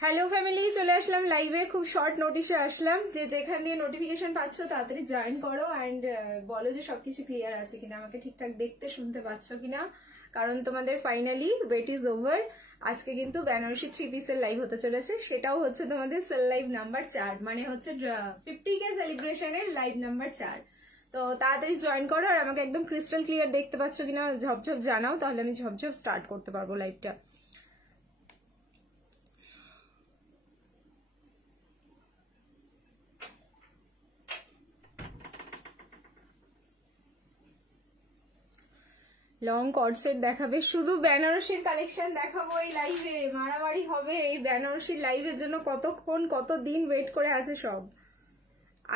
Hello family, চলে আসলাম লাইভে। খুব শর্ট নোটিশে আসলাম যে যেখান দিয়ে নোটিফিকেশন পাচ্ছ তাড়াতাড়ি জয়েন করো অ্যান্ড বলো যে সবকিছু ক্লিয়ার আছে কিনা, আমাকে ঠিকঠাক দেখতে শুনতে পাচ্ছ কিনা, কারণ তোমাদের ফাইনালি ওয়েট ইজ ওভার। আজকে কিন্তু বেনারসি 3 পিসের লাইভ হতে চলেছে, সেটাও হচ্ছে তোমাদের সেল লাইভ নাম্বার 4, মানে হচ্ছে 50K সেলিব্রেশনের লাইভ নাম্বার 4। তো তাড়াতাড়ি জয়েন করো আর আমাকে একদম ক্রিস্টাল ক্লিয়ার দেখতে পাচ্ছ কিনা ঝপঝপ জানাও, তাহলে আমি ঝপঝপ স্টার্ট করতে পারবো লাইভটা। লং কর্ড সেট দেখাবে, শুধু বেনারসির কালেকশন দেখাবো এই লাইভে, মারামারি হবে এই বেনারসির লাইভের জন্য। কতক্ষণ কত দিন ওয়েট করে আছে সব।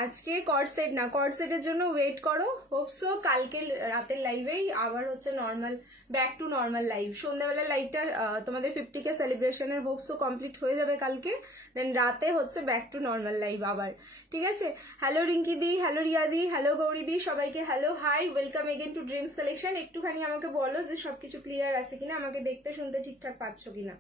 আজকে কর্ড সেট না, কর্ড সেটের জন্য ওয়েট করো। হোপসো কালকে রাতের লাইভেই আবার হচ্ছে normal, back to normal live. সন্ধ্যাবেলার লাইভটা তোমাদের 50K সেলিব্রেশনের হোপসো কমপ্লিট হয়ে যাবে কালকে, দেন রাতে হচ্ছে ব্যাক টু নর্মাল লাইভ আবার, ঠিক আছে। Hello Rinki di, hello Riya di, hello Gauri di, সবাইকে hello, hi, welcome again to dreams collection. একটুখানি আমাকে বলো যে সবকিছু ক্লিয়ার আছে কিনা, আমাকে দেখতে শুনতে ঠিকঠাক পাচ্ছ কিনা।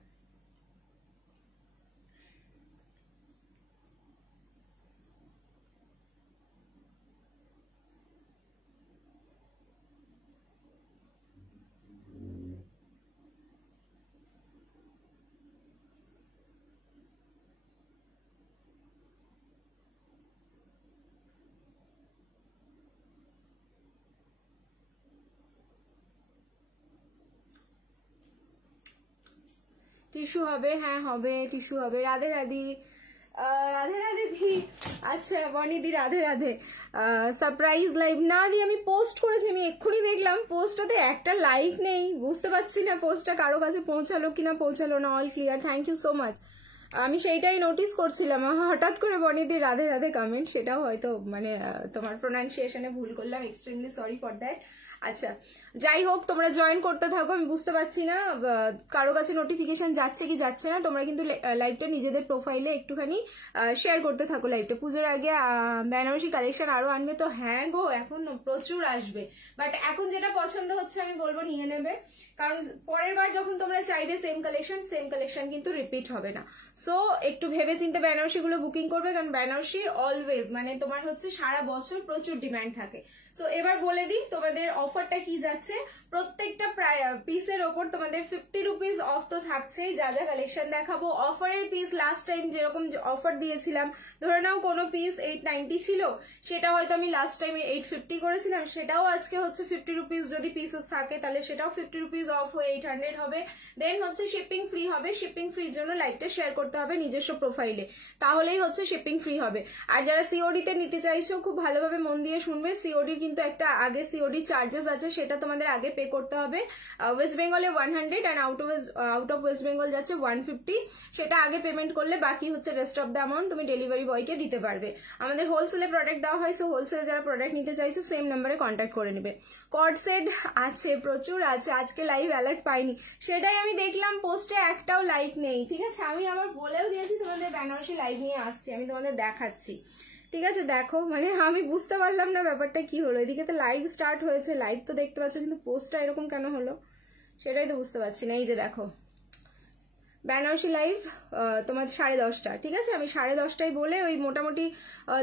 টিস্যু হবে, হ্যাঁ হবে, টিস্যু হবে। রাধে রাধি, রাধে রাধে দি। আচ্ছা বনি দি, রাধে রাধে। সারপ্রাইজ লাইভ না দি, আমি পোস্ট করেছি, আমি এক্ষুনি দেখলাম পোস্টটাতে একটা লাইক নেই, বুঝতে পারছি না পোস্টটা কারো কাছে পৌঁছালো কিনা, পৌঁছালো না। All clear, thank you so much. আমি সেইটাই নোটিস করছিলাম, হঠাৎ করে বনিদি রাধে রাধে কমেন্ট, সেটাও হয়তো মানে তোমার প্রোনাউন্সিয়েশনে ভুল করলাম, এক্সট্রিমলি সরি ফর দ্যাট। আচ্ছা যাই হোক, তোমরা জয়েন করতে থাকো। আমি বুঝতে পারছি না কারো কাছে নোটিফিকেশন যাচ্ছে কি যাচ্ছে না। তোমরা কিন্তু লাইভটা নিজেদের প্রোফাইলে একটুখানি শেয়ার করতে থাকো লাইভটা। পুজোর আগে বেনারসি কালেকশন আরো আনবে তো? হ্যাঁ গো, এখন প্রচুর আসবে, বাট এখন যেটা পছন্দ হচ্ছে আমি বলবো নিয়ে নেবে, কারণ পরের বার যখন তোমরা চাইবে সেম কালেকশন কিন্তু রিপিট হবে না। সো একটু ভেবে চিন্তে বেনারসি গুলো বুকিং করবে, কারণ বেনারসির অলওয়েজ মানে তোমার হচ্ছে সারা বছর প্রচুর ডিমান্ড থাকে। সো এবার বলে দিই তোমাদের অফারটা কি যাচ্ছে। প্রত্যেকটা পিসের ওপর তোমাদের 50 রুপিস অফ তো থাকছেই। যা যা কালেকশন দেখাবো অফারের পিস, লাস্ট টাইম যেরকম অফার দিয়েছিলাম, ধরে নাও কোনো পিস 890 ছিল, সেটা হয়তো আমি লাস্ট টাইম 850 করেছিলাম, সেটাও আজকে হচ্ছে 50 রুপিস। যদি পিসেস থাকে তাহলে সেটাও 50 রুপিস অফ হয়ে 800 হবে। দেন হচ্ছে শিপিং ফ্রি হবে। শিপিং ফ্রির জন্য লাইভটা শেয়ার করতে হবে নিজস্ব প্রোফাইলে, তাহলেই হচ্ছে শিপিং ফ্রি হবে। আর যারা সিওডি তে নিতে চাইছো খুব ভালোভাবে মন দিয়ে শুনবে, সিওডির কিন্তু একটা আগে সিওডি চার্জেস আছে, সেটা তোমাদের আগে পে করতে হবে। ওয়েস্ট বেঙ্গলে 100 and out of West Bengal যাচ্ছে 150। সেটা আগে পেমেন্ট করলে বাকি হচ্ছে রেস্ট অফ দ্য অ্যামাউন্ট তুমি ডেলিভারি বয়কে দিতে পারবে। আমাদের হোলসেলে প্রোডাক্ট দেওয়া হয়, সো হোলসেলে যারা প্রোডাক্ট নিতে চাইছো সেম নাম্বারে কন্ট্যাক্ট করে নেবে। কর্ড সেট আছে, প্রচুর আছে। আজকে লাইভ অ্যালার্ট পাইনি, সেটাই আমি দেখলাম পোস্টে একটাও লাইক নেই, ঠিক আছে। আমি আবার বলেও দিয়েছি তোমাদের বেনারসি লাইভ নিয়ে আসছি, আমি তোমাদের দেখাচ্ছি, ঠিক আছে। দেখো মানে আমি বুঝতে পারলাম না ব্যাপারটা কি হলো। এদিকে তো লাইভ স্টার্ট হয়েছে, লাইভ তো দেখতে পাচ্ছ, কিন্তু পোস্টটা এরকম কেন হলো সেটাই তো বুঝতে পারছি না। এই যে দেখো বেনারসি লাইভ তোমার 10:30, ঠিক আছে। আমি 10:30টায় বলে ওই মোটামুটি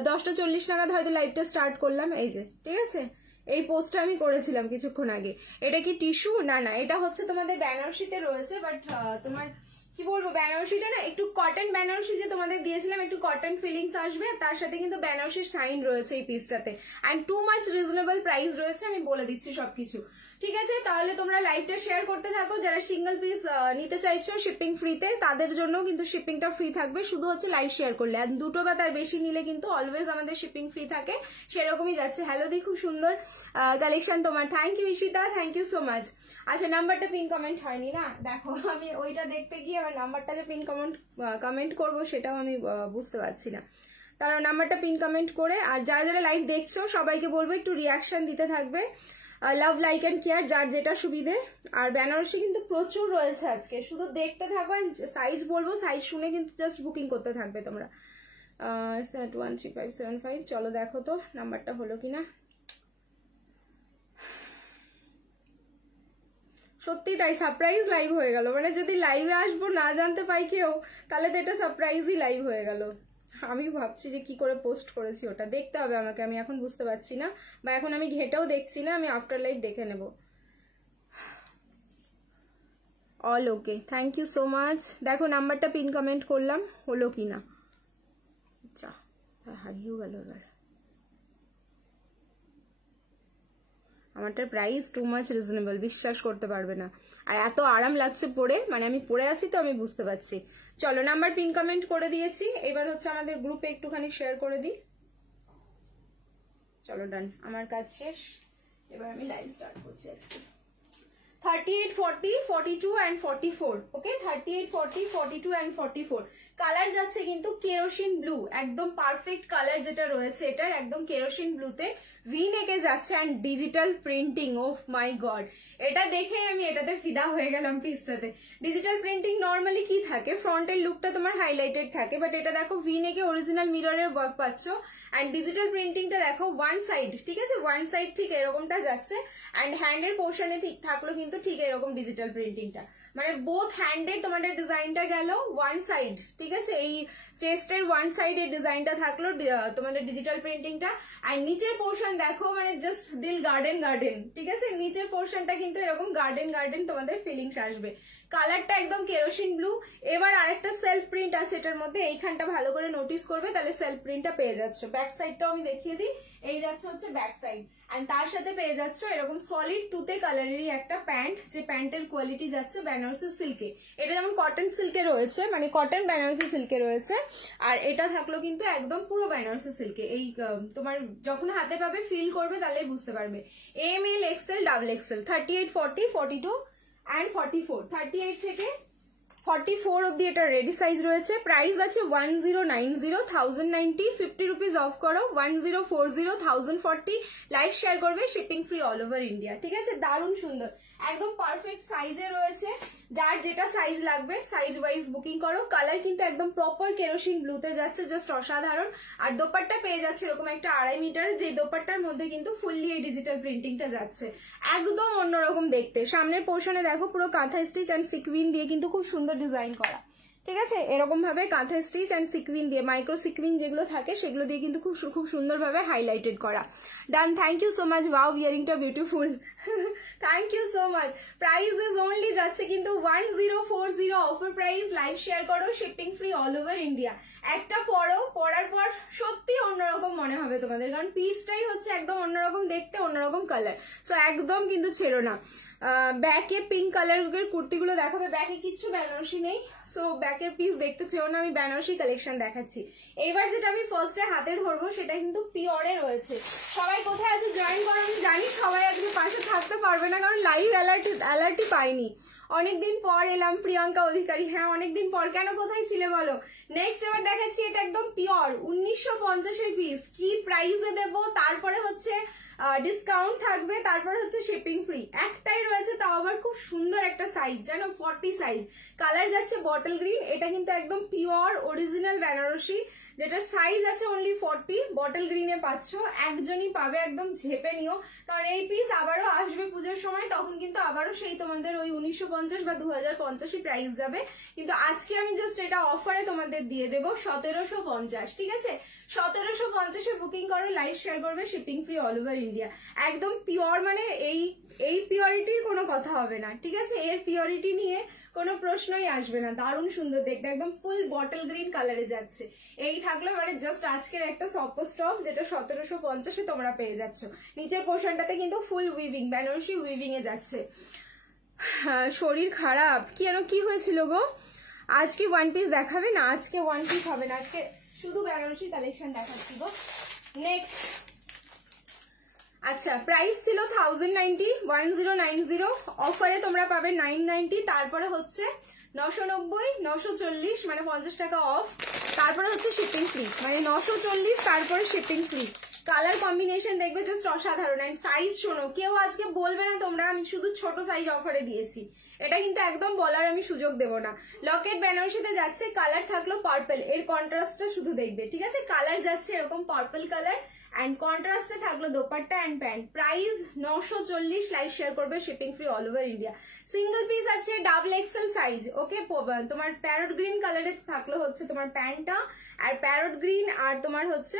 10:40 নাগাদ হয়তো লাইভটা স্টার্ট করলাম, এই যে, ঠিক আছে। এই পোস্টটা আমি করেছিলাম কিছুক্ষণ আগে। এটা কি টিস্যু? না না, এটা হচ্ছে তোমাদের বেনারসিতে রয়েছে, বাট তোমার কি বলবো, বেনারসিটা না একটু কটন বেনারসি যে তোমাদের দিয়েছিলাম, একটু কটন ফিলিংস আসবে, তার সাথে কিন্তু বেনারসির সাইন রয়েছে এই পিসটাতে, and too much reasonable price রয়েছে, আমি বলে দিচ্ছি সবকিছু, ঠিক আছে। তাহলে তোমরা লাইভটা শেয়ার করতে থাকো। যারা সিঙ্গেল পিস নিতে চাইছো শিপিং ফ্রিতে, তাদের জন্য কিন্তু শিপিংটা ফ্রি থাকবে, শুধু হচ্ছে লাইভ শেয়ার করলে। আর দুটো বা তার বেশি নিলে কিন্তু অলওয়েজ আমাদের শিপিং ফ্রি থাকে, সেরকমই যাচ্ছে। হ্যালো দি, খুব সুন্দর কালেকশন তোমার, thank you Ishita, thank you so much. আচ্ছা নাম্বারটা পিন কমেন্ট হয়নি না, দেখো আমি ওইটা দেখতে গিয়ে আমার নাম্বারটা যে পিন কমেন্ট করবো সেটাও আমি বুঝতে পারছি না। তারা নাম্বারটা পিন কমেন্ট করে, আর যারা যারা লাইভ দেখছো সবাইকে বলবো একটু রিয়াকশন দিতে থাকবে, লাভ লাইক অ্যান্ড কেয়ার, যার যেটা সুবিধে। আর বেনারসি কিন্তু প্রচুর রয়েছে আজকে, শুধু দেখতে থাকো। সাইজ বলবো, সাইজ শুনে কিন্তু জাস্ট বুকিং করতে থাকবে তোমরা। 13575, চলো দেখো তো নাম্বারটা হলো কিনা। সত্যি তাই, সারপ্রাইজ লাইভ হয়ে গেল। মানে যদি লাইভে আসবো না জানতে পাই কেউ, তাহলে তো এটা সারপ্রাইজই লাইভ হয়ে গেল। আমি ভাবছি যে কি করে পোস্ট করেছি, ওটা দেখতে হবে আমাকে, আমি এখন বুঝতে পারছি না, বা এখন আমি ঘেটেও দেখছি না, আমি আফটার লাইভ দেখে নেব। All okay, thank you so much. দেখো নাম্বারটা পিন কমেন্ট করলাম, হলো কি না। আচ্ছা হারিয়েও গেল এবার। আমারটার প্রাইস টু মাচ রিজনেবল, বিশ্বাস করতে পারবে না, আর এত আরাম লাগছে পরে, মানে আমি পরে আছি তো আমি বুঝতে পারছি। চলো নাম্বার পিন কমেন্ট করে দিয়েছি, এবার হচ্ছে আমাদের গ্রুপে একটুখানি শেয়ার করে দিই। চলো ডান, আমার কাজ শেষ, এবার আমি লাইভ স্টার্ট করছি আজকে। 38, 40, 42 and 44, ওকে 38, 40, 42 and 44 কালার যাচ্ছে কিন্তু কেরোসিন ব্লু, একদম পারফেক্ট কালার যেটা রয়েছে এটার, একদম কেরোসিন ব্লুতে ভি নেকে যাচ্ছে and digital printing. Oh my god, এটা দেখে আমি এটাতে ফিদা হয়ে গেলাম পিসটাতে। ডিজিটাল প্রিন্টিং নর্মালি কি থাকে, ফ্রন্টের লুকটা তোমার হাইলাইটেড থাকে, বাট এটা দেখো ভি নেকে অরিজিনাল মিররের ওয়ার্ক পাচ্ছ, অ্যান্ড ডিজিটাল প্রিন্টিংটা দেখো ওয়ান সাইড, ঠিক আছে, ওয়ান সাইড ঠিক এরকমটা যাচ্ছে, অ্যান্ড হ্যান্ডের পোর্শনে ঠিক থাকলো কিন্তু ঠিক এরকম ডিজিটাল প্রিন্টিংটা, মানে বোথ হ্যান্ডের তোমাদের ডিজাইনটা গেল ওয়ান সাইড, ঠিক আছে, এই চেস্টের ওয়ান সাইড এর ডিজাইনটা থাকলো তোমাদের ডিজিটাল প্রিন্টিংটা, আর নিচের পোর্শন দেখো মানে জাস্ট দিল গার্ডেন গার্ডেন, ঠিক আছে, নিচের পোর্শনটা কিন্তু এরকম গার্ডেন গার্ডেন তোমাদের ফিলিংস আসবে। কালারটা একদম কেরোসিন ব্লু। এবার আরেকটা সেলফ প্রিন্ট আছে এটার মধ্যে, এইখানটা ভালো করে নোটিস করবে, তাহলে সেলফ প্রিন্টটা পেয়ে যাচ্ছ। ব্যাক সাইডটাও আমি দেখিয়ে দিই, এই যাচ্ছে হচ্ছে ব্যাক সাইড, এন্ড তার সাথে পেয়ে যাচ্ছ এরকম সলিড তুতে কালারেরই একটা প্যান্ট, যে প্যান্টের কোয়ালিটি যাচ্ছে বেনারসি সিল্কে। এটা যেমন কটন সিল্কে রয়েছে, মানে কটন বেনারসি সিল্কে রয়েছে, আর এটা থাকলো কিন্তু একদম পুরো বেনারসি সিল্কে। এই তোমার যখন হাতে পাবে ফিল করবে তাহলেই বুঝতে পারবে। M L XL double XL 38, 40, 42 and 44, 38 থেকে 44 অব্দি এটা রেডি সাইজ রয়েছে। প্রাইস আছে 1090, 1090, 50 রুপিস অফ করো, 1040, 1040। লাইভ শেয়ার করবে, shipping free all over India, ঠিক আছে। দারুণ সুন্দর, একদম পারফেক্ট সাইজে রয়েছে, যার যেটা সাইজ লাগবে সাইজ ওয়াইজ বুকিং করো। কালার কিন্তু একদম প্রপার কেরোসিন ব্লুতে যাচ্ছে, জাস্ট অসাধারণ। আর দোপাট্টা পেয়ে যাচ্ছে এরকম একটা 2.5 মিটার, যে দোপাট্টার মধ্যে কিন্তু ফুললি এই ডিজিটাল প্রিন্টিংটা যাচ্ছে, একদম অন্যরকম দেখতে। সামনের পোর্শনে দেখো পুরো কাঁথা স্টিচ অ্যান্ড সিকুইন দিয়ে কিন্তু খুব সুন্দর ডিজাইন করা, ঠিক আছে, এরকম ভাবে কাঁথা স্টিচ অ্যান্ড সিকুইন দিয়ে, মাইক্রো সিকুইন যেগুলো থাকে সেগুলো দিয়ে কিন্তু খুব সুন্দরভাবে হাইলাইটেড করা। Done, thank you so much. Wow, ইয়ারিংটা beautiful, thank you so much. Price is only যাচ্ছে কিন্তু 1040 অফার প্রাইস। লাইভ শেয়ার করো, shipping free all over India. একটা পরো, পরার পর সত্যি অন্যরকম মনে হবে তোমাদের, কারণ পিসটাই হচ্ছে একদম অন্যরকম দেখতে, অন্যরকম কালার, সো একদম কিন্তু ছেড়ো না। ব্যাকে পিঙ্ক কালারের কুর্তিগুলো দেখাবে, ব্যাকে কিচ্ছু বেনারসি নেই, সো ব্যাকের পিস দেখতে চেও না, আমি বেনারসি কালেকশন দেখাচ্ছি। এইবার যেটা আমি ফার্স্টে হাতে ধরবো সেটা কিন্তু পিওরে রয়েছে। সবাই কোথায় আছে জয়েন করো, আমি জানি সবাই আজকে পাশে থাকতে পারবে না, কারণ লাইভ অ্যালার্টই পাইনি। অনেকদিন পর এলাম, প্রিয়াঙ্কা অধিকারী, হ্যাঁ অনেকদিন পর, কেন কোথায় ছিলে বলো। নেক্সট এবার দেখাচ্ছি, এটা একদম পিওর 1950 পিস, কি প্রাইসে দেবো, তারপরে হচ্ছে ডিসকাউন্ট থাকবে, তারপরে হচ্ছে শিপিং ফ্রি। একটাই রয়েছে, তাও আবার খুব সুন্দর একটা সাইজ, জানো 40 সাইজ। কালার যাচ্ছে বটল গ্রিন, এটা কিন্তু একদম পিওর অরিজিনাল বেনারসি, যেটা সাইজ আছে অনলি 40, বটল গ্রিনে পাচ্ছ, একজনই পাবে, একদম ঝেপে নিও, কারণ এই পিস আবারও আসবে পুজোর সময়, তখন কিন্তু আবারও সেই তোমাদের ওই 1950 বা 2050 প্রাইস যাবে, কিন্তু আজকে আমি জাস্ট এটা অফারে তোমাদের দিয়ে দেবো 1750, ঠিক আছে। 1750 বুকিং করো, লাইভ শেয়ার করবে, shipping free all over India. একদম পিওর, মানে এই পিওরিটির কোনো কথা হবে না, ঠিক আছে, এর পিওরিটি নিয়ে কোনো প্রশ্নই আসবে না। দারুণ সুন্দর দেখতে, একদম ফুল বটল গ্রিন কালারে যাচ্ছে। এই থাকলো মানে জাস্ট আজকের একটা সপো স্টক, যেটা 1750 তোমরা পেয়ে যাচ্ছ। নিচের পোর্শনটাতে কিন্তু ফুল উইভিং, বেনারসি উইভিং এ যাচ্ছে। শরীর খারাপ কি হয়েছিল গো? আজকে ওয়ান পিস দেখাবে না, আজকে ওয়ান পিস হবে না, আজকে শুধু বেনারসি কালেকশন দেখাচ্ছি গো। নেক্সট, আচ্ছা প্রাইস ছিল 1090, 1090, অফারে তোমরা পাবে 990, তারপরে হচ্ছে 990, 940, মানে 50 টাকা অফ, তারপরে হচ্ছে শিপিং ফ্রি, মানে 940, তারপরে শিপিং ফ্রি। কালার কম্বিনেশন দেখবে জাস্ট অসাধারণ। এন্ড সাইজ শোনো, কেউ আজকে বলবে না তোমরা আমি শুধু ছোট সাইজ অফারে দিয়েছি, এটা কিন্তু একদম বলার আমি সুযোগ দেব না। লকেট বেনারসিতে যাচ্ছে, কালার থাকলো পার্পল, এর কন্ট্রাস্টটা শুধু দেখবে, ঠিক আছে। কালার যাচ্ছে এরকম পার্পল কালার, অ্যান্ড কন্ট্রাস্টে থাকলো dupatta and pant. Price 940, live share করবে, shipping free all over India. Single piece আছে ডাবল এক্সেল সাইজ। ওকে, তোমার প্যারট গ্রিন কালারে থাকলো হচ্ছে তোমার প্যান্টটা, আর প্যারট গ্রিন আর তোমার হচ্ছে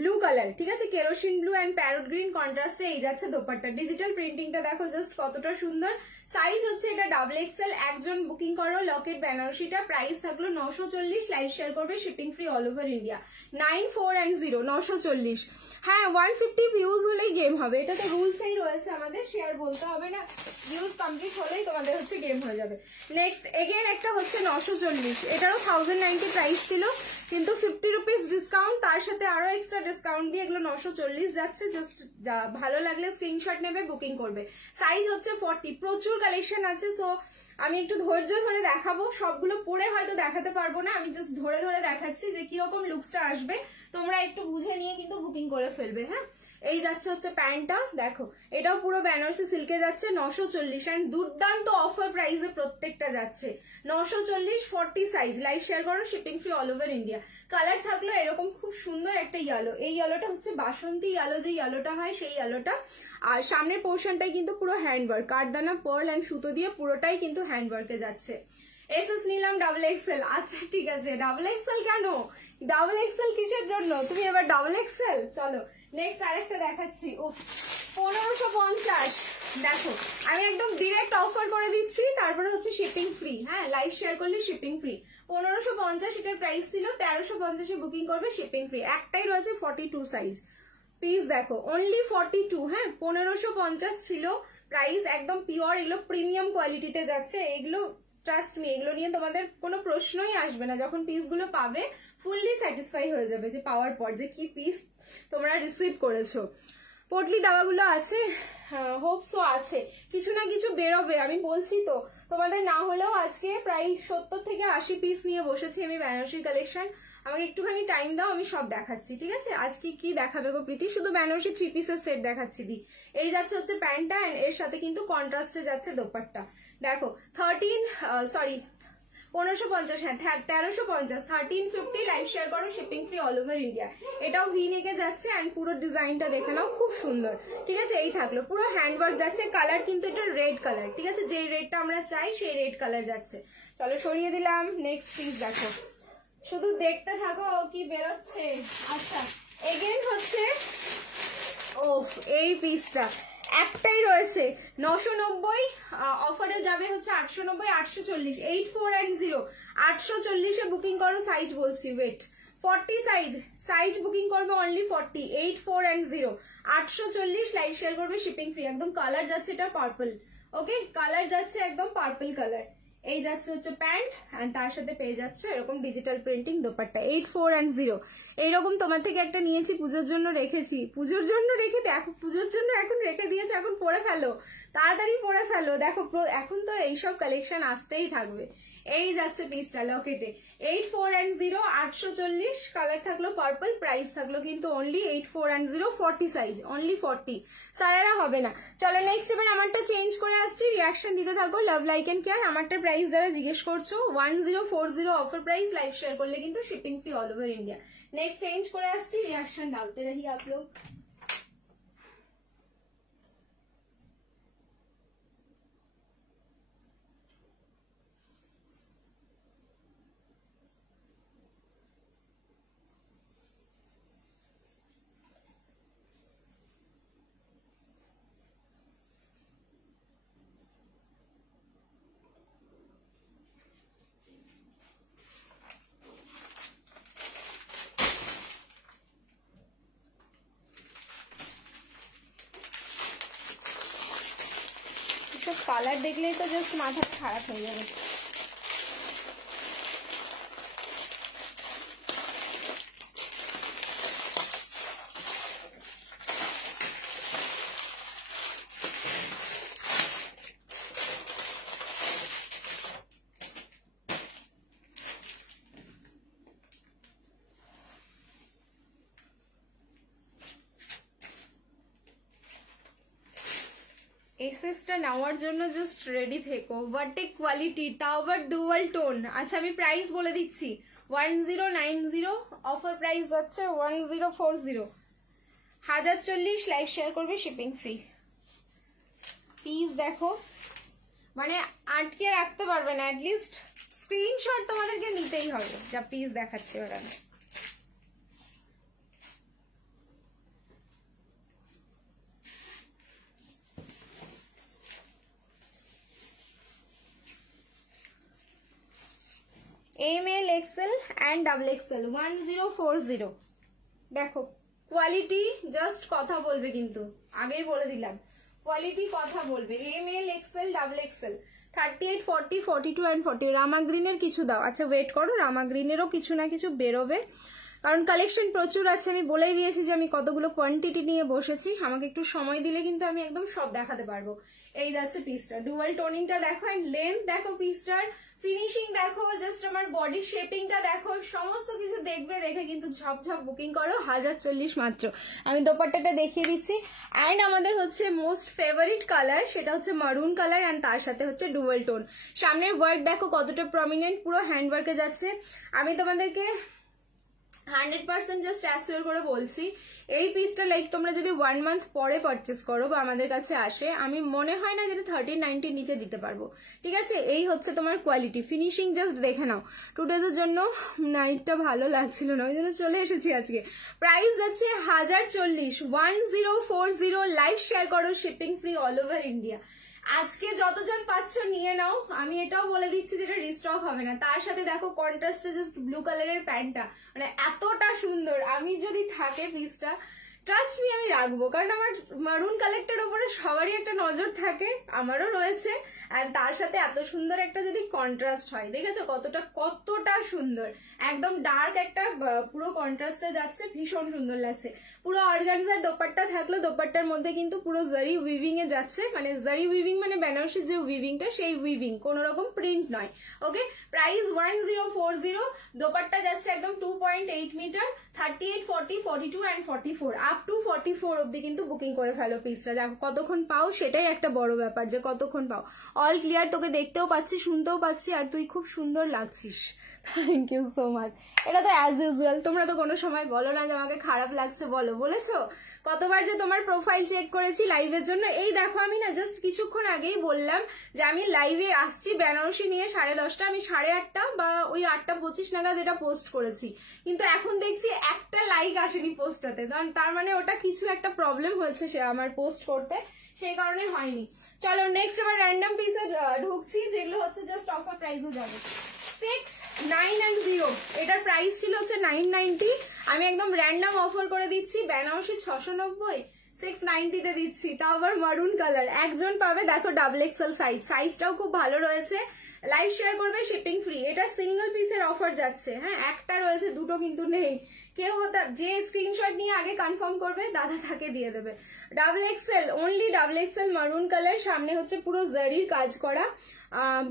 ব্লু কালার, ঠিক আছে, kerosene blue and parrot green কন্ট্রাস্টে এই যাচ্ছে দোপাট্টা। ডিজিটাল প্রিন্টিংটা দেখো জাস্ট কতটা সুন্দর। সাইজ হচ্ছে এটা ডাবল এক্সেল। একজন বুকিং করো লকেট বেনারসিটা, প্রাইস থাকলো 940, লাইভ শেয়ার করবে, shipping free all over India. 9410 940। হ্যাঁ, 150 ভিউজ হলেই গেম হবে, এটা তো রুলসেই রয়েছে আমাদের, শেয়ার বলতে হবে না, ভিউজ কমপ্লিট হলেই তোমাদের হচ্ছে গেম হয়ে যাবে। নেক্সট এগেন একটা হচ্ছে 940, এটারও 1090 প্রাইস ছিল, কিন্তু 50 রুপিস ডিসকাউন্ট, তার সাথে আরো এক্সট্রা ডিসকাউন্ট দিয়ে এগুলো 940 যাচ্ছে। জাস্ট ভালো লাগলে স্ক্রিনশট নেবে, বুকিং করবে। সাইজ হচ্ছে 40। প্রচুর কালেকশন আছে, সো আমি একটু ধৈর্য ধরে দেখাবো, সবগুলো পরে হয়তো দেখাতে পারবো না, আমি জাস্ট ধরে ধরে দেখাচ্ছি যে কিরকম লুকসটা আসবে, তোমরা একটু বুঝে নিয়ে কিন্তু বুকিং করে ফেলবে। হ্যাঁ, এই যাচ্ছে হচ্ছে প্যান্টটা, দেখো এটাও পুরো বেনারসি সিল্কে যাচ্ছে, 940 অ্যান্ড দুর্দান্ত অফার প্রাইসে প্রত্যেকটা যাচ্ছে 940। 40 সাইজ, লাইভ শেয়ার করো, shipping free all over India. Colour থাকলো এরকম খুব সুন্দর একটা ইয়েলো, এই ইয়েলোটা হচ্ছে বাসন্তী ইয়েলো, যে ইয়েলোটা হয় সেই ইয়েলোটা। আর সামনের পোর্শনটাই কিন্তু পুরো হ্যান্ডওয়ার্ক, কাঠদানা পার্ল অ্যান্ড সুতো দিয়ে পুরোটাই কিন্তু হ্যান্ডওয়ার্কে যাচ্ছে। এসএস নিলাম ডাবল এক্সেল, আচ্ছা ঠিক আছে। ডাবল এক্সেল কেন, ডাবল এক্সেল কিসের জন্য, তুমি এবার ডাবল এক্সেল। চলো নেক্সট আরেকটা দেখাচ্ছি। ও 1550, দেখো আমি একদম ডিরেক্ট অফার করে দিচ্ছি, তারপরে হচ্ছে শিপিং ফ্রি। হ্যাঁ, লাইভ শেয়ার করলে শিপিং ফ্রি। 1550 এটার প্রাইস ছিল, 1350 এ বুকিং করবে, শিপিং ফ্রি। একটাই রয়েছে 42 সাইজ পিস, দেখো অনলি 42। হ্যাঁ, 1550 ছিল প্রাইস, একদম পিওর, এগুলো প্রিমিয়াম কোয়ালিটিতে যাচ্ছে, এগুলো ট্রাস্ট মি, এগুলো নিয়ে তোমাদের কোনো প্রশ্নই আসবে না, যখন পিসগুলো পাবে ফুললি স্যাটিসফাই হয়ে যাবে যে পাওয়ার পর যে কি পিস তোমরা রিসিভ করেছো। পটলি দাওয়াগুলো আছে, হোপসও আছে, কিছু না কিছু বেরোবে, আমি বলছি তো তোমাদের। না হলেও আজকে প্রায় 70 থেকে 80 পিস নিয়ে বসেছি আমি বেনারসির কালেকশন। আমাকে একটুখানি টাইম দাও, আমি সব দেখাচ্ছি, ঠিক আছে। আজকে কি দেখাবে গো প্রীতি, শুধু বেনারসি 3 পিসের সেট দেখাচ্ছি দি। এই যাচ্ছে হচ্ছে প্যান্টটা, এর সাথে কিন্তু কন্ট্রাস্টে যাচ্ছে দোপাট্টা। দেখো 1550, হ্যাঁ 1350, 1350, লাইভ শেয়ার করো, shipping free all over India. এটাও ভি নেকে যাচ্ছে অ্যান্ড পুরো ডিজাইনটা দেখে নাও, খুব সুন্দর, ঠিক আছে। এই থাকলো পুরো হ্যান্ডওয়ার্ক যাচ্ছে, কালার কিন্তু এটা রেড কালার, ঠিক আছে, যে রেডটা আমরা চাই সেই রেড কালার যাচ্ছে। চলো সরিয়ে দিলাম। নেক্সট পিস দেখো, শুধু দেখতে থাকো কি বেরোচ্ছে। আচ্ছা এগেন হচ্ছে ওফ, এই পিসটা একটাই রয়েছে 990, অফারে যাবে হচ্ছে 890, 840, 8410, 840 এ বুকিং করো। সাইজ বলছি, ওয়েট, 40 সাইজ, সাইজ বুকিং করবে অনলি 40, 8410, 840, লাইভ শেয়ার করবে, শিপিং ফ্রি। একদম কালার যাচ্ছে এটা পার্পল, ওকে, কালার যাচ্ছে একদম পার্পল কালার। এই যাচ্ছে হচ্ছে প্যান্ট এন্ড তার সাথে পেয়ে যাচ্ছে এরকম ডিজিটাল প্রিন্টিং দোপাট্টা। 8410 এইরকম তোমার থেকে একটা নিয়েছি, পুজোর জন্য রেখেছি, পুজোর জন্য রেখে দেখো, পুজোর জন্য এখন রেখে দিয়েছে, এখন পরে ফেলো, তাড়াতাড়ি পরে ফেলো। দেখো এখন তো এইসব কালেকশন আসতেই থাকবে। এই যাচ্ছে পিসটা লকেটে, 8410, 840, কালার থাকলো পার্পল, প্রাইস থাকলো কিন্তু অনলি 8410, 40 সাইজ, অনলি 40, সারারা হবে না। চলো নেক্সট এবার আমারটা চেঞ্জ করে আসছি, রিয়াকশন দিতে থাকো, লাভ লাইক এন্ড কেয়ার। আমারটা প্রাইস যারা জিজ্ঞেস করছো 1040 অফার প্রাইস, লাইভ শেয়ার করলে কিন্তু shipping free all over India. Next change করে আসছি, রিঅ্যাকশন डालते रहिए आप लोग। কালার দেখলেই তো জাস্ট মাথা খারাপ হয়ে যাবে। এসএসটা নেওয়ার জন্য জাস্ট রেডি থেকো, ভার্টিক কোয়ালিটি, তাও আবার ডুয়াল টোন। আচ্ছা আমি প্রাইস বলে দিচ্ছি, 1090 অফার প্রাইস যাচ্ছে 1040, 1040 লাইভ শেয়ার করবে, শিপিং ফ্রি। পিস দেখো, মানে আটকে রাখতে পারবে না, অ্যাটলিস্ট স্ক্রিনশট তোমাদেরকে নিতেই হবে যা পিস দেখাচ্ছে ওরা। ML XL and XXL 1040। দেখো কোয়ালিটি জাস্ট কথা বলবে, কিন্তু আগেই বলে দিলাম কোয়ালিটি কথা বলবে। ML XL XXL 38 40 42 and 40। রামা গ্রিনের কিছু দাও। আচ্ছা ওয়েট করো, রামা গ্রিনেরও কিছু না কিছু বেরোবে, কারণ কালেকশন প্রচুর আছে। আমি বলেই দিয়েছি যে আমি কতগুলো কোয়ান্টিটি নিয়ে বসেছি, আমাকে একটু সময় দিলে কিন্তু আমি একদম সব দেখাতে পারবো। এই যাচ্ছে পিসটা, ডুয়াল টোনিংটা দেখো, এন্ড লেন্থ দেখো, পিসটার ফিনিশিং দেখো, জাস্ট আমার বডি শেপিংটা দেখো, সমস্ত কিছু দেখবে, দেখে কিন্তু ঝপঝপ বুকিং করো। 1040 মাত্র। আমি দোপাট্টাটা দেখিয়ে দিচ্ছি। অ্যান্ড আমাদের হচ্ছে মোস্ট ফেভারিট কালার, সেটা হচ্ছে মারুন কালার, অ্যান্ড তার সাথে হচ্ছে ডুয়াল টোন। সামনের ওয়ার্ক দেখো কতটা প্রমিনেন্ট, পুরো হ্যান্ড ওয়ার্কে যাচ্ছে। আমি তোমাদেরকে 100% জাস্ট অ্যাসিওর করে বলছি, এই পিসটা লাইক তোমরা যদি 1 মান্থ পরে পারচেস করো বা আমাদের কাছে আসে, আমি মনে হয় না যেটা 1390 নিচে দিতে পারবো। ঠিক আছে, এই হচ্ছে তোমার কোয়ালিটি। ফিনিশিং জাস্ট দেখে নাও। 2 ডেজের জন্য নাইটটা ভালো লাগছিল না, ওই জন্য চলে এসেছি আজকে। প্রাইস যাচ্ছে 1040, 1040। লাইভ শেয়ার করো, shipping free all over India. আজকে যতজন পাচ্ছ নিয়ে নাও, আমি এটাও বলে দিচ্ছি যেটা রিস্টক হবে না। তার সাথে দেখো কন্ট্রাস্টে জাস্ট ব্লু কালারের প্যান্টটা, মানে এতটা সুন্দর। আমি যদি থাকে পিসটা, ট্রাস্ট মি আমি রাখবো, কারণ আমার মারুন কালারটার উপরে সবারই একটা নজর থাকে, আমারও রয়েছে। আর তার সাথে এত সুন্দর একটা যদি কন্ট্রাস্ট হয়, দেখেছো কতটা সুন্দর, একদম ডার্ক একটা পুরো কন্ট্রাস্টে যাচ্ছে, ভীষণ সুন্দর লাগছে। পুরো অর্গানজার দোপাট্টা থাকলো, দোপাট্টার মধ্যে কিন্তু পুরো জারি উইভিং এ যাচ্ছে, মানে জারি উইভিং মানে বেনারসির যে উইভিংটা, সেই উইভিং, কোনো রকম প্রিন্ট নয়। ওকে, প্রাইস 1040। দোপাট্টা যাচ্ছে একদম 2.8 মিটার, 38 40 42 and 44 আপ টু 44 অব্দি কিন্তু বুকিং করে ফেলো পিসটা। দেখো কতক্ষণ পাও, সেটাই একটা বড় ব্যাপার যে কতক্ষণ পাও। অল ক্লিয়ার, তোকে দেখতেও পাচ্ছি, শুনতেও পাচ্ছি, আর তুই খুব সুন্দর লাগছিস। Thank you so much. এটা তো অ্যাজ ইউজুয়াল, তোমরা তো কোনো সময় বলো না যে আমাকে খারাপ লাগছে, বলেছো? কতবার যে তোমার প্রোফাইল চেক করেছি লাইভের জন্য। এই দেখো, আমি না জাস্ট কিছুক্ষণ আগেই বললাম যে আমি লাইভে আসছি বেনারসি নিয়ে 10:30, আমি 8:30 বা ওই 8:25 নাগাদ এটা পোস্ট করেছি, কিন্তু এখন দেখছি একটা লাইক আসেনি পোস্টটাতে। তার মানে ওটা কিছু একটা প্রবলেম হয়েছে সে আমার পোস্ট করতে, সেই কারণে হয়নি। চলো নেক্সট এবার র্যান্ডম পিসে ঢুকছি, যেগুলো হচ্ছে জাস্ট অফার প্রাইসে যাবে। 6 9 and 0, এটার প্রাইস ছিল হচ্ছে 990, আমি একদম র্যান্ডম অফার করে দিচ্ছি। বেনারসি 690, 690 তে দিচ্ছি, তাও আবার মারুন কালার। একজন পাবে, দেখো XXL সাইজটাও খুব ভালো রয়েছে। লাইভ শেয়ার করবে, শিপিং ফ্রি। এটা সিঙ্গেল পিসের অফার যাচ্ছে, হ্যাঁ একটা রয়েছে, দুটো কিন্তু নেই। কেউ যে স্ক্রিনশট নিয়ে আগে কনফার্ম করবে, দাদা তাকে দিয়ে দেবে। XXL, অনলি XXL মারুন কালার, সামনে হচ্ছে পুরো জারির কাজ করা।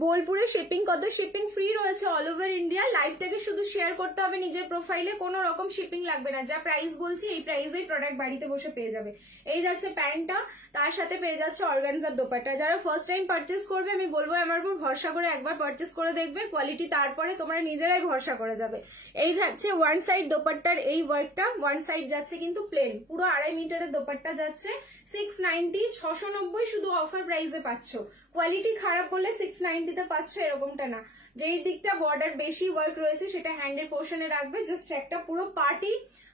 বোলপুরে শিপিং কত? শিপিং ফ্রি রয়েছে অল ওভার ইন্ডিয়া। লাইভটাকে শুধু শেয়ার করতে হবে নিজের প্রোফাইলে, কোনো রকম শিপিং লাগবে না। যা প্রাইস বলছি এই প্রাইসেই প্রোডাক্ট বাড়িতে বসে পেয়ে যাবে। এই যাচ্ছে প্যান্টটা, তার সাথে পেয়ে যাচ্ছে অর্গানজার দোপাট্টা। যারা ফার্স্ট টাইম পারচেস করবে, আমি বলবো আমার উপর ভরসা করে একবার পারচেস করে দেখবে, কোয়ালিটি তারপরে তোমরা নিজেরাই ভরসা করে যাবে। এই যাচ্ছে ওয়ান সাইড দোপাট্টার এই ওয়ার্কটা, ওয়ান সাইড যাচ্ছে কিন্তু প্লেন, পুরো 2.5 মিটারের দোপাট্টা যাচ্ছে 690, 690 শুধু অফার প্রাইসে পাচ্ছ। কোয়ালিটি খারাপ বলে 690 তে পাচ্ছ এরকমটা না। যেই দিকটা বর্ডার বেশি ওয়ার্ক রয়েছে সেটা হ্যান্ডের পোর্শনে রাখবে, জাস্ট একটা পুরো পার্টি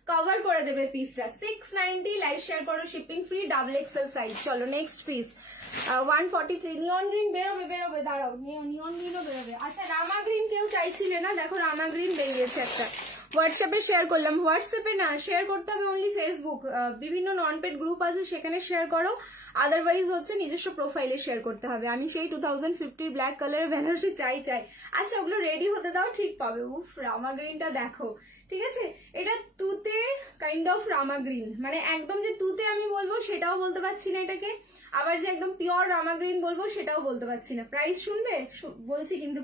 কভার করে দেবে পিসটা। 690, লাইভ শেয়ার করো, শিপিং ফ্রি, XXL সাইজ। চলো নেক্সট পিস 143, নিয়ন গ্রিন বেরোবে, দাঁড়াও, নিয়ন গ্রিনও বেরোবে। আচ্ছা রামা গ্রিন কেউ চাইছিলে না, দেখো রামা গ্রিন বেরিয়েছে একটা। হোয়াটসঅ্যাপে শেয়ার করলাম, হোয়াটসঅ্যাপে না শেয়ার করতে হবে, অনলি ফেসবুক, বিভিন্ন নন পেড গ্রুপ আছে সেখানে শেয়ার করো, আদারওয়াইজ হচ্ছে নিজস্ব প্রোফাইলে শেয়ার করতে হবে। আমি সেই 2050 ব্ল্যাক কালারের বেনারসি চাই। আচ্ছা ওগুলো রেডি হতে দাও, ঠিক পাবে। উফ, রামা গ্রিনটা দেখো, ঠিক আছে, এটা তুতে কাইন্ড অফ রামা গ্রিন, মানে একদম যে তুতে আমি বলবো সেটাও বলতে পারছি না এটাকে, আবার যে একদম পিওর রামা গ্রিন বলবো সেটাও বলতে পারছি না। প্রাইস শুনবে? বলছি কিন্তু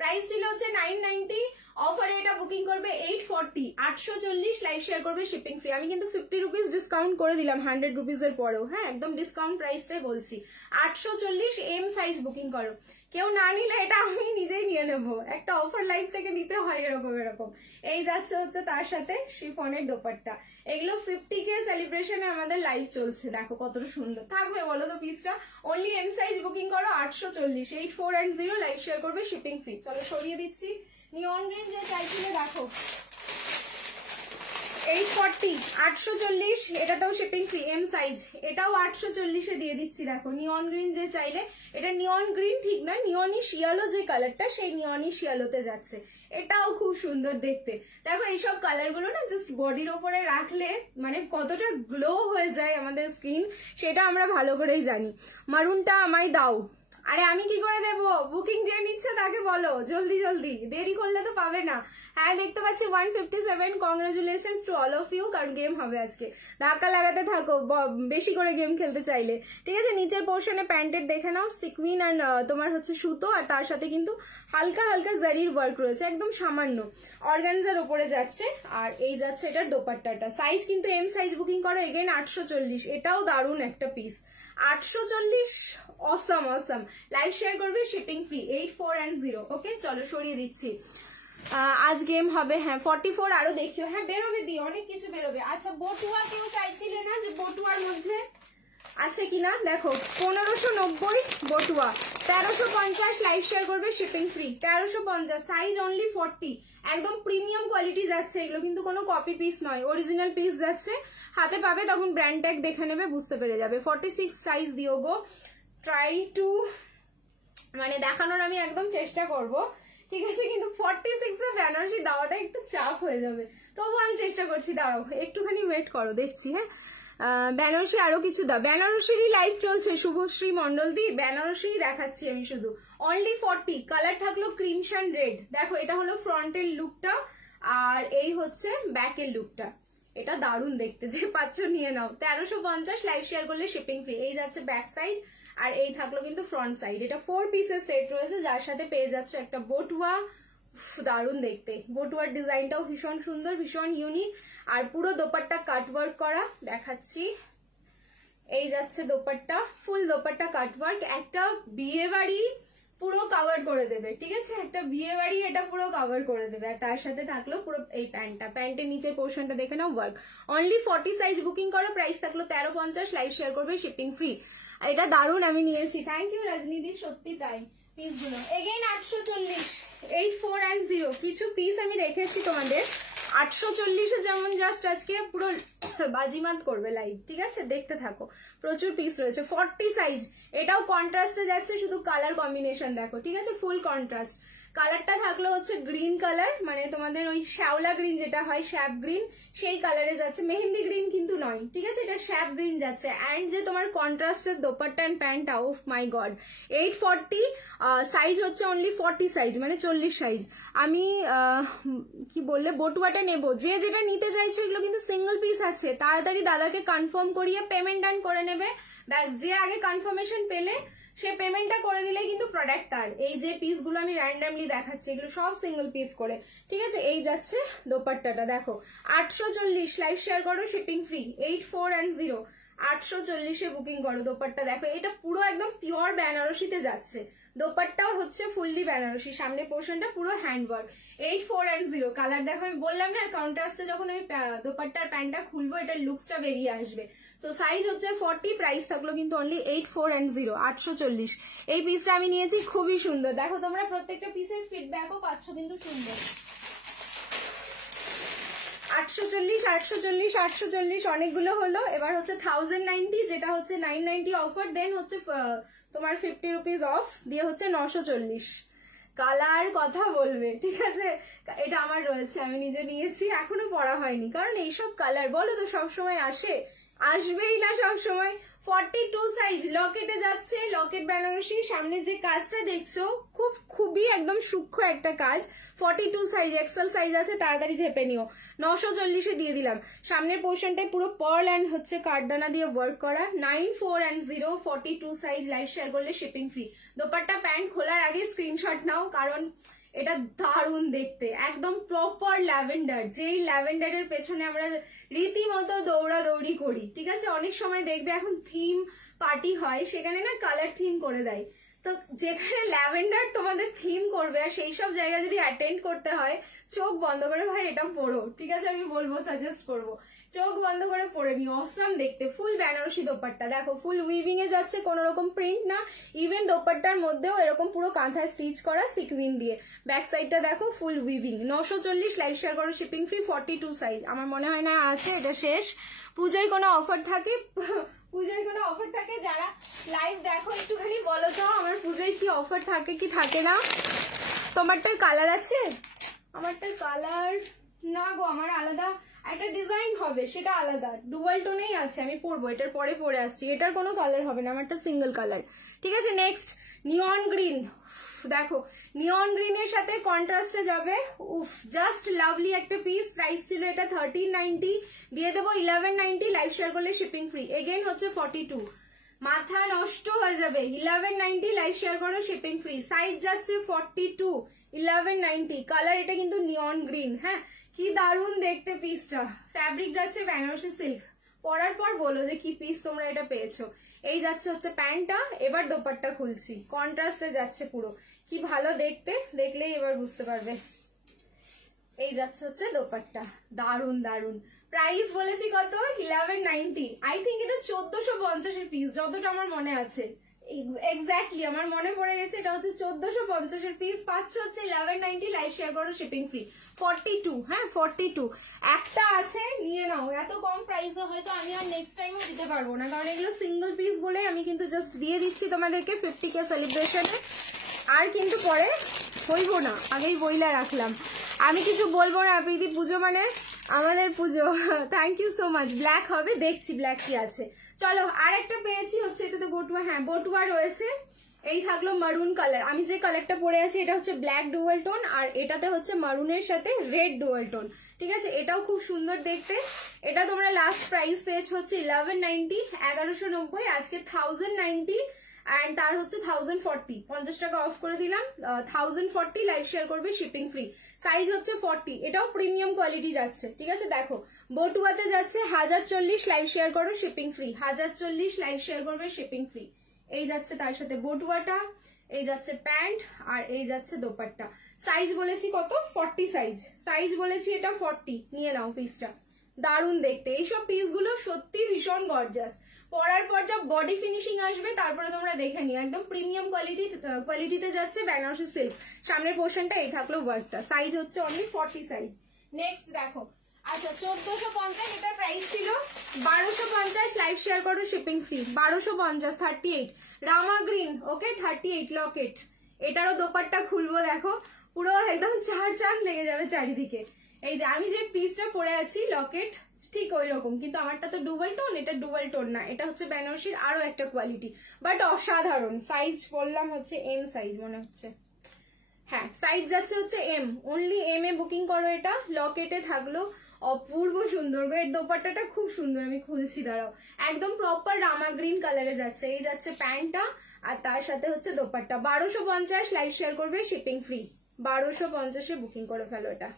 প্রাইস ছিল হচ্ছে 990, অফারে এটা বুকিং করবে 840, 840, লাইভ শেয়ার করবে, শিপিং ফ্রি। আমি কিন্তু 50 রুপিস ডিসকাউন্ট করে দিলাম 100 রুপিসের পরেও, হ্যাঁ একদম ডিসকাউন্ট প্রাইসটাই বলছি। 840, এম সাইজ বুকিং করো। কেউ না নিলে এটা আমি নিজেই নিয়ে নেবো, একটা অফার লাইভ থেকে নিতে হয় এরকম এরকম। এই যাচ্ছে হচ্ছে তার সাথে শিফনের দোপাট্টা, এগুলো 50K সেলিব্রেশনে আমাদের লাইভ চলছে, দেখো কতটা সুন্দর থাকবে বলো তো পিসটা। অনলি এম সাইজ বুকিং করো 840, 8410, লাইভ শেয়ার করবে, শিপিং ফ্রি। চলো সরিয়ে দিচ্ছি। নিয়ন গ্রিন যে চাইছিলে দেখো 840, 840, এটাতেও শিপিং ফ্রি, এম সাইজ, এটাও 840-এ দিয়ে দিচ্ছি। দেখো নিয়ন গ্রিন যে চাইলে, এটা নিয়ন গ্রিন ঠিক না, নিয়নিশ ইয়েলো যে কালারটা সেই নিয়নিশ ইয়েলোতে যাচ্ছে, এটাও খুব সুন্দর দেখতে। দেখো এইসব কালারগুলো না জাস্ট বডির ওপরে রাখলে মানে কতটা গ্লো হয়ে যায় আমাদের স্কিন, সেটা আমরা ভালো করেই জানি। মারুনটা আমায় দাও, আরে আমি কি করে দেবো, বুকিং যে নিচ্ছে তাকে বলো জলদি জলদি, দেরি করলে তো পাবে না। হ্যাঁ দেখতে পাচ্ছি 157, congratulation to all of you, কারণ গেম হবে আজকে, ধাক্কা লাগাতে থাকো বেশি করে গেম খেলতে চাইলে, ঠিক আছে। নিচের পোর্শনে প্যান্টের দেখে নাও, সিকুইন আর তোমার হচ্ছে সুতো, আর তার সাথে কিন্তু হালকা হালকা জারির ওয়ার্ক রয়েছে, একদম সামান্য অর্গানজার ওপরে যাচ্ছে। আর এই যাচ্ছে এটার দোপাট্টাটা, সাইজ কিন্তু এম সাইজ বুকিং করো, এগেন 840, এটাও দারুণ একটা পিস, 840, অসম অসম। লাইভ শেয়ার করবে, শিপিং ফ্রি, 8410। ওকে চলো সরিয়ে দিচ্ছি, আজ গেম হবে। হ্যাঁ 44 আরো দেখিও, হ্যাঁ বেরোবে দি, অনেক কিছু বেরোবে। আচ্ছা বটুয়া কেউ চাইছিলে না যে বটুয়ার মধ্যে আছে কিনা, দেখো 1590 বটুয়া, 1350, লাইভ শেয়ার করবে, শিপিং ফ্রি, 1350, সাইজ অনলি 40, একদম প্রিমিয়াম কোয়ালিটি যাচ্ছে এগুলো, কিন্তু কোনো কপি পিস নয়, অরিজিনাল পিস যাচ্ছে। হাতে পাবে তখন ব্র্যান্ড ট্যাগ দেখে নেবে, বুঝতে পেরে যাবে। 46 সাইজ দিও গো, ট্রাই টু মানে দেখানোর আমি একদম চেষ্টা করব, ঠিক আছে, কিন্তু 46-এ বেনারসি দেওয়াটা একটু চাপ হয়ে যাবে, তবু আমি চেষ্টা করছি, দাঁড়াও একটুখানি ওয়েট করো, দেখছি। হ্যাঁ বেনারসি আরো কিছু দাও, বেনারসিরই লাইভ চলছে, শুভশ্রী মন্ডল দি, বেনারসি দেখাচ্ছি আমি শুধু, অনলি 40, কালার থাকলো ক্রিমশন রেড। দেখো এটা হলো ফ্রন্টের লুকটা, আর এই হচ্ছে ব্যাকের লুকটা, এটা দারুণ দেখতে, যে পাচ্ছ নিয়ে নাও, 1350, লাইভ শেয়ার করলে শিপিং ফ্রি। এই যাচ্ছে ব্যাক সাইড, আর এই থাকলো কিন্তু ফ্রন্ট সাইড, এটা 4 পিসের সেট রয়েছে, যার সাথে পেয়ে যাচ্ছে একটা বটুয়া, দারুণ দেখতে, বটুয়ার ডিজাইনটাও ভীষণ সুন্দর, ভীষণ ইউনিক, আর পুরো দোপাট্টা কাটওয়ার্ক করা, দেখাচ্ছি। এই যাচ্ছে দোপাট্টা, ফুল দোপাট্টা কাটওয়ার্ক, একটা বিয়ে বাড়ি পুরো কভার করে দেবে, ঠিক আছে, একটা বিয়ে বাড়ি এটা পুরো কভার করে দেবে। আর তার সাথে থাকলো পুরো এই প্যান্টটা, প্যান্টের নিচের পোর্শনটা দেখে নাও, ওয়ার্ক। অনলি 40 সাইজ বুকিং করো, প্রাইস থাকলো 1350, লাইভ শেয়ার করবে, শিপিং ফ্রি। এটা দারুণ আমি নিয়েছি, থ্যাংক ইউ রাজনীতি, সত্যি তাই। পিসগুলো এগেইন 840, 8410, কিছু পিস আমি রেখেছি তোমাদের 840-এ, যেমন জাস্ট আজকে পুরো বাজিমাত করবে লাইভ, ঠিক আছে, দেখতে থাকো, প্রচুর পিস রয়েছে। 40 সাইজ, এটাও কন্ট্রাস্টে যাচ্ছে, শুধু কালার কম্বিনেশন দেখো, ঠিক আছে, ফুল কন্ট্রাস্ট। কালারটা থাকলো হচ্ছে গ্রিন কালার, মানে তোমাদের ওই শ্যাওলা গ্রিন যেটা হয়, শ্যাপ গ্রিন, সেই কালারে যাচ্ছে, মেহেন্দি গ্রিন কিন্তু নয়, ঠিক আছে, এটা শ্যাপ গ্রিন যাচ্ছে। অ্যান্ড যে তোমার কন্ট্রাস্টের দোপাট্টা অ্যান্ড প্যান্টটা, ওফ মাই গড, 840, সাইজ হচ্ছে অনলি 40 সাইজ, মানে 40 সাইজ। আমি কি বললে বটুয়াটা নেবো, যে যেটা নিতে চাইছো, এগুলো কিন্তু সিঙ্গেল পিস আছে, তাড়াতাড়ি দাদাকে কনফার্ম করিয়ে পেমেন্ট ডান করে নেবে, ব্যাস, যে আগে কনফার্মেশন পেলে সে পেমেন্টটা করে দিলে কিন্তু প্রোডাক্ট তার। এই যে পিসগুলো আমি র্যান্ডামলি দেখাচ্ছি, এগুলো সব সিঙ্গেল পিস করে, ঠিক আছে। এই যাচ্ছে দোপাট্টাটা, দেখো 840, লাইভ শেয়ার করো, শিপিং ফ্রি, 8410, 840-এ বুকিং করো। দোপাট্টা দেখো, এটা পুরো একদম পিওর বেনারসিতে যাচ্ছে, দোপাট্টাও হচ্ছে ফুললি বেনারসি, সামনের পোর্শনটা পুরো হ্যান্ডওয়ার্ক, 8410। কালার দেখো, আমি বললাম না কন্ট্রাস্টে যখন আমি দোপাট্টার প্যান্টটা খুলবো এটার লুকসটা বেরিয়ে আসবে। তো সাইজ হচ্ছে 40, প্রাইস থাকলো কিন্তু অনলি 8410, 840। এই পিসটা আমি নিয়েছি, খুবই সুন্দর, দেখো তোমরা প্রত্যেকটা পিসের ফিডব্যাকও পাচ্ছ কিন্তু সুন্দর। 840, 840, 840 অনেকগুলো হলো, এবার হচ্ছে 1090, যেটা হচ্ছে 990 অফার, দেন হচ্ছে তোমার 50 রুপিস অফ দিয়ে হচ্ছে 940। কালার কথা বলবে, ঠিক আছে, এটা আমার রয়েছে, আমি নিজে নিয়েছি, এখনো পরা হয়নি, কারণ এইসব কালার বলো তো সবসময় আসবেই না সব সময়। 42 সাইজ, লকেটে যাচ্ছে, লকেট বেনারসি, সামনে যে কাজটা দেখছো খুবই একদম সূক্ষ্ম একটা কাজ, 42 সাইজ, এক্সেল সাইজ আছে, তাড়াতাড়ি ঝেপে নিও, 940-এ দিয়ে দিলাম। সামনের পোর্শনটাই পুরো পার্ল অ্যান্ড হচ্ছে কাঠদানা দিয়ে ওয়ার্ক করা, 9410, 42 সাইজ, লাইভ শেয়ার করলে শিপিং ফ্রি। দোপাট্টা প্যান্ট খোলার আগে স্ক্রিনশট নাও, কারণ এটা দারুণ দেখতে, একদম প্রপার ল্যাভেন্ডার, যেই ল্যাভেন্ডারের পেছনে আমরা রীতিমতো দৌড়াদৌড়ি করি, ঠিক আছে। অনেক সময় দেখবে এখন থিম পার্টি হয়, সেখানে না কালার থিম করে দেয়, তো যেখানে ল্যাভেন্ডার তোমাদের থিম করবে আর সেই সব জায়গা যদি অ্যাটেন্ড করতে হয়, চোখ বন্ধ করে ভাই এটা পড়ো, ঠিক আছে? আমি বলবো, সাজেস্ট করবো, চোখ বন্ধ করে পরে নি, অসাম দেখতে। ফুল বেনারসি দোপাট্টা, দেখো ফুল উইভিং এ যাচ্ছে, কোন রকম প্রিন্ট না, ইভেন দোপাট্টার মধ্যেও এরকম পুরো কাঁথায় স্টিচ করা সিকুইন দিয়ে। ব্যাক সাইডটা দেখো ফুল উইভিং। 940, লাইভ শেয়ার করো, শিপিং ফ্রি, 42 সাইজ। আমার মনে হয় না আছে, এটা শেষ। পূজায় কোনো অফার থাকে? পূজায় কোনো অফার থাকে? যারা লাইভ দেখো একটুখানি বলো তো আমার পুজোয় কি অফার থাকে কি থাকে না। তোমারটার কালার আছে? আমারটার কালার না গো, আমার আলাদা একটা ডিজাইন হবে, সেটা আলাদা, ডুয়াল টোনেই আছে, আমি পরবো, এটার পরে পরে আসছি। এটার কোনো কালার হবে না, আমারটা সিঙ্গেল কালার, ঠিক আছে? নেক্সট নিয়ন গ্রিন, দেখো নিয়ন গ্রিনের সাথে কন্ট্রাস্টে যাবে, উফ জাস্ট লাভলি একটা পিস। প্রাইস ছিল এটা 1390, দিয়ে দেবো 1190, লাইভ শেয়ার করলে শিপিং ফ্রি। এগেইন হচ্ছে 42, মাথা নষ্ট হয়ে যাবে। 1190, লাইভ শেয়ার করো, শিপিং ফ্রি। সাইজ যাচ্ছে 42, 1190, কালার এটা কিন্তু নিয়ন গ্রিন। হ্যাঁ, কি দারুণ দেখতে পিসটা। ফ্যাব্রিক যাচ্ছে বেনারসি সিল্ক। পরার পর বলো যে কি পিস তোমরা এটা পেয়েছো। এই যাচ্ছে হচ্ছে প্যান্টটা। এবার দোপাট্টা খুলছি, কন্ট্রাস্টে যাচ্ছে পুরো, কি ভালো দেখতে, দেখলেই এবার বুঝতে পারবে। এই যাচ্ছে হচ্ছে দোপাট্টা, দারুন দারুন। প্রাইস বলেছি কত? 1190। আই থিঙ্ক এটা 1450 এর পিস, যতটা আমার মনে আছে। এক্স্যাক্টলি আমার মনে পড়ে গেছে, এটা হচ্ছে 1450 এর পিস। পাচ্ছ হচ্ছে 1190, লাইভ শেয়ার করো, শিপিং ফ্রি। 42, হ্যাঁ 42 একটা আছে, নিয়ে নাও। এত কম প্রাইসে হয়তো আমি আর নেক্সট টাইমও দিতে পারবো না, কারণ এগুলো সিঙ্গেল পিস বলে আমি কিন্তু জাস্ট দিয়ে দিচ্ছি তোমাদেরকে 50K সেলিব্রেশনে। আর কিন্তু পরে হইব না, আগেই বইলা রাখলাম। আমি কিছু বলবো না, প্রীতি পুজো মানে আমাদের puja. Thank you so much. Black হবে, দেখছি ব্ল্যাক কি আছে। চলো আর একটা পেয়েছি হচ্ছে, এটাতে বটুয়া, হ্যাঁ বটুয়া রয়েছে। এই থাকলো মারুন কালার। আমি যে কালারটা পরে আছি এটা হচ্ছে ব্ল্যাক ডুয়াল টোন, আর এটাতে হচ্ছে মারুনের সাথে রেড ডুয়াল টোন, ঠিক আছে? এটাও খুব সুন্দর দেখতে। এটা তোমরা লাস্ট প্রাইস পেয়েছো হচ্ছে 1190, 1190, আজকে 1090, অ্যান্ড তার হচ্ছে 1040, 50 টাকা অফ করে দিলাম। 1040, লাইভ শেয়ার করবে, শিপিং ফ্রি। সাইজ হচ্ছে 40, এটাও প্রিমিয়াম কোয়ালিটি যাচ্ছে, ঠিক আছে? দেখো বটুয়াতে যাচ্ছে 1040, লাইভ শেয়ার করো, শিপিং ফ্রি। 1040, লাইভ শেয়ার করবে, শিপিং ফ্রি। এই যাচ্ছে তার সাথে বটুয়াটা, এই যাচ্ছে প্যান্ট, আর এই যাচ্ছে দোপাট্টা। সাইজ বলেছি কত? 40 সাইজ। সাইজ বলেছি এটা 40, নিয়ে নাও পিসটা, দারুণ দেখতে। এইসব পিসগুলো সত্যি ভীষণ গর্জাস। পরার পর যা বডি ফিনিশিং আসবে তারপরে তোমরা দেখে নিও, একদম প্রিমিয়াম কোয়ালিটিতে যাচ্ছে বেনারসি সিল্ক। সামনের পোর্শনটা এই থাকলো ওয়ার্কটা। সাইজ হচ্ছে অনলি 40 সাইজ। নেক্সট দেখো, আচ্ছা 1450, এটা প্রাইস ছিল 1250, লাইভ শেয়ার করো, শিপিং ফ্রি। 1250, 38, রামা গ্রিন, ওকে 38 লকেট। এটারও দোপাট্টা খুলবো, দেখো পুরো একদম চার চাঁদ লেগে যাবে চারিদিকে। এই যে আমি যে পিসটা পরে আছি লকেট, ঠিক ওই রকম, কিন্তু আমারটা তো ডুয়াল টোন, এটা ডুয়াল টোন না, এটা হচ্ছে বেনারসির আরো একটা কোয়ালিটি, বাট অসাধারণ। সাইজ বললাম হচ্ছে এম সাইজ মনে হচ্ছে, হ্যাঁ সাইজ যাচ্ছে হচ্ছে M, only M A booking করো। এটা লকেটে থাকলো, অপূর্ব সুন্দর। এর দোপাট্টাটা খুব সুন্দর, আমি খুলছি দাঁড়াও। একদম প্রপার রামা গ্রিন কালারে যাচ্ছে। এই যাচ্ছে প্যান্টটা, আর তার সাথে হচ্ছে দোপাট্টা। 1250, লাইভ শেয়ার করবে, শিপিং ফ্রি। 1250-এ বুকিং করে ফেলো এটা।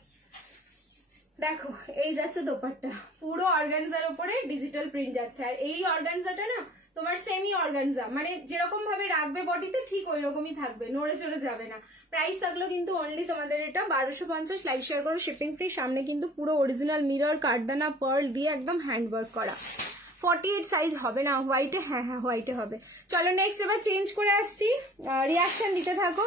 দেখো এই যাচ্ছে দোপাট্টা, পুরো অর্গানজার উপরে ডিজিটাল প্রিন্ট যাচ্ছে। আর এই অর্গানজাটা না তোমার সেমি অর্গানজা, মানে যেরকম ভাবে রাখবে বডিতে ঠিক ওই রকমই থাকবে, নড়ে চড়ে যাবে না। প্রাইস থাকলো কিন্তু অনলি তোমাদের এটা 1250, লাইভ শেয়ার করো, শিপিং ফ্রি। সামনে কিন্তু পুরো অরিজিনাল মিরর, কাঠদানা, পার্ল দিয়ে একদম হ্যান্ডওয়ার্ক করা। 48 সাইজ হবে না হোয়াইটে? হ্যাঁ হ্যাঁ হোয়াইটে হবে। চলো নেক্সট এবার চেঞ্জ করে আসছি, রিয়াকশন দিতে থাকো।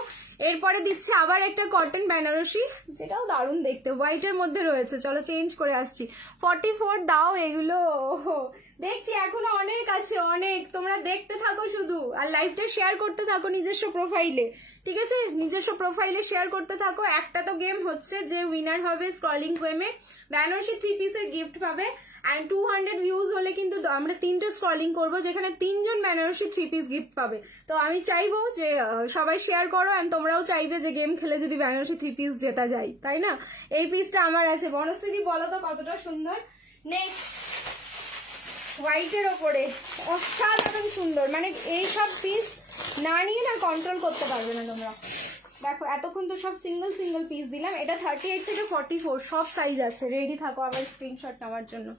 এরপরে দিচ্ছি আবার একটা কটন বেনারসি, যেটাও দারুণ দেখতে, হোয়াইটের মধ্যে রয়েছে। চলো চেঞ্জ করে আসছি। 44 দাও এগুলো, দেখছি এখনো অনেক আছে, অনেক। তোমরা দেখতে থাকো শুধু, আর লাইভটা শেয়ার করতে থাকো নিজস্ব প্রোফাইলে, ঠিক আছে? নিজস্ব প্রোফাইলে শেয়ার করতে থাকো। একটা তো গেম হচ্ছে, যে উইনার হবে স্ক্রলিং গেমে বেনারসি 3 পিসের গিফট পাবে। অ্যান্ড 200 ভিউজ হলে কিন্তু আমরা 3টে স্ক্রলিং করবো, যেখানে 3 জন বেনারসি 3 পিস গিফট পাবে। তো আমি চাইবো যে সবাই শেয়ার করো, অ্যান্ড তোমরাও চাইবে যে গেম খেলে যদি বেনারসি 3 পিস জেতা যায়, তাই না? এই পিসটা আমার আছে। বনশ্রী বলো তো কতটা সুন্দর। নেক্সট হোয়াইটের ওপরে অসাধারণ সুন্দর, মানে এইসব পিস না নিয়ে না কন্ট্রোল করতে পারবে না তোমরা। দেখো এতক্ষণ তো সব সিঙ্গেল সিঙ্গেল পিস দিলাম। এটা 38 থেকে 44 সব সাইজ আছে। রেডি থাকো আবার স্ক্রিনশট নেওয়ার জন্য।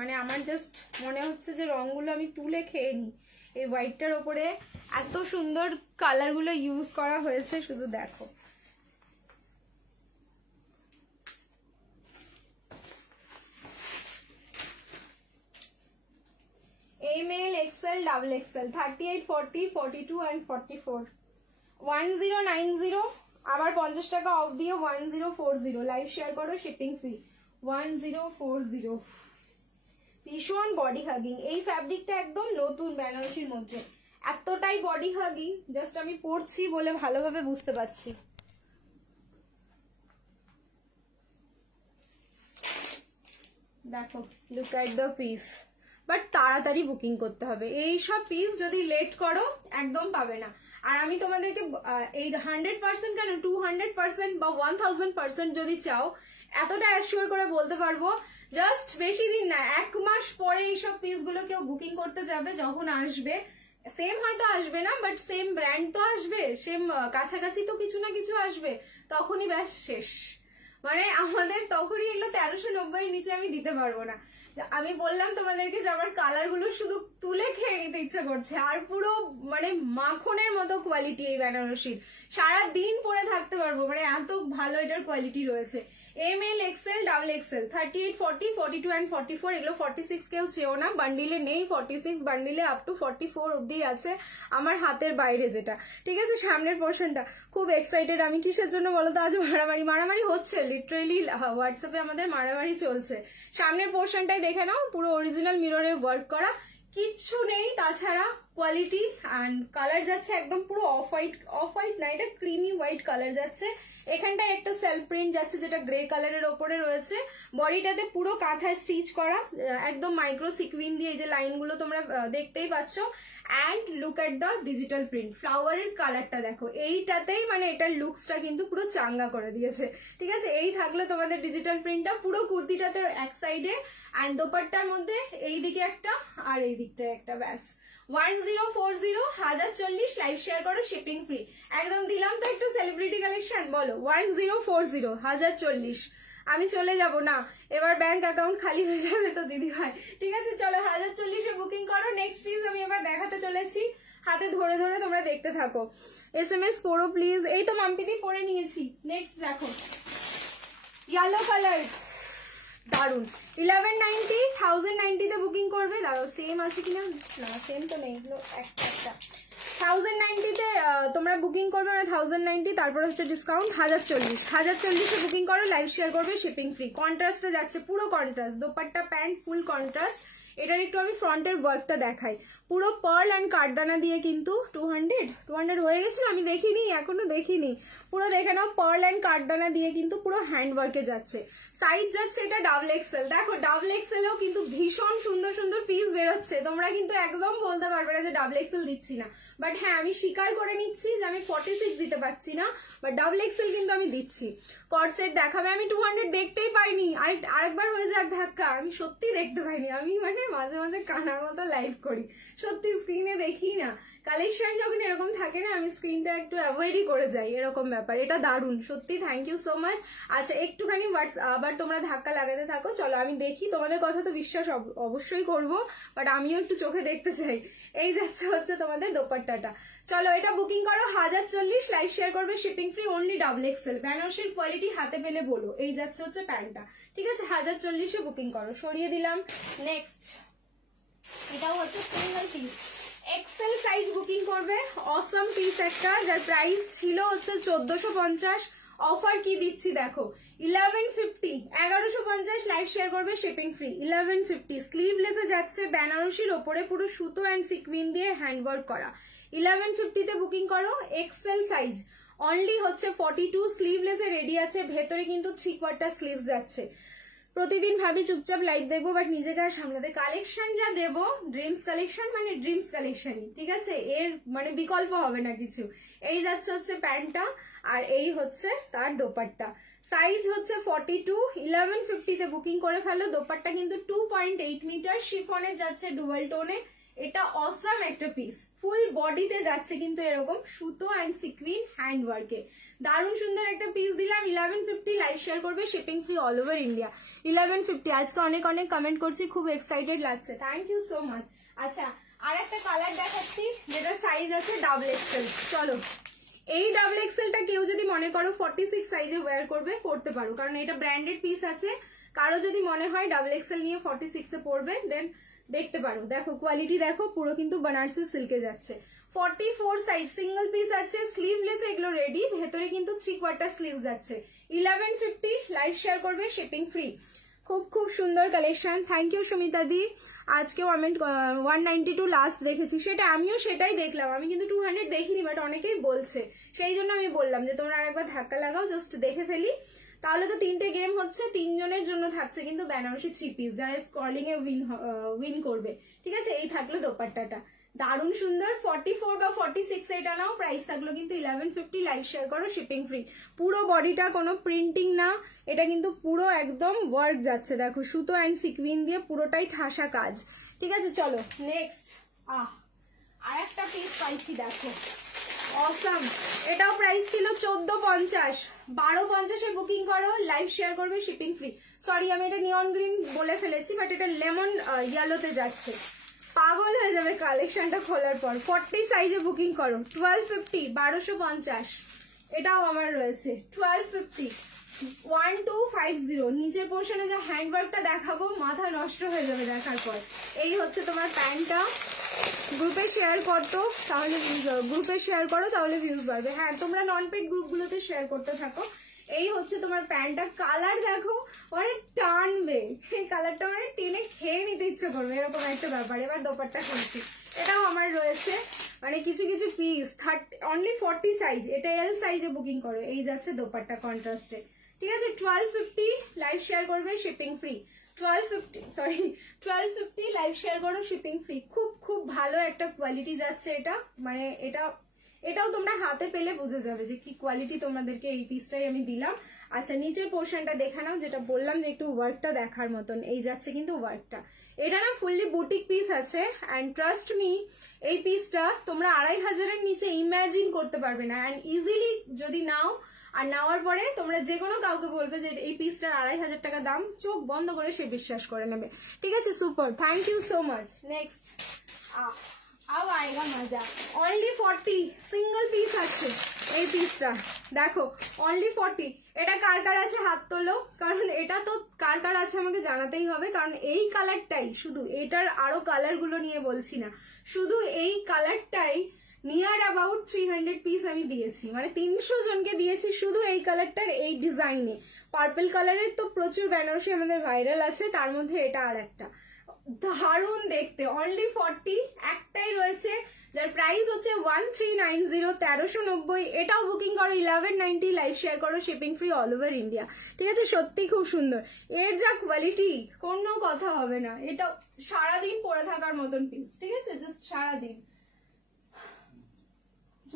মানে আমার জাস্ট মনে হচ্ছে যে রঙগুলো আমি তুলে খেয়ে নিই। এই হোয়াইটটার ওপরে এত সুন্দর কালারগুলো ইউজ করা হয়েছে, শুধু দেখো। ML, XL, double XL, 38, 40, 42 and 44, 1090, আবার 50 টাকা অফ দিয়ে 1040, লাইভ শেয়ার করো, শিপিং ফ্রি, 1040। ভীষণ বডি হাগিং, এই ফ্যাব্রিকটা একদম নতুন বেনারসির মধ্যে, এতটাই বডি হাগিং, জাস্ট আমি পরছি বলে ভালোভাবে বুঝতে পারছি। দেখো, look at the piece, but তাড়াতাড়ি বুকিং করতে হবে। এই সব পিস যদি লেট করো একদম পাবে না। আর আমি তোমাদেরকে এই 100% কেন 200% বা 1000% যদি চাও, এতটা অ্যাসিওর করে বলতে পারবো, জাস্ট বেশি দিন না, 1 মাস পরে এইসব পিসগুলো কেউ বুকিং করতে যাবে, যখন আসবে সেম হয়তো আসবে না, বাট সেম ব্র্যান্ড তো আসবে, সেম কাছাকাছি তো কিছু না কিছু আসবে, তখনই ব্যাস শেষ। মানে আমাদের তখনই এগুলো 1390 নিচে আমি দিতে পারবো না। আমি বললাম তোমাদেরকে যে আমার কালার গুলো শুধু তুলে খেয়ে নিতে ইচ্ছা করছে, আর পুরো মানে মাখনের মতো কোয়ালিটি এই বেনারসির, সারা দিন পরে থাকতে পারবো, মানে এত ভালো এটার কোয়ালিটি রয়েছে। ML, XL, double XL, 38, 40, 42 and 44, এগুলো 46 কেউ চেও না, বান্ডিলে নেই 46, বান্ডিলে আপ টু 44 অব্দি আছে, আমার হাতের বাইরে যেটা, ঠিক আছে। সামনের পোর্শনটা খুব এক্সাইটেড আমি, কিসের জন্য বলো তো? আজ মারামারি হচ্ছে, লিটারেলি হোয়াটসঅ্যাপে আমাদের মারামারি চলছে। সামনের পোর্শনটাই দেখে নাও, পুরো অরিজিনাল মিররে ওয়ার্ক করা, কিচ্ছু নেই তাছাড়া। কোয়ালিটি অ্যান্ড কালার যাচ্ছে একদম পুরো অফ হোয়াইট না, এটা ক্রিমি হোয়াইট কালার যাচ্ছে। এখানটায় একটা সেলফ প্রিন্ট যাচ্ছে যেটা গ্রে কালারের ওপরে রয়েছে। বডিটাতে পুরো কাঁথায় স্টিচ করা, একদম মাইক্রো সিকুইন দিয়ে এই যে লাইনগুলো তোমরা দেখতেই পাচ্ছ। And look at the digital print, ফ্লাওয়ারের কালারটা দেখো, এইটাতেই মানে এটার লুকসটা কিন্তু পুরো চাঙ্গা করে দিয়েছে, ঠিক আছে। এই থাকলো তোমাদের ডিজিটাল প্রিন্টটা পুরো কুর্তিটাতে এক সাইডে, অ্যান্ড দোপাট্টার মধ্যে এই দিকে একটা আর এই দিকটায় একটা, ব্যাস 1040, 1040, লাইভ শেয়ার করো, শিপিং ফ্রি। একদম দিলাম তো একটু সেলিব্রিটি কালেকশন, বলো 1040, 1040। আমি চলে যাব না, এবার ব্যাংক অ্যাকাউন্ট খালি হয়ে যাবে তো দিদি ভাই, ঠিক আছে। চলো 1040-এ বুকিং করো। নেক্সট পিস আমি এবার দেখাতে চলেছি, হাতে ধরে ধরে তোমরা দেখতে থাকো। SMS পড়ো প্লিজ, এই তো মাম্পিদি পরে নিয়েছি। নেক্সট দেখো, ইয়েলো কালার, দারুন, 1190, 1090-তে বুকিং করবে। দাঁড়াও, সেম আছে কিনা, না সেম তো নেই, একটা 1090-তে তোমরা বুকিং করবে, মানে 1090, তারপর হচ্ছে ডিসকাউন্ট 1040-এ বুকিং করো, লাইভ শেয়ার করবে, শিপিং ফ্রি। কন্ট্রাস্টে যাচ্ছে, পুরো contrast, dupatta pant full contrast. এটার একটু আমি ফ্রন্টের ওয়ার্কটা দেখাই, পুরো পার্ল অ্যান্ড কাঠদানা দিয়ে কিন্তু 200 হয়ে গেছিল, আমি দেখিনি, এখনো দেখিনি, পুরো দেখে নাও, পার্ল অ্যান্ড কাঠদানা দিয়ে কিন্তু পুরো হ্যান্ড ওয়ার্কে যাচ্ছে। সাইজ যাচ্ছে এটা ডাবল এক্সেল, দেখো ডাবল এক্সেলেও কিন্তু ভীষণ সুন্দর সুন্দর পিস বেরোচ্ছে, তোমরা কিন্তু একদম বলতে পারবে না যে ডাবল এক্সেল দিচ্ছি না, বাট হ্যাঁ আমি স্বীকার করে নিচ্ছি যে আমি 46 দিতে পারছি না, বাট ডাবল এক্সেল কিন্তু আমি দিচ্ছি। কট সেট দেখাবে, আমি 200 দেখতেই পাইনি, আরেকবার হয়ে যাক ধাক্কা, আমি সত্যি দেখতে পাইনি, আমি মানে মাঝে মাঝে কানার মতো লাইভ করি, সত্যি স্ক্রিনে দেখি না, কালেকশন যখন এরকম থাকে না আমি স্ক্রিনটা একটু অ্যাভয়েডই করে যাই, এরকম ব্যাপার। এটা দারুণ সত্যি, থ্যাংক ইউ সো মাচ। আচ্ছা একটুখানি আবার তোমরা ধাক্কা লাগাতে থাকো, চলো আমি দেখি, তোমাদের কথা তো বিশ্বাস অবশ্যই করবো, বাট আমিও একটু চোখে দেখতে চাই। এই যাচ্ছে হচ্ছে তোমাদের দোপাট্টাটা, চলো এটা বুকিং করো 1040, লাইভ শেয়ার করবে, shipping free, only double XL. বেনারসির কোয়ালিটি হাতে পেলে বলো। এই যাচ্ছে হচ্ছে প্যান্টটা, ঠিক আছে, 1040-এ বুকিং করো, সরিয়ে দিলাম। নেক্সট এটাও হচ্ছে single piece, XL size booking করবে, অসম পিস একটা, যার প্রাইস ছিল হচ্ছে 1450, অফার কি দিচ্ছি দেখো, 1150, 1150, লাইভ শেয়ার করবে, শিপিং ফ্রি, 1150। স্লিভলেসে যাচ্ছে, বেনারসির ওপরে পুরো সুতো অ্যান্ড সিকুইন দিয়ে হ্যান্ডওয়ার্ক করা, 1150-তে বুকিং করো, এক্সেল সাইজ, অনলি হচ্ছে 42, স্লিভলেসে রেডি আছে, ভেতরে কিন্তু 3/4 স্লিভস যাচ্ছে। প্রতিদিন ভাবি চুপচাপ লাইভ দেখবো, বাট নিজেকে আর সামলাতে, কালেকশন যা দেবো, ড্রিমস কালেকশন মানে ড্রিমস কালেকশনই, ঠিক আছে, এর মানে বিকল্প হবে না কিছু। এই যাচ্ছে হচ্ছে প্যান্টটা, আর এই হচ্ছে তার দোপাট্টা, সাইজ হচ্ছে 42, 1150-তে বুকিং করে ফেলো। দোপাট্টা কিন্তু 2.8 মিটার শিফনের যাচ্ছে, ডুয়াল টোনে। এটা অসাম একটা পিস, ফুল বডিতে যাচ্ছে কিন্তু এরকম সুতো অ্যান্ড সিকুইন হ্যান্ড ওয়ার্কে, দারুণ সুন্দর একটা পিস দিলাম। 1150, লাইভ শেয়ার করবে, shipping free all over India. 1150। আজকে অনেক অনেক কমেন্ট করছি, খুব এক্সাইটেড লাগছে, থ্যাংক ইউ সো মাচ। আচ্ছা আর একটা কালার দেখাচ্ছি যেটা সাইজ আছে ডাবল এক্সেল। চলো এই ডাবল এক্সেলটা কেউ যদি মনে করো 46 সাইজে ওয়্যার করবে, করতে পারো, কারণ এটা ব্র্যান্ডেড পিস আছে। কারো যদি মনে হয় ডাবল এক্সেল নিয়ে 46 এ পড়বে, দেন দেখতে পারো। দেখো কোয়ালিটি দেখো, পুরো কিন্তু বানারসি সিল্কে যাচ্ছে। 44 সাইজ সিঙ্গেল পিস আছে, স্লিভলেস এগুলো রেডি, ভেতরে কিন্তু 3/4 স্লিভ যাচ্ছে। 1150, লাইভ শেয়ার করবে, শিপিং ফ্রি। খুব খুব সুন্দর কালেকশন, থ্যাংক ইউ সুমিতা দি। আজকেও আমি 192 লাস্ট দেখেছি, সেটা আমিও সেটাই দেখলাম, আমি কিন্তু 200 দেখিনি, বাট অনেকেই বলছে, সেই জন্য আমি বললাম যে তোমরা আরেকবার ধাক্কা লাগাও, জাস্ট দেখে ফেলি। তাহলে তো 3টে গেম হচ্ছে, 3 জনের জন্য থাকছে কিন্তু বেনারসি 3 পিস, যারা স্কলিং এ উইন করবে। ঠিক আছে, এই থাকলো দোপাট্টাটা, দারুণ সুন্দর। 44 বা 46 এটা নাও, প্রাইস থাকলো কিন্তু 1150, লাইভ শেয়ার করো, শিপিং ফ্রি। পুরো বডিটা কোনো প্রিন্টিং না, এটা কিন্তু পুরো একদম ওয়ার্ক যাচ্ছে, দেখো সুতো অ্যান্ড সিকুইন দিয়ে পুরোটাই ঠাসা কাজ। ঠিক আছে, চলো নেক্সট। আর একটা পিস পাইছি, দেখো অসাম। এটাও প্রাইস ছিল 1450, 1250 এ বুকিং করো, লাইভ শেয়ার করবে, শিপিং ফ্রি। সরি আমি এটা নিয়ন গ্রিন বলে ফেলেছি, বাট এটা লেমন ইয়েলোতে যাচ্ছে, পাগল হয়ে যাবে কালেকশনটা খোলার পর। 40 সাইজে বুকিং করো, 1250, 1250। এটাও আমার রয়েছে 1250, 1250। নিচের পোর্শনে যা হ্যান্ডওয়ার্কটা দেখাবো, মাথা নষ্ট হয়ে যাবে দেখার পর। এই হচ্ছে তোমার প্যান্টটা, গ্রুপে শেয়ার করতো তাহলে গ্রুপে শেয়ার করো তাহলে ভিউজ বাড়বে। হ্যাঁ তোমরা নন পেড গ্রুপগুলোতে শেয়ার করতে থাকো। এই হচ্ছে তোমার প্যান্টটা, কালার দেখো অনেক টানবে, এই কালারটা মানে টেনে খেয়ে নিতে ইচ্ছে করবে, এরকম একটা ব্যাপার। এবার দোপাট্টা কিনছি, এটাও আমার রয়েছে, মানে কিছু কিছু পিস অনলি 40 সাইজ, এটা এল সাইজে বুকিং করো। এই যাচ্ছে দোপাট্টা কন্ট্রাস্টে। ঠিক আছে, 1250, লাইভ শেয়ার করবে, শিপিং ফ্রি। 1250 লাইভ শেয়ার করো, শিপিং ফ্রি। খুব খুব ভালো একটা কোয়ালিটি যাচ্ছে এটা, মানে এটাও তোমরা হাতে পেলে বুঝে যাবে যে কি কোয়ালিটি। তোমাদেরকে এই পিসটাই আমি দিলাম। আচ্ছা নিচের পোর্শনটা দেখে নাও, যেটা বললাম যে একটু ওয়ার্কটা দেখার মতন। এই যাচ্ছে কিন্তু ওয়ার্কটা, এটা না ফুললি বুটিক পিস আছে, অ্যান্ড ট্রাস্ট মি এই পিসটা তোমরা 2500-এর নিচে ইমাজিন করতে পারবে না। অ্যান্ড ইজিলি যদি নাও, আর নেওয়ার পরে তোমরা যে কোনো কাউকে বলবে যে এই পিসটার 2500 টাকা দাম, চোখ বন্ধ করে সে বিশ্বাস করে নেবে। ঠিক আছে, super, thank you so much. Next अब आएगा मजा। অনলি 40 সিঙ্গেল পিস আছে এই পিসটা, দেখো অনলি 40। এটা কার কার আছে হাত তোলো, কারণ এটা তো কার কার আছে আমাকে জানাতেই হবে, কারণ এই কালারটাই, শুধু এটার আরো কালার গুলো নিয়ে বলছি না, শুধু এই কালারটাই নিয়ার অ্যাবাউট 300 পিস আমি দিয়েছি, মানে 300 জনকে দিয়েছি শুধু এই কালারটার এই ডিজাইনে। পার্পল কালারের তো প্রচুর বেনারসি আমাদের ভাইরাল আছে, তার মধ্যে এটা আর একটা দারুণ দেখতে। অনলি 40, একটাই রয়েছে যার প্রাইস হচ্ছে 1390, 1390। এটাও বুকিং করো 1190, লাইভ শেয়ার করো, shipping free all over India. ঠিক আছে, সত্যি খুব সুন্দর, এর যা কোয়ালিটি কোনো কথা হবে না। এটা সারাদিন পরে থাকার মতন পিস। ঠিক আছে, জাস্ট সারাদিন,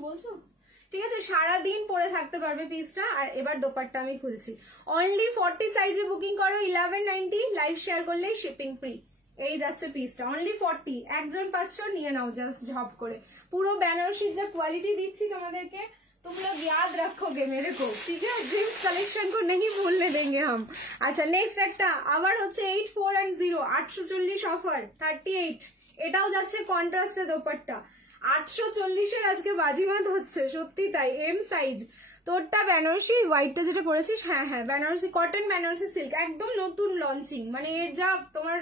বলছো ঠিক আছে, সারাদিন পরে থাকতে পারবে পিসটা। আর এবার দোপাট্টা আমি খুলছি, অনলি 40 সাইজে বুকিং করো, 1190, লাইভ শেয়ার করলে শিপিং ফ্রি। এই যাচ্ছে পিসটা, অনলি 40। একজন পাচ্ছ, নিয়ে নাও জাস্ট ঝপ করে। পুরো বেনারসির যা কোয়ালিটি দিচ্ছি তোমাদেরকে, तुम लोग याद रखोगे मेरे को, ठीक है। ड्रीम्स कलेक्शन को नहीं भूलने देंगे हम। अच्छा नेक्स्ट একটা আবার হচ্ছে 8410, 840 অফার, 38। এটাও যাচ্ছে কন্ট্রাস্টে দোপাট্টা, 840-এর আজকে বাজিমাত হচ্ছে, সত্যি তাই। এম সাইজ, তোরটা বেনারসি, হোয়াইটটা যেটা পরেছিস, হ্যাঁ হ্যাঁ বেনারসি কটন, বেনারসি সিল্ক, একদম নতুন লঞ্চিং। মানে এর যা তোমার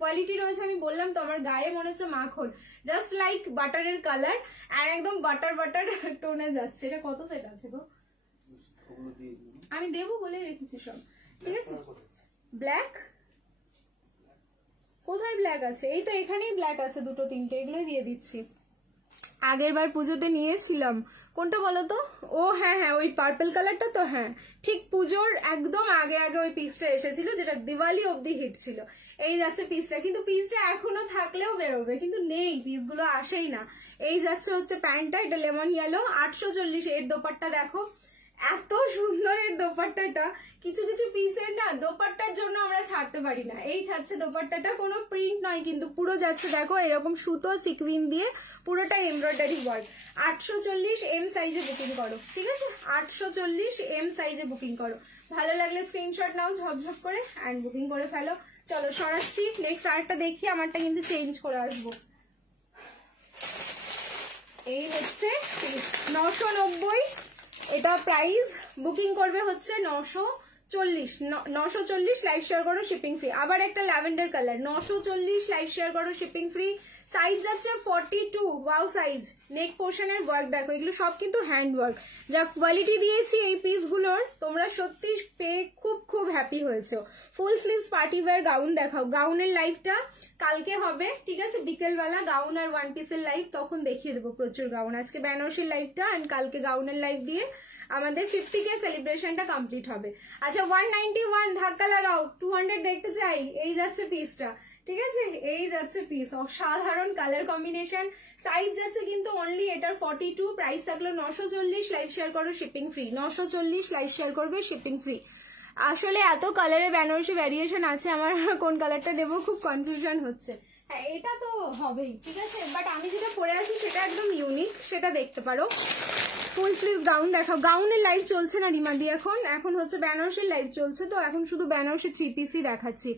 কোয়ালিটি রয়েছে, আমি বললাম তো আমার গায়ে মনে হচ্ছে মাখন, জাস্ট লাইক বাটারের কালার, আর একদম বাটার বাটার টোনে যাচ্ছে। এটা কত সেট আছে গো, আমি দেবো বলে রেখেছি সব। ঠিক আছে, ব্ল্যাক কোথায় ব্ল্যাক আছে, এই তো এখানেই ব্ল্যাক আছে, দুটো তিনটে, এগুলোই দিয়ে দিচ্ছি। আগের বার পুজোতে নিয়েছিলাম, কোনটা বলো তো, ও হ্যাঁ হ্যাঁ ওই পার্পল কালারটা তো, হ্যাঁ ঠিক পুজোর একদম আগে আগে ওই পিসটা এসেছিল, যেটা দিওয়ালি অবধি হিট ছিল। এই যাচ্ছে পিসটা, কিন্তু পিসটা এখনো থাকলেও বেরোবে, কিন্তু নেই, পিসগুলো আসেই না। এই যাচ্ছে হচ্ছে প্যান্টটা, এটা লেমন ইয়েলো, 840। এর দোপাট্টা দেখো, এত সুন্দরের দোপাট্টাটা, কিছু কিছু পিসের না দোপাট্টার জন্য আমরা ছাড়তে পারি না। এই ছাড়ছে দোপাট্টাটা, কোনো প্রিন্ট নয় কিন্তু, পুরো যাচ্ছে দেখো এরকম সুতো সিকুইন দিয়ে পুরোটা এমব্রয়ডারি ওয়ার্ক। 840 এম সাইজে বুকিং করো, ঠিক আছে? 840 এম সাইজে বুকিং করো। ভালো লাগলে স্ক্রিনশট নাও ঝপঝপ করে অ্যান্ড বুকিং করে ফেলো। চলো সরাচ্ছি, নেক্সট আরেকটা দেখি, আমারটা কিন্তু চেঞ্জ করে আসবো। এই হচ্ছে 990, এটা প্রাইস বুকিং করবে হচ্ছে 940 লাইভ শেয়ার করো শিপিং ফ্রি। আবার একটা ল্যাভেন্ডার কালার, 940 লাইভ শেয়ার করো শিপিং ফ্রি। সাইজ যাচ্ছে 42, ওয়াও সাইজ। নেক পোর্শনের ওয়ার্ক দেখো, এগুলো সব কিন্তু হ্যান্ড ওয়ার্ক। যা কোয়ালিটি দিয়েছি এই পিসগুলোর, তোমরা সত্যি পেয়ে খুব খুব হ্যাপি হয়েছো। ফুল স্লিভস পার্টি ওয়্যার গাউন দেখাও। গাউনের লাইভটা কালকে হবে, ঠিক আছে? বিকেলবেলা গাউন আর ওয়ান পিসের লাইভ, তখন দেখিয়ে দেবো প্রচুর গাউন। আজকে বেনারসির লাইভটা অ্যান্ড কালকে গাউনের লাইভ দিয়ে আমাদের 50K সেলিব্রেশনটা কমপ্লিট হবে। আচ্ছা 191 ধাক্কা লাগাও, 200 দেখতে চাই। এই যাচ্ছে পিসটা, ঠিক আছে? এই যাচ্ছে পিস, অসাধারণ কালার কম্বিনেশন। সাইজ যাচ্ছে কিন্তু অনলি এটার 42, প্রাইস থাকলো 940, লাইভ শেয়ার করো শিপিং ফ্রি। 940 লাইভ শেয়ার করবে শিপিং ফ্রি। আসলে এত কালারে বেনারসি ভ্যারিয়েশন আছে, আমার কোন কালারটা দেবো খুব কনফিউশন হচ্ছে। হ্যাঁ এটা তো হবেই, ঠিক আছে, বাট আমি যেটা পরে আছি সেটা একদম ইউনিক, সেটা দেখতে পারো। ফুল স্লিভস গাউন দেখাও। গাউনের লাইভ চলছে না রিমাদি, এখন হচ্ছে বেনারসির লাইভ চলছে, তো এখন শুধু বেনারসি 3 পিসই দেখাচ্ছি।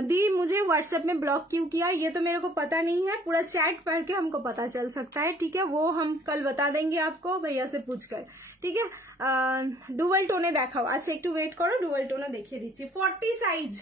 दी मुझे व्हाट्सएप में ब्लॉक क्यों किया ये तो मेरे को पता नहीं है, पूरा चैट पढ़ के हमको पता चल सकता है, ठीक है? वो हम कल बता देंगे आपको भैया से पूछकर, ठीक है? डुअल टोने देखाओ। अच्छा एक वेट करो, डुअल टोने देखिए दीजिए। 40 साइज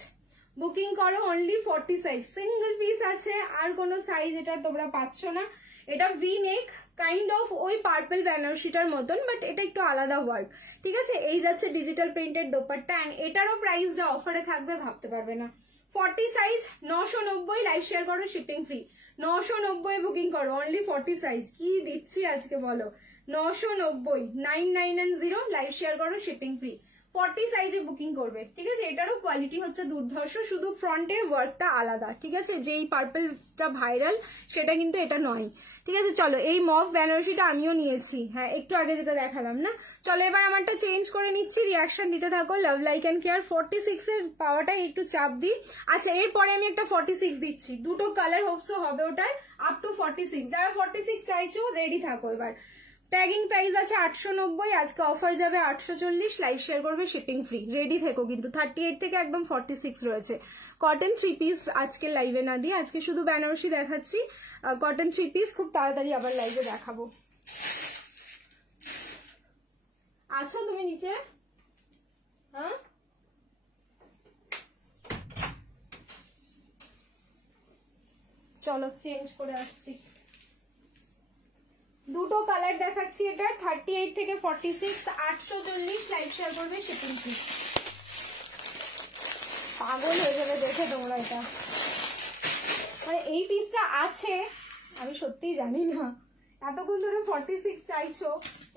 বুকিং করো, অনলি 40 সাইজ। সিঙ্গেল পিস আছে, আর কোনো সাইজ এটা তোমরা পাচ্ছ না। এটা ভি নেক, কাইন্ড অফ ওই পার্পল বেনারসিটার মতন, বাট এটা একটু আলাদা ওয়ার্ক, ঠিক আছে? এই যাচ্ছে ডিজিটাল প্রিন্টেড দোপাট্টা, এন্ড এটারও প্রাইস যা অফারে থাকবে ভাবতে পারবে না। 40 সাইজ 990, লাইভ শেয়ার করো শিপিং ফ্রি। 990 বুকিং করো, অনলি 40 সাইজ। কি দিচ্ছি আজকে বলো? 990, 9990, লাইভ শেয়ার করো শিপিং ফ্রি। 40 সাইজে বুকিং করবে, ঠিক আছে? এটারও কোয়ালিটি হচ্ছে দুর্ধর্ষ, শুধু ফ্রন্টের ওয়ার্কটা আলাদা, ঠিক আছে? যেই পার্পলটা ভাইরাল সেটা কিন্তু এটা নয়, ঠিক আছে? চলো এই মভ বেনারসিটা আমিও নিয়েছি, হ্যাঁ একটু আগে যেটা দেখালাম না। চলো এবার আমারটা চেঞ্জ করে নিচ্ছি, রিয়াকশন দিতে থাকো। লাভ লাইক অ্যান্ড কেয়ার 46 এর পাওয়াটাই একটু চাপ দিই। আচ্ছা এরপরে আমি একটা 46 দিচ্ছি, দুটো কালার হোপসো হবে ওটার, আপ টু 46। যারা 46 চাইছো রেডি থাকো। এবার ট্যাগিং প্রাইস আছে 890, আজকে অফার যাবে 840, লাইভ শেয়ার করবে শিপিং ফ্রি। রেডি থেকো কিন্তু, 38 থেকে একদম 46 রয়েছে। কটন 3 পিস আজকে লাইভে না দিয়ে, আজকে শুধু বেনারসি দেখাচ্ছি। কটন 3 পিস খুব তাড়াতাড়ি আবার লাইভে দেখাবো। আছো তুমি নিচে? হ্যাঁ চলো চেঞ্জ করে আসছি। দুটো কালার দেখাচ্ছি, এটা 38 থেকে 46, 840, লাইভ শেয়ার করবে শিপিং ফ্রি। পাগল হয়ে যাবে দেখে তোমরা, এটা মানে এই পিসটা আছে আমি সত্যিই জানি না, এতক্ষণ ধরে 46 চাইছো,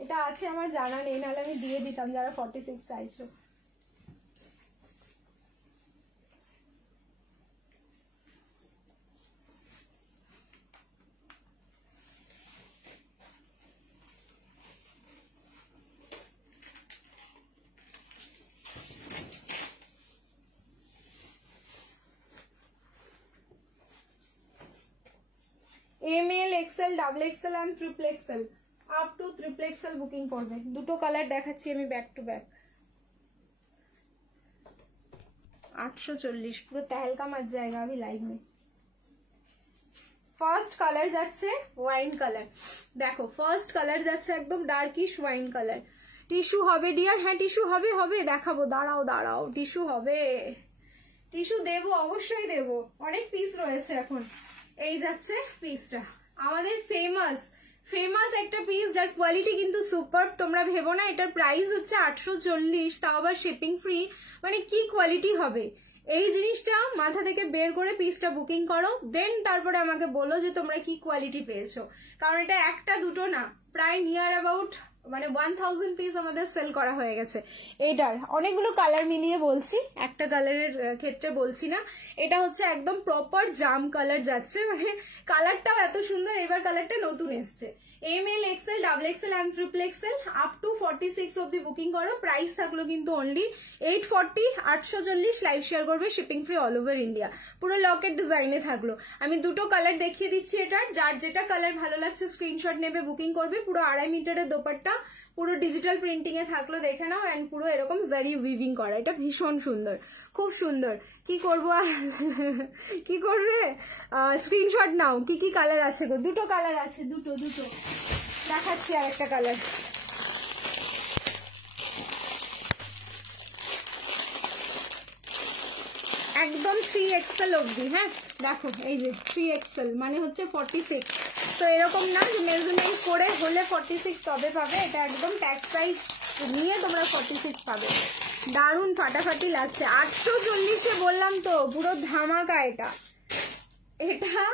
এটা আছে আমার জানা নেই, নাহলে আমি দিয়ে দিতাম যারা 46 চাইছো। M L, XL, double XL and triple XL, up to triple XL booking করবে। দুটো কালার দেখাচ্ছি আমি ব্যাক টু ব্যাক। 840 পুরো तहलका मच जाएगा अभी लाइव में। ফার্স্ট কালার যাচ্ছে ওয়াইন কালার, দেখো ফার্স্ট কালার যাচ্ছে একদম ডার্কিশ ওয়াইন কালার। টিস্যু হবে ডিয়ার? হ্যাঁ টিস্যু হবে, হবে দেখাবো, দাঁড়াও দাঁড়াও, টিস্যু হবে, টিস্যু দেবো, অবশ্যই দেবো, অনেক পিস রয়েছে এখন। এই যাচ্ছে পিসটা, আমাদের ফেমাস একটা পিস, যার কোয়ালিটি কিন্তু সুপার। তোমরা ভেবো না এটার প্রাইস হচ্ছে 840, তাও আবার শিপিং ফ্রি, মানে কি কোয়ালিটি হবে। এই জিনিসটা মাথা থেকে বের করে পিসটা বুকিং করো, দেন তারপরে আমাকে বলো যে তোমরা কি কোয়ালিটি পেয়েছো, কারণ এটা একটা দুটো না, প্রায় নিয়ার অ্যাবাউট মানে 1000 পিস আমাদের সেল করা হয়ে গেছে। এটার অনেকগুলো কালার মিলিয়ে বলছি, একটা কালারের ক্ষেত্রে বলছি না। এটা হচ্ছে একদম প্রপার জাম কালার যাচ্ছে, মানে কালারটাও এত সুন্দর, এবার কালারটা নতুন এসছে। ML, XL, XXL and XXL up to 46 অব্দি বুকিং করো। প্রাইস থাকলো কিন্তু অনলি 840, 840, লাইভ শেয়ার করবে, shipping free all over India. পুরো লকেট ডিজাইনে থাকলো। আমি দুটো কালার দেখিয়ে দিচ্ছি এটার, যার যেটা কালার ভালো লাগছে স্ক্রিনশট নেবে, বুকিং করবে। পুরো 2.5 মিটারের দোপাট্টা, পুরো ডিজিটাল প্রিন্টিং এ থাকলো, দেখে নাও। এন্ড পুরো এরকম জারি উইভিং করা, এটা ভীষণ সুন্দর, খুব সুন্দর। কি করবো কি করবে, স্ক্রিনশট নাও। কি কি কালার আছে গো? দুটো কালার আছে, দুটো দেখাচ্ছি। আর একটা কালার, একদম 3XL অব্দি। হ্যাঁ দেখো, এই যে 3XL মানে হচ্ছে 46। তো এরকম না যে মেজারমেন্ট করে হলে 46 তবে পাবে, এটা একদম ট্যাক্স সাইজ নিয়ে তোমরা 46 পাবে। দারুণ ফাটাফাটি লাগছে। 840-এ বললাম তো, পুরো ধামাকা। এটা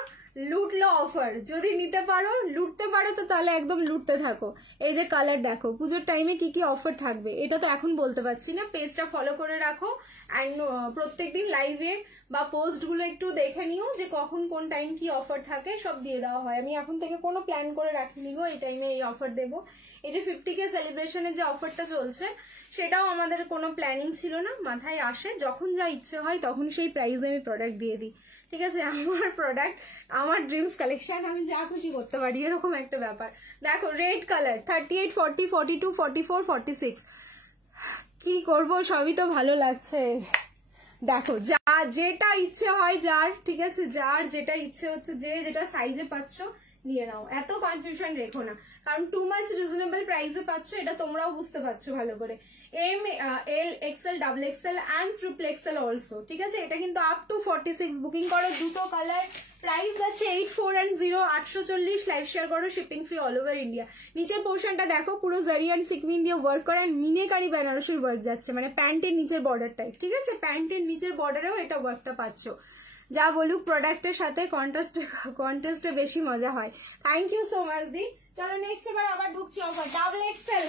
লুটলো অফার। যদি নিতে পারো, লুটতে পারো তো তাহলে একদম লুটতে থাকো। এই যে কালার দেখো, পুজোর টাইমে কি কি অফার থাকবে এটা তো এখন বলতে পারছি না। পেজটা ফলো করে রাখো অ্যান্ড প্রত্যেকদিন লাইভে বা পোস্টগুলো একটু দেখে নিও যে কখন কোন টাইম কি অফার থাকে, সব দিয়ে দেওয়া হয়। আমি এখন থেকে কোনো প্ল্যান করে রাখিনি গো এই টাইমে এই অফার দেবো। এই যে 50K সেলিব্রেশনের যে অফারটা চলছে, সেটাও আমাদের কোনো প্ল্যানিং ছিল না, মাথায় আসে যখন যা ইচ্ছে হয় তখন সেই প্রাইসে আমি প্রোডাক্ট দিয়ে দিই। ঠিক আছে, আমার প্রোডাক্ট, আমার ড্রিমস কালেকশন, আমি যা খুশি করতে পারি, এরকম একটা ব্যাপার। দেখো রেড কালার 38, 40, 42, 44, 46। কি করব, সবই তো ভালো লাগছে। দেখো যা যেটা ইচ্ছে হয় যার, ঠিক আছে, যার যেটা ইচ্ছে হচ্ছে, যে যেটা সাইজে পাচ্ছ নিয়ে নাও, এত কনফিউশন রেখো না, কারণ টু মাচ রিজনেবল প্রাইসে পাচ্ছ, এটা তোমরাও বুঝতে পারছো ভালো করে। ML, XL, XXL and XXL also. ঠিক আছে, এটা কিন্তু আপ টু 46 বুকিং করো। দুটো কালার, প্রাইস আছে 84 and 840, লাইভ শেয়ার করো, shipping free all over India. নিচের পোর্শনটা দেখো, পুরো জারি অ্যান্ড সিকুইন দিয়ে ওয়ার্ক করা, মিনেকারি বেনারসি ওয়ার্ক যাচ্ছে, মানে প্যান্টের নিচের বর্ডার টাইপ। ঠিক আছে, প্যান্টের নিচের বর্ডারেও এটা ওয়ার্কটা পাচ্ছ। যা বলুক, প্রোডাক্টের সাথে কন্টেস্টে বেশি মজা হয়। থ্যাংক ইউ সো মাচ দি। চলো নেক্সট এবার আবার ঢুকছি offer. XXL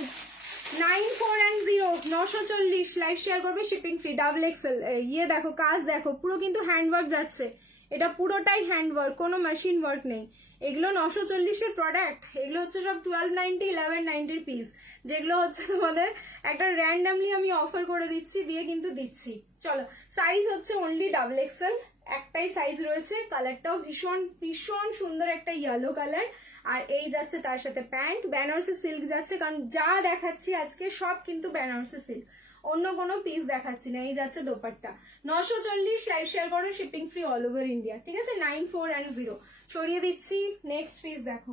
94 and 0, 940, live share করবে, শিপিং ফ্রি। XXL ইয়ে দেখো, কাজ দেখো, পুরো কিন্তু হ্যান্ডওয়ার্ক যাচ্ছে, এটা পুরোটাই হ্যান্ডওয়ার্ক, কোনো মেশিন ওয়ার্ক নেই। এগুলো 940-এর প্রোডাক্ট, এগুলো হচ্ছে সব 1290, 1190 পিস, যেগুলো হচ্ছে তোমাদের একটা র্যান্ডামলি আমি অফার করে দিচ্ছি, দিয়ে কিন্তু দিচ্ছি। চলো, সাইজ হচ্ছে অনলি XXL, একটাই সাইজ রয়েছে। কালারটাও ভীষণ ভীষণ সুন্দর, একটা ইয়েলো কালার। আর এই যাচ্ছে তার সাথে প্যান্ট, বেনারসি সিল্ক যাচ্ছে, কারণ যা দেখাচ্ছি আজকে সব কিন্তু বেনারসি সিল্ক, অন্য কোনো পিস দেখাচ্ছি না। এই যাচ্ছে দোপাট্টা, 940, লাইভ শেয়ার করো, shipping free all over India. ঠিক আছে, 94 and 0 সরিয়ে দিচ্ছি। নেক্সট পিস দেখো,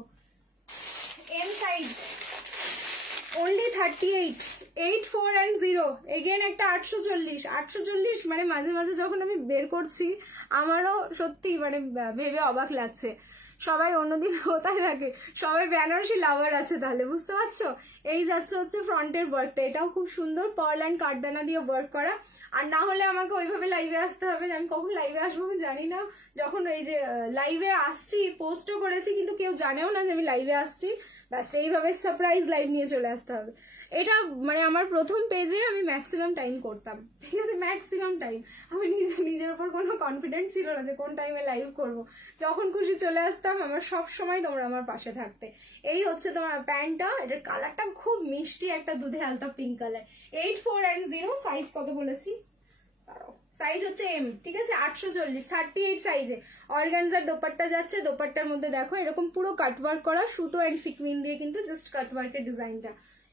M size only 38, 84 and 0, again একটা 840 মানে মাঝে মাঝে যখন আমি বের করছি আমারও সত্যি মানে ভেবে অবাক লাগছে। সবাই অন্যদিন কোথায় থাকে, সবাই বেনারসি লাভার আছে, তাহলে বুঝতে পারছো। এই যাচ্ছে হচ্ছে ফ্রন্টের ওয়ার্কটা, এটাও খুব সুন্দর, পার্ল অ্যান্ড কাঠদানা দিয়ে ওয়ার্ক করা। আর না হলে আমাকে ওইভাবে লাইভে আসতে হবে, আমি কখন লাইভে আসবো আমি জানি না। যখন এই যে লাইভে আসছি, পোস্টও করেছি, কিন্তু কেউ জানেও না যে আমি লাইভে আসছি, ব্যাস এইভাবে সারপ্রাইজ লাইভ নিয়ে চলে আসতে হবে। এটা মানে আমার প্রথম পেজে আমি ম্যাক্সিমাম টাইম করতাম। ঠিক আছে, ম্যাক্সিমাম টাইম আমি নিজের উপর কোনো কনফিডেন্স ছিল না যে কোন টাইমে লাইভ করব, যখন খুশি চলে আসতাম। আমার সব সময় তোমরা আমার পাশে থাকতে। এই হচ্ছে তোমার প্যান্টটা, এটার কালারটা খুব মিষ্টি, একটা দুধে আলতা পিঙ্ক কালার। 84 and 0, সাইজ কত বলেছি, সাইজ হচ্ছে এম। ঠিক আছে, 840, 38 সাইজে। অর্গানজার দোপাট্টা যাচ্ছে, দোপাট্টার মধ্যে দেখো এরকম পুরো কাটওয়ার্ক করা, সুতো এন্ড সিকুইন দিয়ে কিন্তু জাস্ট কাটওয়ার্কের ডিজাইনটা,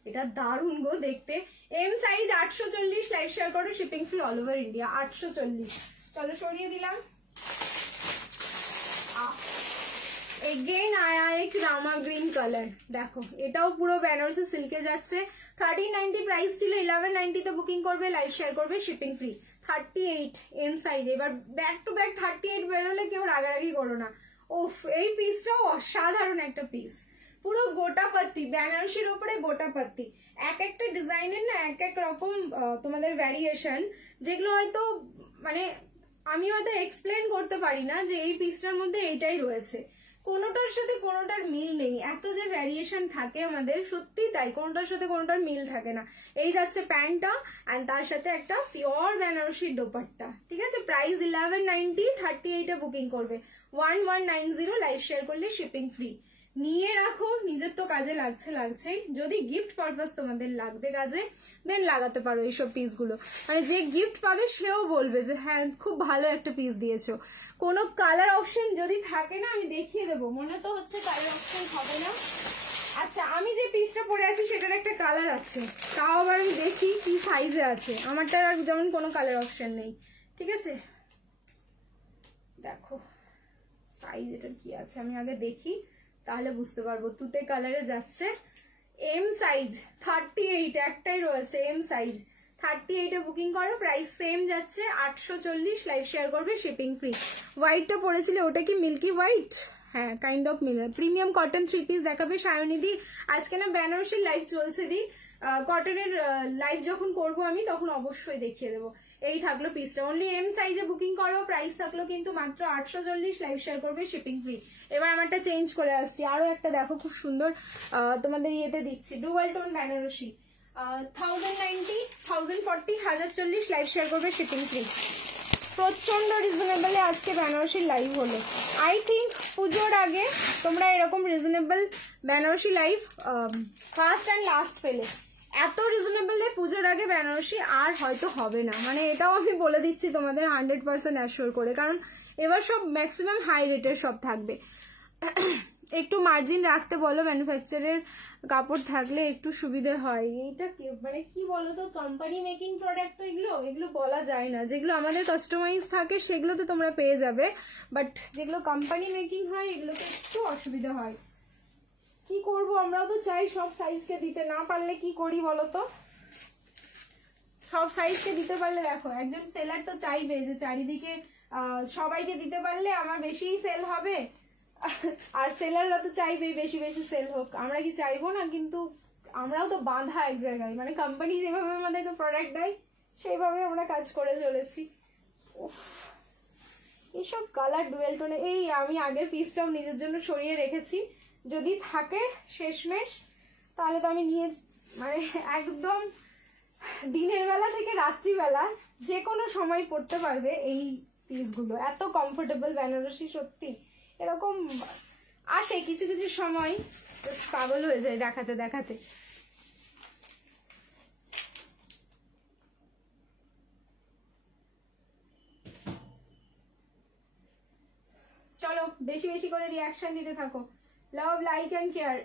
এটা দারুণ গো দেখতে। এম সাইজ 840, লাইভ শেয়ার করো, shipping free all over India. 840, চলো সরিয়ে দিলাম। এগেইন আয়া এক রামা গ্রিন কালার, দেখো এটাও পুরো বেনারসি সিল্কে যাচ্ছে। 1390 প্রাইস ছিল, 1190 তে বুকিং করবে, লাইভ শেয়ার করবে, শিপিং ফ্রি। 38 M size. এবার ব্যাক টু ব্যাক 38 বেরোলে কেউ রাগারাগি করো না। ওফ, এই পিসটাও অসাধারণ একটা পিস, পুরো গোটা পাত্তি, বেনারসির উপরে গোটা পাত্তি। এক একটা ডিজাইনের না এক এক রকম তোমাদের ভ্যারিয়েশন, যেগুলো হয়তো মানে আমি হয়তো এক্সপ্লেন করতে পারি না যে এই পিসটার মধ্যে এইটাই রয়েছে, কোনোটার সাথে কোনোটার মিল নেই। এত যে ভ্যারিয়েশন থাকে আমাদের, সত্যি তাই, কোনোটার সাথে কোনোটার মিল থাকে না। এই যাচ্ছে প্যান্টটা, অ্যান্ড তার সাথে একটা পিওর বেনারসির দোপাট্টা। ঠিক আছে, প্রাইস 1190, 38 এ বুকিং করবে, 1190, লাইভ শেয়ার করলে শিপিং ফ্রি। নিয়ে রাখো, নিজের তো কাজে লাগছেই, যদি গিফট পারপাস তোমাদের লাগবে কাজে দেন লাগাতে পারো এইসব পিসগুলো। মানে যে গিফট পাবে সেও বলবে যে হ্যাঁ খুব ভালো একটা পিস দিয়েছো। কোনো কালার অপশন যদি থাকে না আমি দেখিয়ে দেবো, মনে তো হচ্ছে কালার অপশন হবে না। আচ্ছা আমি যে পিসটা পরে আছি সেটার একটা কালার আছে, তাও আবার আমি দেখি কি সাইজে আছে, আমারটা যেমন কোনো কালার অপশন নেই, ঠিক আছে। দেখো সাইজ এটা কি আছে আমি আগে দেখি, তাহলে বুঝতে পারবো। তুতে কালারে যাচ্ছে, এম সাইজ 38, একটাই রয়েছে এম সাইজ 38-এ বুকিং করো, প্রাইস সেম যাচ্ছে 840, লাইভ শেয়ার করবে, শিপিং ফ্রি। হোয়াইটটা পরেছিলে ওটা কি মিল্কি হোয়াইট? হ্যাঁ কাইন্ড অফ মিলে। প্রিমিয়াম কটন 3 পিস দেখাবে সায়নী দি। আজকে না বেনারসির লাইভ চলছে দি, কটনের লাইভ যখন করব আমি তখন অবশ্যই দেখিয়ে দেবো। এই থাকলো পিসটা, অনলি এম সাইজে বুকিং করো, প্রাইস থাকলো কিন্তু মাত্র 840, লাইভ শেয়ার করবে, শিপিং ফ্রি। এবার আমারটা চেঞ্জ করে আসছি, আরো একটা দেখো খুব সুন্দর তোমাদের ইয়েতে দিচ্ছি, dual tone Benarasi, 1090, 1040, 1040, live share করবে, শিপিং ফ্রি। প্রচন্ড রিজনেবলে আজকে বেনারসির লাইভ হলো। আই থিঙ্ক পুজোর আগে তোমরা এরকম reasonable Benarasi live first and last পেলে। এত রিজনেবলে পুজোর আগে বেনারসি আর হয়তো হবে না, মানে এটাও আমি বলে দিচ্ছি তোমাদের 100% অ্যাসিওর করে, কারণ এবার সব ম্যাক্সিমাম হাই রেটের সব থাকবে। একটু মার্জিন রাখতে বলো, ম্যানুফ্যাকচারের কাপড় থাকলে একটু সুবিধে হয়। এইটা মানে কি বলতো, কোম্পানি মেকিং প্রোডাক্ট তো এগুলো বলা যায় না। যেগুলো আমাদের কাস্টমাইজ থাকে সেগুলো তো তোমরা পেয়ে যাবে, বাট যেগুলো কোম্পানি মেকিং হয় এগুলোতে একটু অসুবিধা হয়। কি করব, আমরাও তো চাই সব সাইজকে দিতে, না পারলে কি করি বলো তো। সব সাইজকে দিতে পারলে দেখো একজন সেলার তো চাইবে যে চারিদিকে সবাইকে দিতে পারলে আমার বেশি সেল হবে, আর সেলাররা তো চাইবে বেশি বেশি সেল হোক। আমরা কি চাইবো না, কিন্তু আমরাও তো বাঁধা এক জায়গায়, মানে কোম্পানি যেভাবে আমাদেরকে প্রোডাক্ট দেয় সেইভাবে আমরা কাজ করে চলেছি। এইসব কালার ডুয়েল টোনে, এই আমি আগের পিসটাও নিজের জন্য সরিয়ে রেখেছি, যদি থাকে শেষমেশ তাহলে তো আমি নিয়ে, মানে একদম দিনের বেলা থেকে রাত্রিবেলা যে কোনো সময় পড়তে পারবে এই পিসগুলো। এত কমফোর্টেবল বেনারসি, সত্যি এরকম আসে কিছু কিছু সময়, পাগল হয়ে যায় দেখাতে দেখাতে। চলো বেশি বেশি করে রিয়াকশন দিতে থাকো, লাভ, লাইক এন্ড কেয়ার।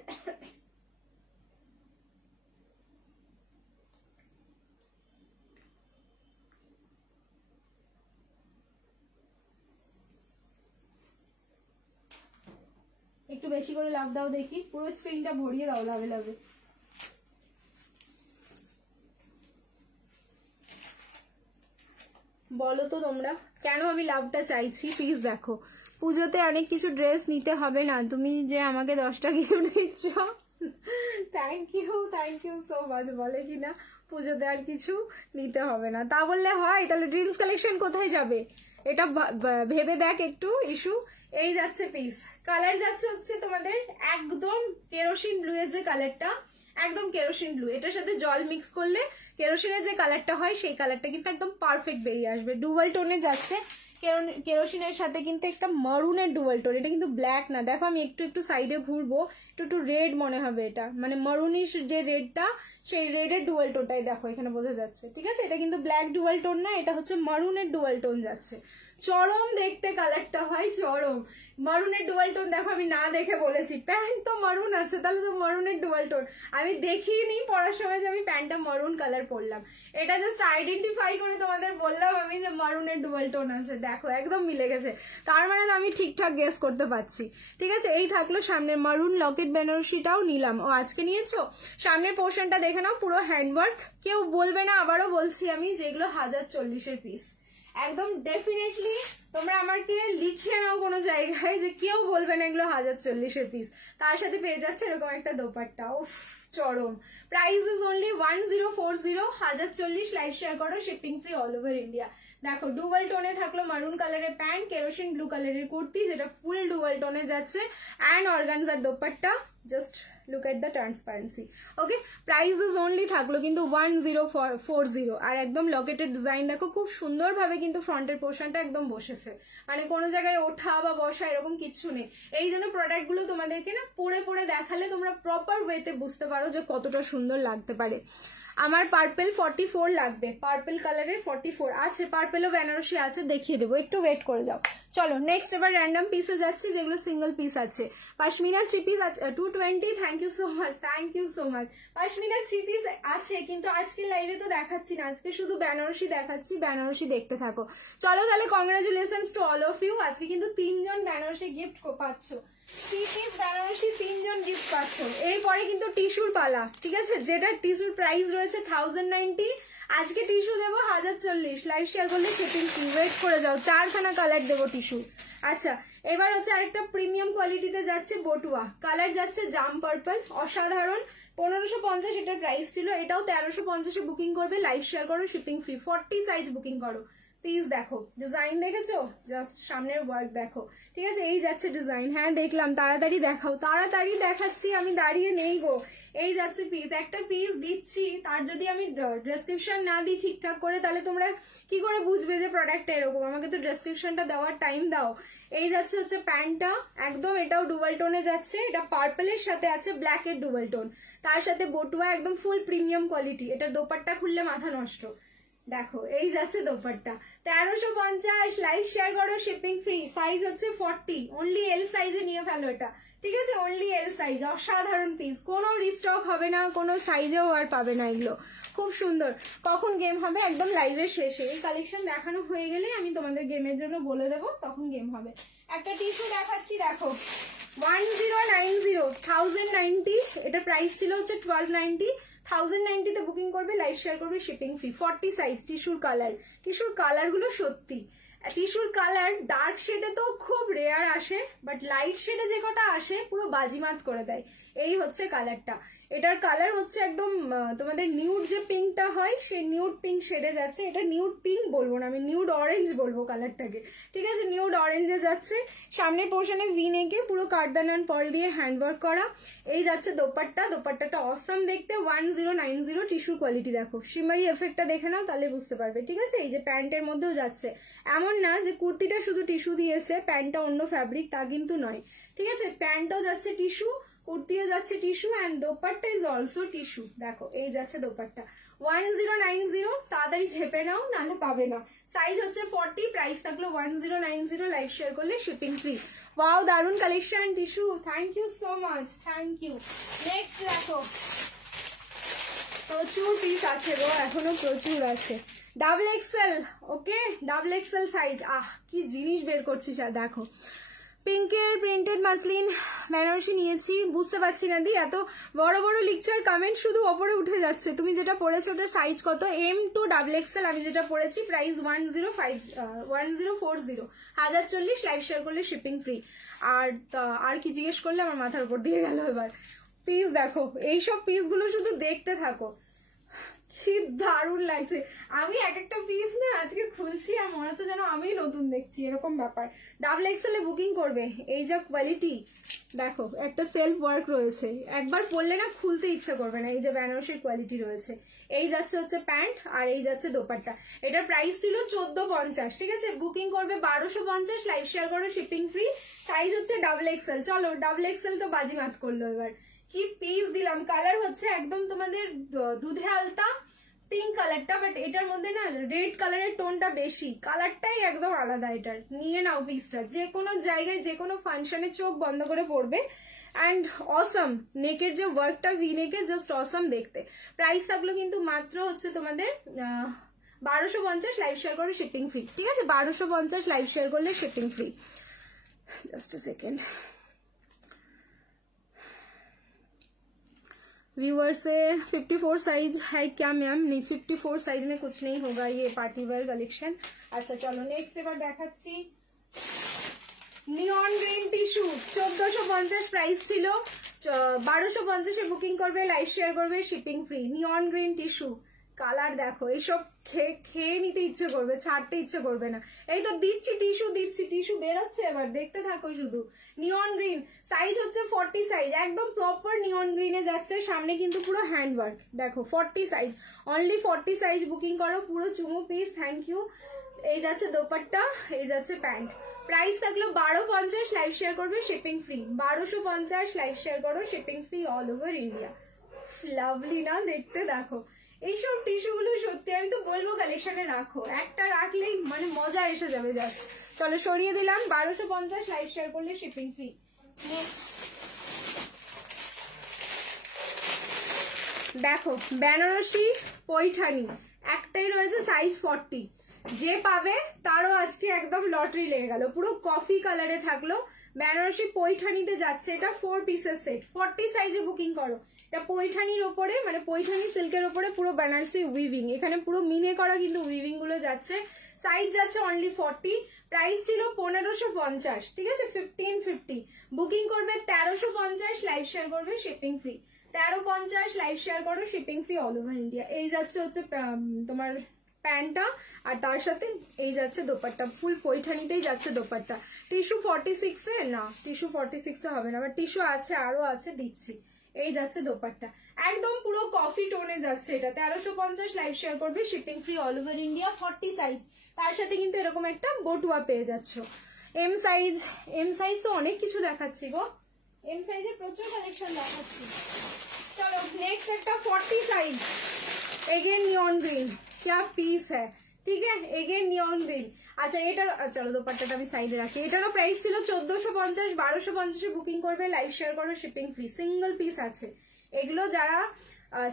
একটু বেশি করে লাভ দাও দেখি, পুরো স্ক্রিনটা ভরিয়ে দাও লাভে লাভে। বলো তো তোমরা কেন আমি লাভটা চাইছি। প্লিজ দেখো, পুজোতে অনেক কিছু ড্রেস নিতে হবে না, তুমি যে আমাকে 10টা গিফট দিচ্ছ, থ্যাংক ইউ সো মাচ। বলে কিনা পুজোতে আর কিছু নিতে হবে না, তা বললে হয়? তাহলে ড্রিমস কালেকশন কোথায় যাবে এটা ভেবে দেখ একটু ইস্যু। এই যাচ্ছে পিস, কালার যাচ্ছে হচ্ছে তোমাদের একদম কেরোসিন ব্লু এর যে কালারটা, একদম কেরোসিন ব্লু, এটার সাথে জল মিক্স করলে কেরোসিনের যে কালারটা হয় সেই কালারটা কিন্তু একদম পারফেক্ট বেরিয়ে আসবে। ডুয়াল টোনে যাচ্ছে, কেরোসিনের সাথে কিন্তু একটা মারুনের ডুয়াল টোন, এটা কিন্তু ব্ল্যাক না। দেখো আমি একটু একটু সাইডে ঘুরবো, একটু রেড মনে হবে, এটা মানে মারুনিশ যে রেডটা সেই রেডের ডুয়াল টোনটাই দেখো এখানে বোঝা যাচ্ছে, ঠিক আছে। এটা কিন্তু ব্ল্যাক ডুয়াল টোন না, এটা হচ্ছে মারুনের ডুয়াল টোন যাচ্ছে। চরম দেখতে কালারটা ভাই, চরম মারুনের ডুয়াল টোন। দেখো আমি না দেখে বলেছি, প্যান্ট তো মারুন আছে, তাহলে তো মারুনের ডুয়াল টোন। আমি দেখিনি পড়ার সময় যে আমি প্যান্টটা মারুন কালার পরলাম, এটা জাস্ট আইডেন্টিফাই করে তোমাদের বললাম আমি যে মারুনের ডুয়াল টোন আছে। দেখো একদম মিলে গেছে, তার মানে আমি ঠিকঠাক গেস করতে পারছি, ঠিক আছে। এই থাকলো সামনের মারুন লকেট বেনারসিটাও নিলাম। ও আজকে নিয়েছো, সামনের পোর্শনটা দেখে নাও, পুরো হ্যান্ডওয়ার্ক। কেউ বলবে না, আবারও বলছি আমি, যেগুলো 1040-এর পিস, একদম ডেফিনেটলি তোমরা আমাকে লিখে নাও কোনো জায়গায়, যে কেউ বলবে না এগুলো 1040-এর পিস। তার সাথে পেয়ে যাচ্ছে এরকম একটা দোপাট্টা, উফ চরম। Price is only 1040, 1040, live share করো, shipping free all over India. দেখো ডুয়াল টোনে থাকলো মারুন কালারের প্যান্ট, কেরোসিন ব্লু কালারের কুর্তি যেটা ফুল ডুয়াল টোনে যাচ্ছে, and organza dupatta, just look at the transparency. Okay, price is only থাকলো কিন্তু 1040। আর একদম লকেটের ডিজাইন দেখো, খুব সুন্দরভাবে কিন্তু ফ্রন্টের পোর্শনটা একদম বসেছে, মানে কোনো জায়গায় ওঠা বা বসা এরকম কিচ্ছু নেই। এই জন্য প্রোডাক্টগুলো তোমাদেরকে না পরে পরে দেখালে তোমরা প্রপার ওয়েতে বুঝতে পারো যে কতটা সুন্দর লাগতে পারে। আমার পার্পেল 44 লাগবে, পার্পেল কালারের 44 আছে, পার্পেলও বেনারসি আছে, দেখিয়ে দেবো, একটু ওয়েট করে যাও। চলো নেক্সট এবার র্যান্ডম পিসে যাচ্ছি যেগুলো সিঙ্গেল পিস আছে। পাশমিনা 3 পিস আছে 220, thank you so much, thank you so much. Pashmina 3 piece আছে, কিন্তু আজকে লাইভে তো দেখাচ্ছি না, আজকে শুধু বেনারসি দেখাচ্ছি, বেনারসি দেখতে থাকো। চলো তাহলে congratulations to all of you, আজকে কিন্তু 3 জন বেনারসি গিফট পাচ্ছ, 3 পিস বেনারসি 3 জন গিফট পাচ্ছ। এরপরে কিন্তু টিস্যুর পালা, ঠিক আছে, যেটা টিস্যুর প্রাইস রয়েছে 1090, আজকে টিস্যু দেবো 1040, লাইভ শেয়ার করলে শিপিং ফ্রি। ওয়েট করে যাও, 4খানা কালার দেবো টিস্যু। আচ্ছা, এবার হচ্ছে আরেকটা প্রিমিয়াম কোয়ালিটিতে যাচ্ছে বটুয়া কালার, যাচ্ছে জাম পার্পল, অসাধারণ, 1550 এটার প্রাইস ছিল, এটাও 1350-এ বুকিং করবে, লাইভ শেয়ার করো, শিপিং ফ্রি। 40 সাইজ বুকিং করো। পিস দেখো, ডিজাইন দেখেছো, জাস্ট সামনের ওয়ার্ক দেখো, ঠিক আছে, এই যাচ্ছে ডিজাইন। হ্যাঁ দেখলাম, তাড়াতাড়ি দেখাও, তাড়াতাড়ি দেখাচ্ছি, আমি দাঁড়িয়ে নেই গো। এই যাচ্ছে পিস, একটা পিস দিচ্ছি, তার যদি আমি ডেসক্রিপশন না দিই ঠিকঠাক করে, তাহলে তোমরা কি করে বুঝবে যে প্রোডাক্টটা এরকম? আমাকে তো ডেসক্রিপশনটা দেওয়ার টাইম দাও। এই যাচ্ছে হচ্ছে প্যান্টটা, একদম এটাও ডুয়াল টোনে যাচ্ছে, এটা পার্পলের সাথে আছে ব্ল্যাকের ডুয়াল টোন, তার সাথে বটুয়া, একদম ফুল প্রিমিয়াম কোয়ালিটি। এটা দোপাট্টা খুললে মাথা নষ্ট, দেখো এই যাচ্ছে দোপাট্টা, 1350, লাইভ শেয়ার করো, শিপিং ফ্রি। সাইজ হচ্ছে 40, অনলি এল সাইজে নিয়ে ফেলো এটা, ঠিক আছে, অনলি এল সাইজ। অসাধারণ পিস, কোনো রিস্টক হবে না, কোনো সাইজেও আর পাবে না এগুলো, খুব সুন্দর। কখন গেম হবে? একদম লাইভের শেষে, এই কালেকশন দেখানো হয়ে গেলে আমি তোমাদের গেমের জন্য বলে দেবো, তখন গেম হবে। একটা টিস্যু দেখাচ্ছি, দেখো 1090, 1090, এটা প্রাইস ছিল হচ্ছে 1290, 1090-তে বুকিং করবে, লাইভ শেয়ার করবে, শিপিং ফ্রি। 40 সাইজ, টিস্যুর কালার, টিস্যুর কালারগুলো সত্যি, টিস্যুর কালার ডার্ক শেডে তো খুব রেয়ার আসে, বাট লাইট শেডে যে কটা আসে পুরো বাজিমাত করে দেয়। এই হচ্ছে কালারটা, এটার কালার হচ্ছে একদম তোমাদের নিউড যে পিঙ্কটা হয়, সেই নিউড পিঙ্ক শেডে যাচ্ছে। এটা নিউড পিঙ্ক বলবো না, আমি নিউড অরেঞ্জ বলবো কালারটাকে, ঠিক আছে, নিউড অরেঞ্জে যাচ্ছে। সামনের পোর্শনে ভি নেকে পুরো কার্দানান পার্ল দিয়ে হ্যান্ডওয়ার্ক করা। এই যাচ্ছে দোপাট্টা, দোপাট্টাটা অসম দেখতে, 1090, টিস্যুর কোয়ালিটি দেখো, শিমারি এফেক্টটা দেখে নাও তাহলে বুঝতে পারবে, ঠিক আছে। এই যে প্যান্টের মধ্যেও যাচ্ছে, এমন না যে কুর্তিটা শুধু টিস্যু দিয়েছে, প্যান্টটা অন্য ফ্যাব্রিক, তা কিন্তু নয়, ঠিক আছে, প্যান্টও যাচ্ছে টিস্যু, কুর্তিও যাচ্ছে tissue, and dupatta is also tissue. দেখো এই যাচ্ছে দোপাট্টা, 1090, তাড়াতাড়ি ঝেপে নাও নাহলে পাবে না। সাইজ হচ্ছে 40, প্রাইস থাকলো 1090, লাইভ শেয়ার করলে শিপিং ফ্রি। ওয়াও, দারুন collection tissue, thank you so much, thank you. Next দেখো, প্রচুর পিস আছে গো, এখনো প্রচুর আছে। Double XL, okay, double XL size, কি জিনিস বের করছিস, দেখো পিঙ্কের প্রিন্টেড মাসলিন বেনারসি নিয়েছি, বুঝতে পারছি না দি, এত বড় বড় লিখছে আর কমেন্ট শুধু ওপরে উঠে যাচ্ছে। তুমি যেটা পড়েছো ওটার সাইজ কত? M2 ডাবল এক্সেল, আমি যেটা পড়েছি, প্রাইস 1040, 1040, লাইভ শেয়ার করলে শিপিং ফ্রি। আর কি জিজ্ঞেস করলে আমার মাথার উপর দিয়ে গেল। এবার পিস দেখো, এইসব পিসগুলো শুধু দেখতে থাকো, কি দারুণ লাগছে। আমি এক একটা পিস না আজকে খুলছি আর মনে হচ্ছে যেন আমি নতুন দেখছি, এরকম ব্যাপার। ডাবল এক্সেলে বুকিং করবে, এই যা কোয়ালিটি দেখো, একটা সেলফ ওয়ার্ক রয়েছে, একবার পরলে না খুলতে ইচ্ছে করবে না। এই যে বেনারসির কোয়ালিটি রয়েছে, এই যাচ্ছে হচ্ছে প্যান্ট, আর এই যাচ্ছে দোপাট্টা। এটার প্রাইস ছিল 1450, ঠিক আছে, বুকিং করবে 1250, লাইভ শেয়ার করো, শিপিং ফ্রি। সাইজ হচ্ছে ডাবল এক্সেল। চলো ডাবল এক্সেল তো বাজিমাত করলো। এবার কি পিস দিলাম, কালার হচ্ছে একদম তোমাদের দুধে আলতা পিঙ্ক কালারটা, বাট এটার মধ্যে না রেড কালারের টোনটা বেশি, কালারটাই একদম আলাদা। এটার নিয়ে নাও পিসটা, যে কোনো জায়গায় যে কোনো ফাংশনে চোখ বন্ধ করে পড়বে। অ্যান্ড অসম, নেকের যে ওয়ার্কটা ভি নেকে, জাস্ট অসম দেখতে। প্রাইস থাকলো কিন্তু মাত্র হচ্ছে তোমাদের 1250, লাইভ শেয়ার করে শিপিং ফ্রি, ঠিক আছে, 1250, লাইভ শেয়ার করলে shipping free. Just a second, viewer से 54 साइज है क्या मैम? नहीं, 54 साइज में कुछ नहीं होगा, ये पार्टी वेयर कलेक्शन। अच्छा चलो नेक्स्ट এবার দেখাচ্ছি নিয়ন গ্রিন টিস্যু, 1450 প্রাইস ছিল, 1250-এ বুকিং করবে, লাইভ শেয়ার করবে, শিপিং ফ্রি। নিয়ন গ্রিন টিস্যু কালার দেখো, এইসব খেয়ে নিতে ইচ্ছে করবে, ছাড়তে ইচ্ছে করবে না। এই তো দিচ্ছি টিস্যু বেরোচ্ছে, এবার দেখতে থাকো শুধু। নিয়ন গ্রিন, সাইজ হচ্ছে 40 সাইজ, একদম প্রপার নিয়ন গ্রিনে যাচ্ছে, সামনে কিন্তু পুরো হ্যান্ডওয়ার্ক দেখো। 40 সাইজ, অনলি 40 সাইজ বুকিং করো, পুরো চুমু পিস, থ্যাংক ইউ। এই যাচ্ছে দোপাট্টা, এই যাচ্ছে প্যান্ট। প্রাইস থাকলো 1250, লাইভ শেয়ার করবে শিপিং ফ্রি। 1250, লাইভ শেয়ার করো shipping free all over India. Lovely না দেখতে, দেখো এইসব টিস্যুগুলো সত্যি আমি তো বলবো কালেকশনে রাখো, একটা রাখলেই মানে মজা এসে যাবে জাস্ট। চলো সরিয়ে দিলাম, 1250, লাইভ শেয়ার করলে শিপিং ফ্রি। দেখো বেনারসি পৈঠানি একটাই রয়েছে, সাইজ 40, যে পাবে তারও আজকে একদম লটারি লেগে গেল। পুরো কফি কালারে থাকলো, বেনারসি পৈঠানিতে যাচ্ছে, এটা 4 পিসের সেট, 40 সাইজে বুকিং করো। এটা পৈঠানির ওপরে, মানে পৈঠানি সিল্কের ওপরে পুরো বেনারসি উইভিং, এখানে পুরো মিনে করা কিন্তু উইভিং গুলো যাচ্ছে। সাইজ যাচ্ছে অনলি 40, প্রাইস ছিল 1550, ঠিক আছে, 1550। বুকিং করবে 1350, লাইভ শেয়ার করবে শিপিং ফ্রি। 1350, লাইভ শেয়ার করো shipping free all over India. এই যাচ্ছে হচ্ছে তোমার প্যান্টটা, আর তার সাথে এই যাচ্ছে দোপাট্টা, ফুল পৈঠানিতেই যাচ্ছে দোপাট্টা। টিস্যু 46 এ না, টিস্যু 46 এ হবে না, বাট টিস্যু আছে, আরো আছে, দিচ্ছি। এই যাচ্ছে দোপাট্টা, একদম পুরো কফি টোনে যাচ্ছে এটা। 1350, লাইভ শেয়ার করবে shipping free all over India, 40 size. তার সাথে কিন্তু এরকম একটা বটুয়া পেয়ে যাচ্ছ। এম সাইজ তো অনেক কিছু দেখাচ্ছি গো, এম সাইজে প্রচুর কালেকশন দেখাচ্ছি। চলো নেক্সট একটা 40 साइज, अगेन नियॉन ग्रीन, क्या पीस है, ठीक है, अगेन नियॉन ग्रीन। আচ্ছা এটার চলো দোপাট্টাটা আমি সাইডে রাখি। এটারও প্রাইস ছিল 1450, 1250 এ বুকিং করবে, লাইভ শেয়ার করো শিপিং ফ্রি। সিঙ্গেল পিস আছে এগুলো, যারা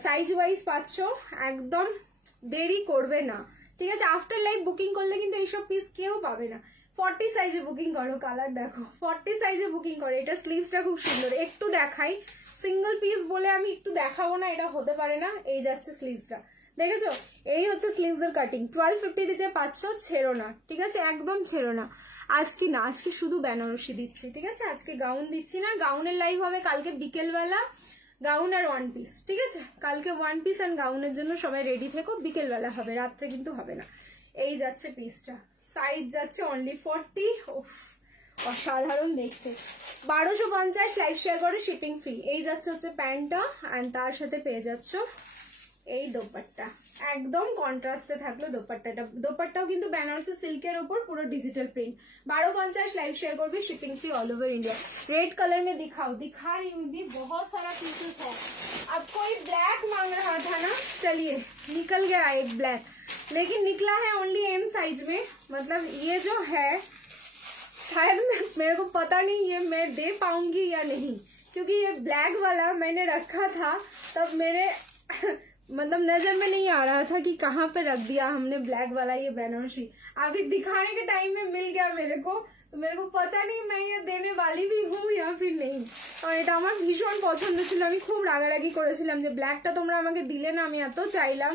সাইজ ওয়াইজ পাচ্ছ একদম দেরি করবে না, ঠিক আছে। আফটার লাইভ বুকিং করলে কিন্তু এইসব পিস কেউ পাবে না। 40 সাইজে বুকিং করো, কালার দেখো, 40 সাইজে বুকিং করো। এটা স্লিভসটা খুব সুন্দর, একটু দেখাই, সিঙ্গেল পিস বলে আমি একটু দেখাবো না, এটা হতে পারে না। এই যাচ্ছে স্লিভসটা, দেখেছো, এই হচ্ছে স্লিভস এর কাটিং। 1250 দিতে পাচ্ছ, ছেড়ো না, ঠিক আছে, একদম ছেড়ো না। আজকে না, আজকে শুধু বেনারসি দিচ্ছি, ঠিক আছে, আজকে গাউন দিচ্ছি না। গাউনের লাইভ হবে কালকে বিকেলবেলা, গাউন আর ওয়ান পিস, ঠিক আছে, কালকে ওয়ান পিস আর গাউনের জন্য সবাই রেডি থেকো, বিকেলবেলা হবে, রাত্রে কিন্তু হবে না। এই যাচ্ছে পিসটা, সাইজ যাচ্ছে অনলি 40, অসাধারণ দেখতে। 1250, লাইভ শেয়ার করে শিপিং ফ্রি। এই যাচ্ছে হচ্ছে প্যান্টটা, এন্ড তার সাথে পেয়ে যাচ্ছ এই দোপাট্টা, একদম কন্ট্রাস্টে থাকলো দোপাট্টাটা। দোপাট্টাও কিন্তু বেনারসি সিল্কের ওপর পুরো डिजिटल प्रिंट। 1250, लाइव शेयर कर भी, shipping free all over India. Red colour में दिखा रही हूँ दी, बहुत सारा पीसेस है। अब कोई ब्लैक मांग रहा था ना, चलिए निकल गया एक ब्लैक, लेकिन निकला है ओनली एम साइज में। मतलब ये जो है शायद मेरे को पता नहीं ये मैं दे पाऊंगी या नहीं, क्योंकि ये ब्लैक वाला मैंने रखा था तब मेरे मतलब नजर में नहीं आ रहा था कि कहाँ पे रख दिया हमने ब्लैक वाला ये बेनारसी। अभी दिखाने के टाइम में मिल गया मेरे को, तो मेरे को पता नहीं मैं ये देने वाली भी हूँ या फिर नहीं। और এটা আমার ভীষণ পছন্দ ছিল, আমি খুব রাগারাগি করেছিলাম যে ব্ল্যাকটা তোমরা আমাকে দিলে না, আমি এত চাইলাম।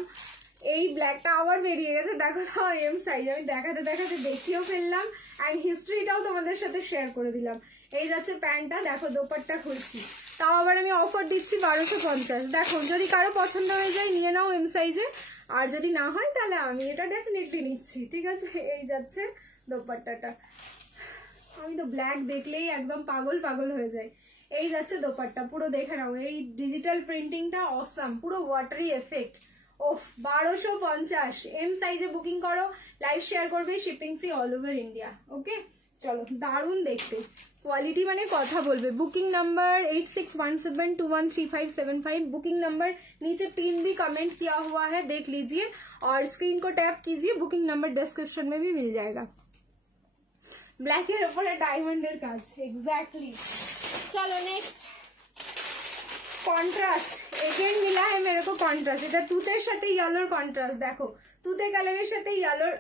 এই ব্ল্যাকটা আবার বেরিয়ে গেছে, দেখো তো এম সাইজ। আমি দেখাতে দেখাতে দেখিয়েও ফেললাম, অ্যান্ড হিস্ট্রিটাও তোমাদের সাথে শেয়ার করে দিলাম। এই যাচ্ছে প্যান্টটা, দেখো দোপাট্টা খুলছি, তাও আবার আমি অফার দিচ্ছি 1250। দেখো যদি কারো পছন্দ হয়ে যায় নিয়ে নাও এম সাইজে, আর যদি না হয় তাহলে আমি এটা ডেফিনেটলি নিচ্ছি, ঠিক আছে। এই যাচ্ছে দোপাট্টাটা, আমি তো ব্ল্যাক দেখলেই একদম পাগল পাগল হয়ে যায়। এই যাচ্ছে দোপাট্টা, পুরো দেখে নাও, এই ডিজিটাল প্রিন্টিংটা অসাম, পুরো ওয়াটারি এফেক্ট। ওফ 1250, এম সাইজে বুকিং করো, লাইভ শেয়ার করবে, shipping free all over India. Okay चलो, दारुण देखते, क्वालिटी माने कथा बोलबे। बुकिंग नंबर 8617213575, बुकिंग नंबर नीचे पिन भी कमेंट किया हुआ है, देख लीजिए और स्क्रीन को टैप कीजिए, बुकिंग नंबर डिस्क्रिप्शन में भी मिल जाएगा। ब्लैक এর উপরে ডায়মন্ডের কাজ, एग्जैक्टली। चलो नेक्स्ट कॉन्ट्रास्ट, एगेन मिला है मेरे को कॉन्ट्रास्ट। এটা তুতের সাথে ইয়েলোর কন্ট্রাস্ট, দেখো তুতে কালারের সাথে ইয়েলোর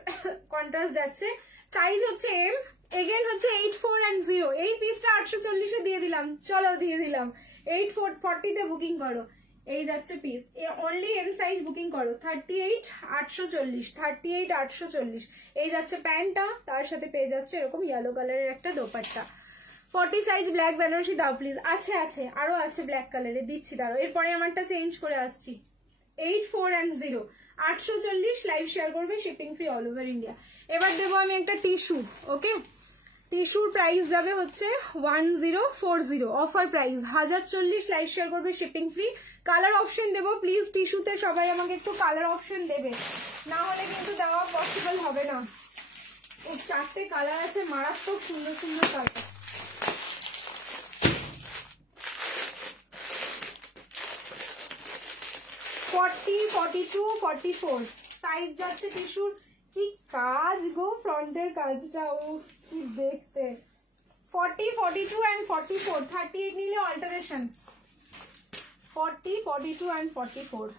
কন্ট্রাস্ট যাচ্ছে। সাইজ হচ্ছে এম, এগেন হচ্ছে 84 and 0। এই পিসটা 840 এ দিয়ে দিলাম, চলো দিয়ে দিলাম। 840 তে বুকিং করো। এই যাচ্ছে piece, only M size booking করো, 38,840, 38,840। এই যাচ্ছে প্যান্টটা, তার সাথে পেয়ে যাচ্ছে এরকম ইয়েলো কালারের একটা দোপাট্টা। 40 সাইজ ব্ল্যাক বেনারসি দাও প্লিজ। আছে আছে, আরো আছে ব্ল্যাক কালারে, দিচ্ছি, দাঁড়ো, এরপরে আমারটা চেঞ্জ করে আসছি। 8410 840 লাইভ শেয়ার করবে, shipping free all over India. এবার দেবো আমি একটা টিস্যু। ওকে, টিস্যুর প্রাইস যাবে হচ্ছে 1040 অফার প্রাইস, 1040 লাইভ শেয়ার করবে, শিপিং ফ্রি। কালার অপশন দেবো প্লিজ, টিস্যুতে সবাই আমাকে একটু কালার অপশন দেবে, না হলে কিন্তু দেওয়া পসিবল হবে না। ও 4টে কালার আছে, মারাত্মক সুন্দর সুন্দর কালার। ফর্টি 42 44 সাইজ যাচ্ছে টিস্যুর। কি কাজ গো, ফ্রন্টের কাজটা, ও কি দেখতে। 40 42 and 44 38 নিলে অল্টারেশন। 40 42 and 44।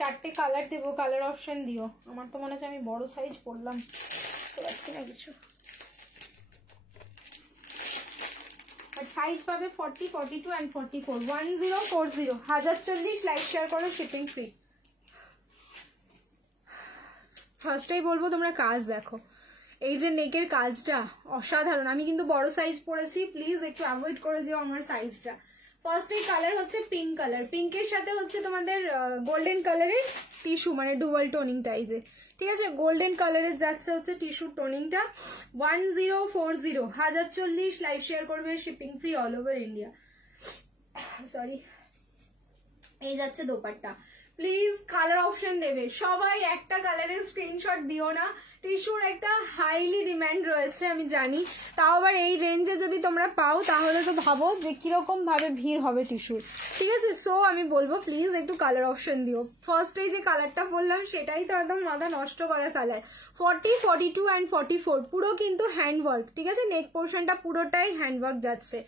চারটে কালার দেবো, কালার অপশন দিও। আমার তো মনে হচ্ছে আমি বড় সাইজ পরলাম, বুঝতে পারছি না কিছু। আর সাইজ পাবে 40 42 and 44 1040 1040 লাইভ শেয়ার করো, শিপিং ফ্রি। ফার্স্টেই বলবো তোমরা কাজ দেখো, এই যে নেকের কাজটা অসাধারণ। আমি কিন্তু বড় সাইজ পরেছি, প্লিজ একটু অ্যাভয়েড করে যেও আমার সাইজটা। ফার্স্ট এই কালার হচ্ছে পিঙ্ক কালার, পিঙ্কের সাথে হচ্ছে তোমাদের গোল্ডেন কালারের টিস্যু, মানে ডুয়াল টোনিং টাইজে, ঠিক আছে। গোল্ডেন কালারের যাচ্ছে হচ্ছে টিস্যুর টোনিংটা। 1040 1040 লাইভ শেয়ার করবে, shipping free all over India. Sorry, এই যাচ্ছে দোপাট্টা। প্লিজ কালার অপশন দেবে সবাই, একটা কালারের স্ক্রিনশট দিও না। টিস্যুর একটা হাইলি ডিমান্ড রয়েছে আমি জানি, তাও আবার এই রেঞ্জে যদি তোমরা পাও তাহলে তো ভাবো যে কিরকম ভাবে ভিড় হবে টিস্যুর, ঠিক আছে। সো আমি বলবো প্লিজ একটু কালার অপশন দিও। ফার্স্টেই যে কালারটা বললাম সেটাই তো একদম মাথা নষ্ট করা কালার। 40 42 and 44 পুরো কিন্তু হ্যান্ডওয়ার্ক, ঠিক আছে। নেক পোর্শনটা পুরোটাই হ্যান্ডওয়ার্ক যাচ্ছে,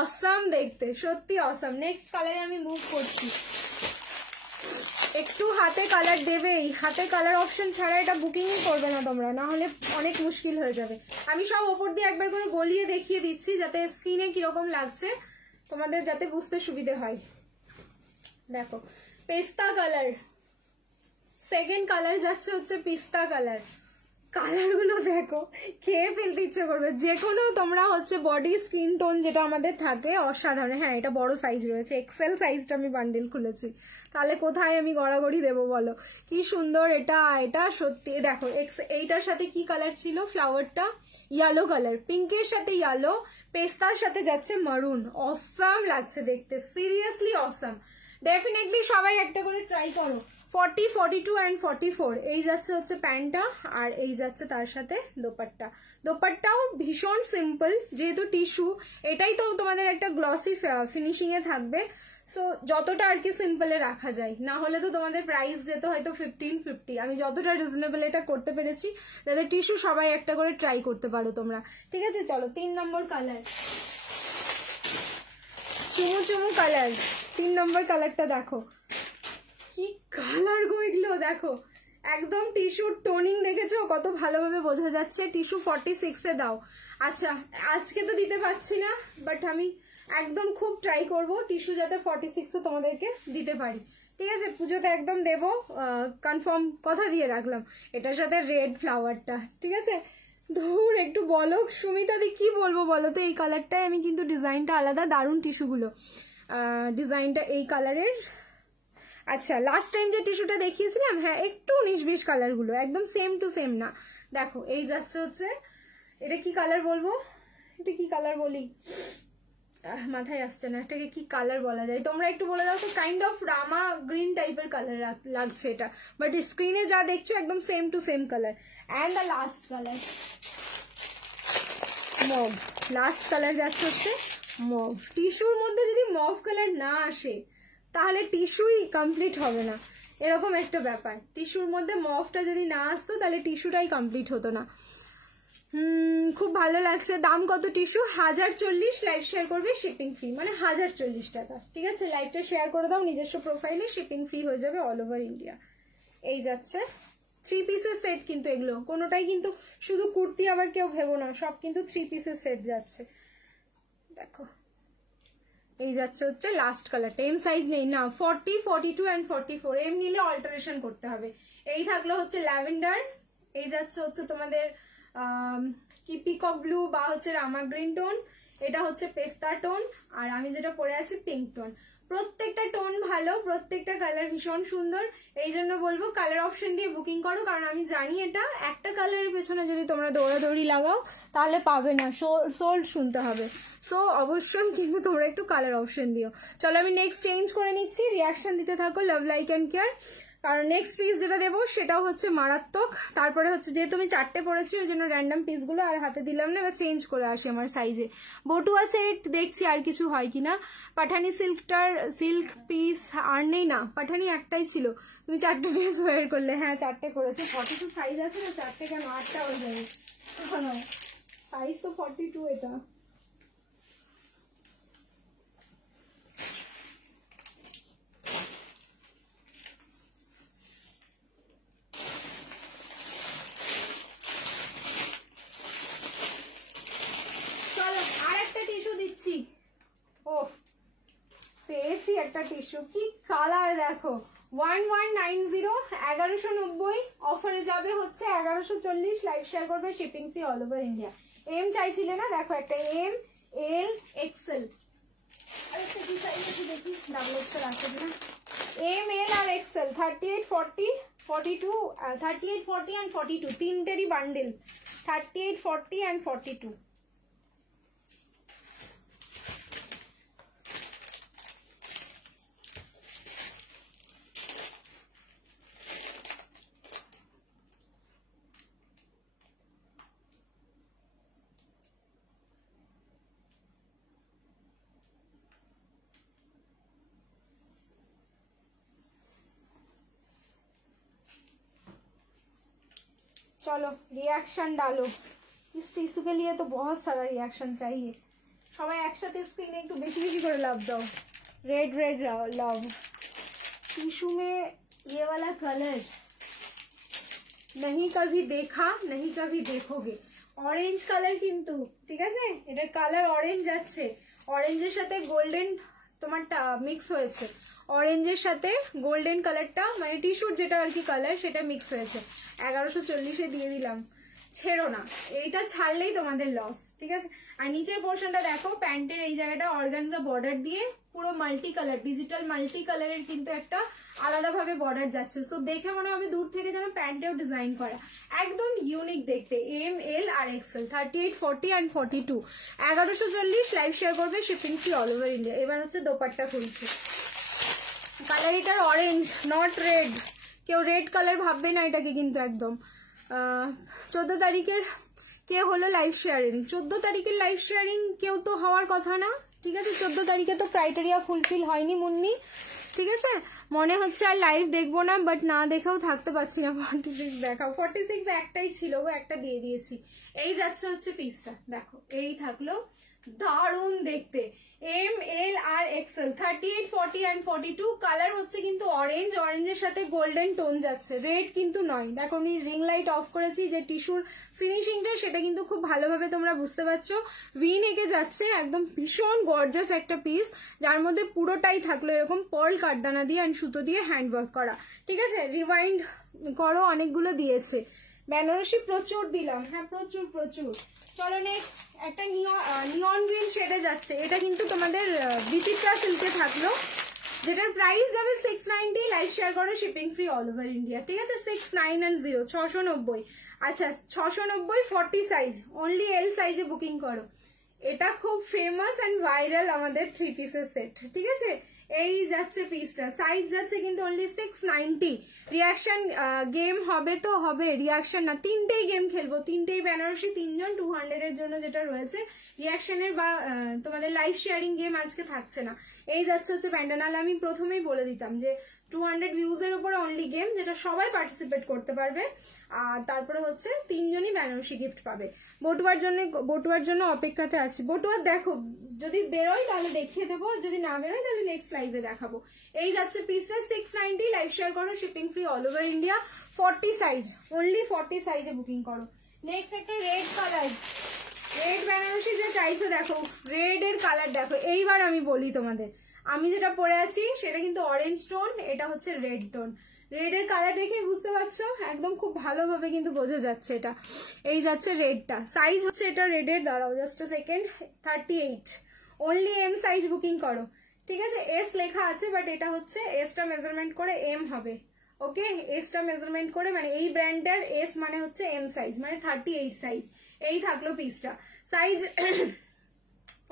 অসাম দেখতে, সত্যি অসাম। নেক্সট কালারে আমি মুভ করছি। একটু হাতে কালার দেবেই, হাতে কালার অপশন ছাড়া এটা বুকিংই করবে না তোমরা, না হলে অনেক মুশকিল হয়ে যাবে। আমি সব ওপর দিয়ে একবার করে গলিয়ে দেখিয়ে দিচ্ছি যাতে স্কিনে কিরকম লাগছে তোমাদের, যাতে বুঝতে সুবিধে হয়। দেখো পেস্তা কালার, সেকেন্ড কালার যাচ্ছে হচ্ছে পিস্তা কালার। কালারগুলো দেখো, খেয়ে ফেলতে ইচ্ছে করবে। যে কোনো তোমরা হচ্ছে বডি স্কিন টোন যেটা আমাদের থাকে অসাধারণ। হ্যাঁ, এটা বড় সাইজ রয়েছে, এক্সেল সাইজটা আমি বান্ডেল খুলেছি, তাহলে কোথায় আমি গড়াগড়ি দেবো বলো। কি সুন্দর এটা, এটা সত্যি। দেখো এইটার সাথে কি কালার ছিল, ফ্লাওয়ারটা ইয়েলো কালার, পিঙ্কের সাথে ইয়েলো, পেস্তার সাথে যাচ্ছে মারুন। অসাম লাগছে দেখতে, সিরিয়াসলি অসাম। ডেফিনেটলি সবাই একটা করে ট্রাই করো। 40 42 and 44 এই যাচ্ছে হচ্ছে প্যান্টটা, আর এই যাচ্ছে তার সাথে দোপাট্টা। দোপাট্টাও ভীষণ সিম্পল, যেহেতু টিস্যু, এটাই তো তোমাদের একটা গ্লসি ফিনিশিং এ থাকবে। সো যতটা আর কি সিম্পলে রাখা যায়, না হলে তো তোমাদের প্রাইস যেত হয়তো 1550। আমি যতটা রিজনেবল এটা করতে পেরেছি যাতে টিস্যু সবাই একটা করে ট্রাই করতে পারো তোমরা, ঠিক আছে। চলো 3 নম্বর কালার, চুমু চুমু কালার। 3 নম্বর কালারটা দেখো, কি কালার গো এগুলো, দেখো একদম টিস্যুর টোনিং দেখেছো কত ভালোভাবে বোঝা যাচ্ছে। টিস্যু 46 এ দাও। আচ্ছা আজকে তো দিতে পারছি না, বাট আমি একদম খুব ট্রাই করব টিস্যু যাতে 46 এ তোমাদেরকে দিতে পারি, ঠিক আছে। পুজোতে একদম দেবো, কনফার্ম কথা দিয়ে রাখলাম। এটার সাথে রেড ফ্লাওয়ারটা, ঠিক আছে। ধুর একটু বলো সুমিতা দি, কি বলবো বলো তো। এই কালারটাই আমি কিন্তু ডিজাইনটা আলাদা, দারুণ টিস্যুগুলো, ডিজাইনটা এই কালারের। আচ্ছা লাস্ট টাইম যে টিস্যুটা দেখিয়েছিলাম, হ্যাঁ একটু 19-20 কালারগুলো, একদম সেম টু সেম না। দেখো এই যাচ্ছে হচ্ছে, এটা কি কালার বলবো, এটা কি কালার বলি মাথায় আসছে না, এটাকে কি কালার বলা যায়, তোমরা একটু বলে দাও তো। কাইন্ড অফ রামা গ্রিন টাইপের কালার লাগছে এটা, বাট স্ক্রিনে যা দেখছো একদম same to same colour. And the last colour মগ, লাস্ট কালার যাচ্ছে হচ্ছে মভ, টিস্যুর মধ্যে যদি মভ কালার না আসে তাহলে টিস্যুই কমপ্লিট হবে না, এরকম একটা ব্যাপার। টিস্যুর মধ্যে মভটা যদি না আসতো তাহলে টিস্যুটাই কমপ্লিট হতো না। খুব ভালো লাগছে। দাম কত টিস্যু? 1040। লাইভ শেয়ার করবে, শিপিং ফ্রি, মানে 1040 টাকা। ঠিক আছে, লাইভটা শেয়ার করে দাও নিজস্ব প্রোফাইলে, শিপিং ফ্রি হয়ে যাবে অল ওভার ইন্ডিয়া। এই যাচ্ছে 3 পিসের সেট, কিন্তু এগুলো কোনোটাই কিন্তু শুধু কুর্তি আবার কেউ ভেবো না, সব কিন্তু 3 পিসের সেট যাচ্ছে। দেখো এই যাচ্ছে হচ্ছে লাস্ট কালারটা। এম সাইজ নেই না, 40, 42 অ্যান্ড 44 এম নিলে অল্টারেশন করতে হবে। এই থাকলো হচ্ছে ল্যাভেন্ডার, এই যাচ্ছে হচ্ছে তোমাদের কি পিকক ব্লু বা হচ্ছে রামা গ্রিন টোন, এটা হচ্ছে পেস্তা টোন, আর আমি যেটা পরে আছি পিঙ্ক টোন। প্রত্যেকটা টোন ভালো, প্রত্যেকটা কালার ভীষণ সুন্দর। এই জন্য বলবো কালার অপশন দিয়ে বুকিং করো, কারণ আমি জানি এটা একটা কালারের পেছনে যদি তোমরা দৌড়াদৌড়ি লাগাও তাহলে পাবে না, সোল্ড শুনতে হবে। সো অবশ্যই কিন্তু তোমরা একটু কালার অপশন দিও। চলো আমি নেক্সট চেঞ্জ করে নিচ্ছি, রিয়াকশন দিতে থাকো, লাভ লাইক অ্যান্ড কেয়ার। কারণ নেক্সট পিস যেটা দেবো সেটাও হচ্ছে মারাত্মক। তারপরে হচ্ছে যেহেতু আমি 4টে পরেছি ওই জন্য র্যান্ডাম পিসগুলো আর হাতে দিলাম না, এবার চেঞ্জ করে আসি আমার সাইজে। বটুয়া সেট দেখছি আর কিছু হয় কিনা। পাঠানি সিল্ক পিস আর নেই না, পাঠানি একটাই ছিল, তুমি 4টে ড্রেস ওয়ার করলে। হ্যাঁ 4টে করেছে, 42 সাইজ আছে না, 4টে কেন 8টা হয়ে যাবে। সাইজ তো 42 এটা। ও পেয়েছি একটা টিস্যু, কি কালার দেখো, 1190, 1190 অফারে যাবে হচ্ছে 1140। লাইভ শেয়ার করবে, shipping free all over India. M চাইছিলে না, দেখো একটা এম, এল, এক্সেল, আরেকটা কি সাইজ আছে দেখি, ডাবল এক্সেল আছে কিনা। এম, এল আর এক্সেল, 38, 40, 42, 38, 40 and 42, তিনটেরই বান্ডেল, 38, 40 and 42। चलो रिएक्शन डालो, इस टिश्यू के लिए तो बहुत सारा रिएक्शन चाहिए। সবাই একসাথে স্ক্রিনে একটু বেশি বেশি করে লাভ দাও, रेड रेड लव। टिश्यू में ये वाला कलर नहीं कभी देखा, नहीं कभी देखोगे। অরেঞ্জ কালার কিন্তু, ঠিক আছে, এটার কালার অরেঞ্জ আছে, অরেঞ্জের সাথে গোল্ডেন তোমারটা মিক্স হয়েছে, অরেঞ্জের সাথে গোল্ডেন কালারটা মানে টিস্যুর যেটা আর কি কালার সেটা মিক্স হয়েছে। 1140-এ দিয়ে দিলাম, ছেড়ো না, এইটা ছাড়লেই তোমাদের লস। ঠিক আছে, আর নিচের পোর্শনটা দেখো, প্যান্টের এই জায়গাটা অর্গানজা বর্ডার দিয়ে পুরো মাল্টি কালার, ডিজিটাল মাল্টি কালারের কিন্তু একটা আলাদাভাবে বর্ডার যাচ্ছে। সো দেখে মনে হবে দূর থেকে যেন প্যান্টেও ডিজাইন করা, একদম ইউনিক দেখতে। এম, এল আর এক্সেল, 38, 40 and 42, 1140। লাইভ শেয়ার করবে, shipping free all over India. এবার হচ্ছে দোপাট্টা খুলছি, কালার এটার অরেঞ্জ, নট রেড, কেউ রেড কালার ভাববে না এটাকে কিন্তু একদম। 14 তারিখের কে হলো লাইভ শেয়ারিং? 14 তারিখের লাইভ শেয়ারিং কেউ তো হওয়ার কথা না, ঠিক আছে, 14 তারিখে তো ক্রাইটেরিয়া ফুলফিল হয়নি মুন্নি, ঠিক আছে, মনে হচ্ছে আর লাইভ দেখবো না, বাট না দেখেও থাকতে পারছি না। 46 দেখাও, 46 একটাই ছিল, ও একটা দিয়ে দিয়েছি। এই যাচ্ছে হচ্ছে পিসটা, দেখো এই থাকলো, দারুণ দেখতে। এম, এল আর এক্সেল, 38, 40 and 42। কালার হচ্ছে কিন্তু অরেঞ্জ, অরেঞ্জের সাথে গোল্ডেন টোন যাচ্ছে, রেড কিন্তু নয়। দেখো আমি রিং লাইট অফ করেছি, যে টিস্যুর ফিনিশিংটা সেটা কিন্তু খুব ভালোভাবে তোমরা বুঝতে পারছো। ভি নেকে যাচ্ছে, একদম ভীষণ গর্জাস একটা পিস, যার মধ্যে পুরোটাই থাকলো এরকম পার্ল কাঠদানা দিয়ে অ্যান্ড সুতো দিয়ে হ্যান্ডওয়ার্ক করা। ঠিক আছে, রিওয়াইন্ড করো, অনেকগুলো দিয়েছে। বেনারসি প্রচুর দিলাম, হ্যাঁ প্রচুর প্রচুর। চলো নেক্সট একটা নিয়ন গ্রিন শেডে যাচ্ছে, এটা কিন্তু তোমাদের বিচিত্রা সিল্কে থাকলো, যেটার প্রাইস যাবে 690। লাইভ শেয়ার করো, shipping free all over India. ঠিক আছে, 69 and 0, 690। আচ্ছা 690, 40 সাইজ, অনলি এল সাইজে বুকিং করো। এটা খুব ফেমাস অ্যান্ড ভাইরাল আমাদের 3 পিসের সেট, ঠিক আছে, এই যাচ্ছে পিসটা, সাইজ যাচ্ছে কিন্তু অনলি 690। রিয়াকশন গেম হবে তো হবে, রিয়াকশন না, তিনটেই গেম খেলবো, তিনটেই বেনারসি, তিনজন 200 এর জন্য যেটা রয়েছে রিয়াকশনের বা তোমাদের লাইভ শেয়ারিং গেম আজকে থাকছে না। এই যাচ্ছে হচ্ছে প্যান্টটা, নাহলে আমি প্রথমেই বলে দিতাম যে 200 ভিউজের উপরে অনলি গেম, যেটা সবাই পার্টিসিপেট করতে পারবে। আর তারপরে হচ্ছে তিনজনই বেনারসি গিফট পাবে। বটুয়ার জন্য অপেক্ষাতে আছি। বটুয়ার দেখো যদি বেরোয় তাহলে দেখিয়ে দেবো, যদি না বেরোয় তাহলে নেক্সট লাইভে দেখাবো। এই যাচ্ছে পিসটা 690, লাইভ শেয়ার করো, shipping free all over India. 40 size, only 40 সাইজে বুকিং করো। নেক্সট একটা রেড কালার, রেড বেনারসি যে চাইছো, দেখো রেড এর কালার দেখো। এইবার আমি বলি তোমাদের, আমি যেটা পরে আছি সেটা কিন্তু অরেঞ্জ টোন, এটা হচ্ছে রেড টোন। রেড এর কালার দেখে বুঝতে পারছো, একদম খুব ভালোভাবে কিন্তু বোঝা যাচ্ছে এটা। এই যাচ্ছে রেডটা, সাইজ হচ্ছে এটা রেডের, দাঁড়াও just a second, 38, only M size booking করো। ঠিক আছে, এস লেখা আছে বাট এটা হচ্ছে এসটা মেজারমেন্ট করে এম হবে। ওকে, এসটা মেজারমেন্ট করে, মানে এই ব্র্যান্ডটার এস মানে হচ্ছে এম সাইজ, মানে 38 সাইজ। এই থাকলো পিসটা, সাইজ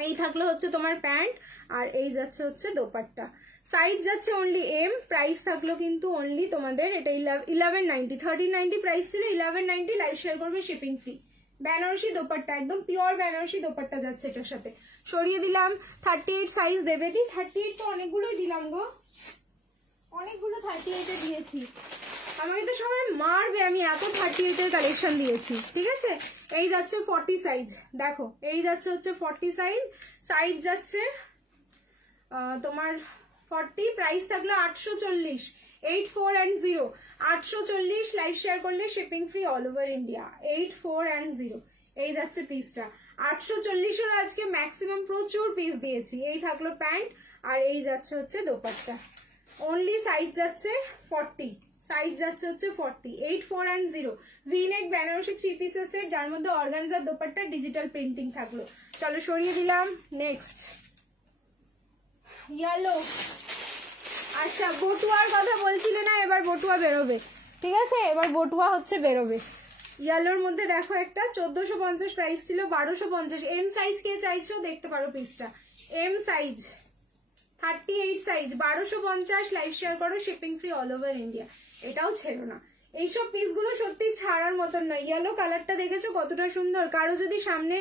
এই থাকলো হচ্ছে তোমার প্যান্ট, আর এই যাচ্ছে হচ্ছে দোপাট্টা। সাইজ যাচ্ছে অনলি এম, প্রাইস থাকলো কিন্তু অনলি তোমাদের এটা 1190, 1390 প্রাইস ছিল, 1190 লাইভ শেয়ার করবে, শিপিং ফ্রি। বেনারসি দোপাট্টা, একদম পিওর বেনারসি দোপাট্টা যাচ্ছে এটার সাথে। সরিয়ে দিলাম, 38 সাইজ দেবে দি, 38 তো অনেকগুলোই দিলাম গো, অনেকগুলো 38 এ দিয়েছি, আমাকে তো সবাই মারবে, আমি এত 38 এর কালেকশন দিয়েছি। ঠিক আছে, এই যাচ্ছে 40 সাইজ, দেখো এই যাচ্ছে হচ্ছে 40 সাইজ, সাইজ যাচ্ছে তোমার 40, প্রাইস থাকলো 840, 8410, 840 লাইভ শেয়ার করলে shipping free all over India, 8410। এই যাচ্ছে পিসটা 840 এর, আজকে ম্যাক্সিমাম প্রচুর পিস দিয়েছি। এই থাকলো প্যান্ট, আর এই যাচ্ছে হচ্ছে দোপাট্টা, অনলি সাইজ যাচ্ছে 40, সাইজ যাচ্ছে হচ্ছে 40, 8410। ভি-নেক বেনারসি 3 পিসের সেট, যার মধ্যে অর্গানজার দোপাট্টা ডিজিটাল প্রিন্টিং থাকলো। চলো সরিয়ে দিলাম। নেক্সট ইয়েলো, আচ্ছা বটুয়ার কথা বলছিলে না, এবার বটুয়া বেরোবে। ঠিক আছে, এবার বটুয়া হচ্ছে বেরোবে। ইয়েলোর মধ্যে দেখো একটা 1450 প্রাইস ছিল, 1250। এম সাইজ কে চাইছো দেখতে পারো পিসটা, M size 38 size, 1250 live share করো, shipping free all over India. এটাও ছেড়ো না, এইসব পিসগুলো সত্যি ছাড়ার মতন নয়। ইয়েলো কালারটা দেখেছো কতটা সুন্দর, কারো যদি সামনে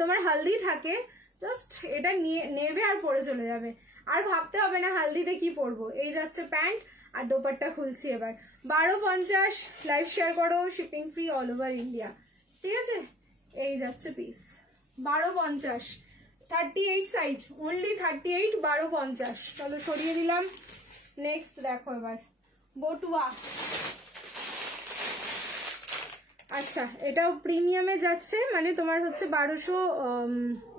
তোমার হালদি থাকে, জাস্ট এটা নিয়ে নেবে আর পরে চলে যাবে, আর ভাবতে হবে না হালদিতে কি পরবো। এই যাচ্ছে প্যান্ট, আর দোপাট্টা খুলছি এবার, 1250 লাইভ শেয়ার করো, shipping free all over India. ঠিক আছে, এই যাচ্ছে পিস 1250, 38 সাইজ, অনলি 38, 1250। চলো সরিয়ে দিলাম। নেক্সট দেখো এবার বটুয়া, আচ্ছা এটাও প্রিমিয়ামে যাচ্ছে, মানে তোমার হচ্ছে 1200,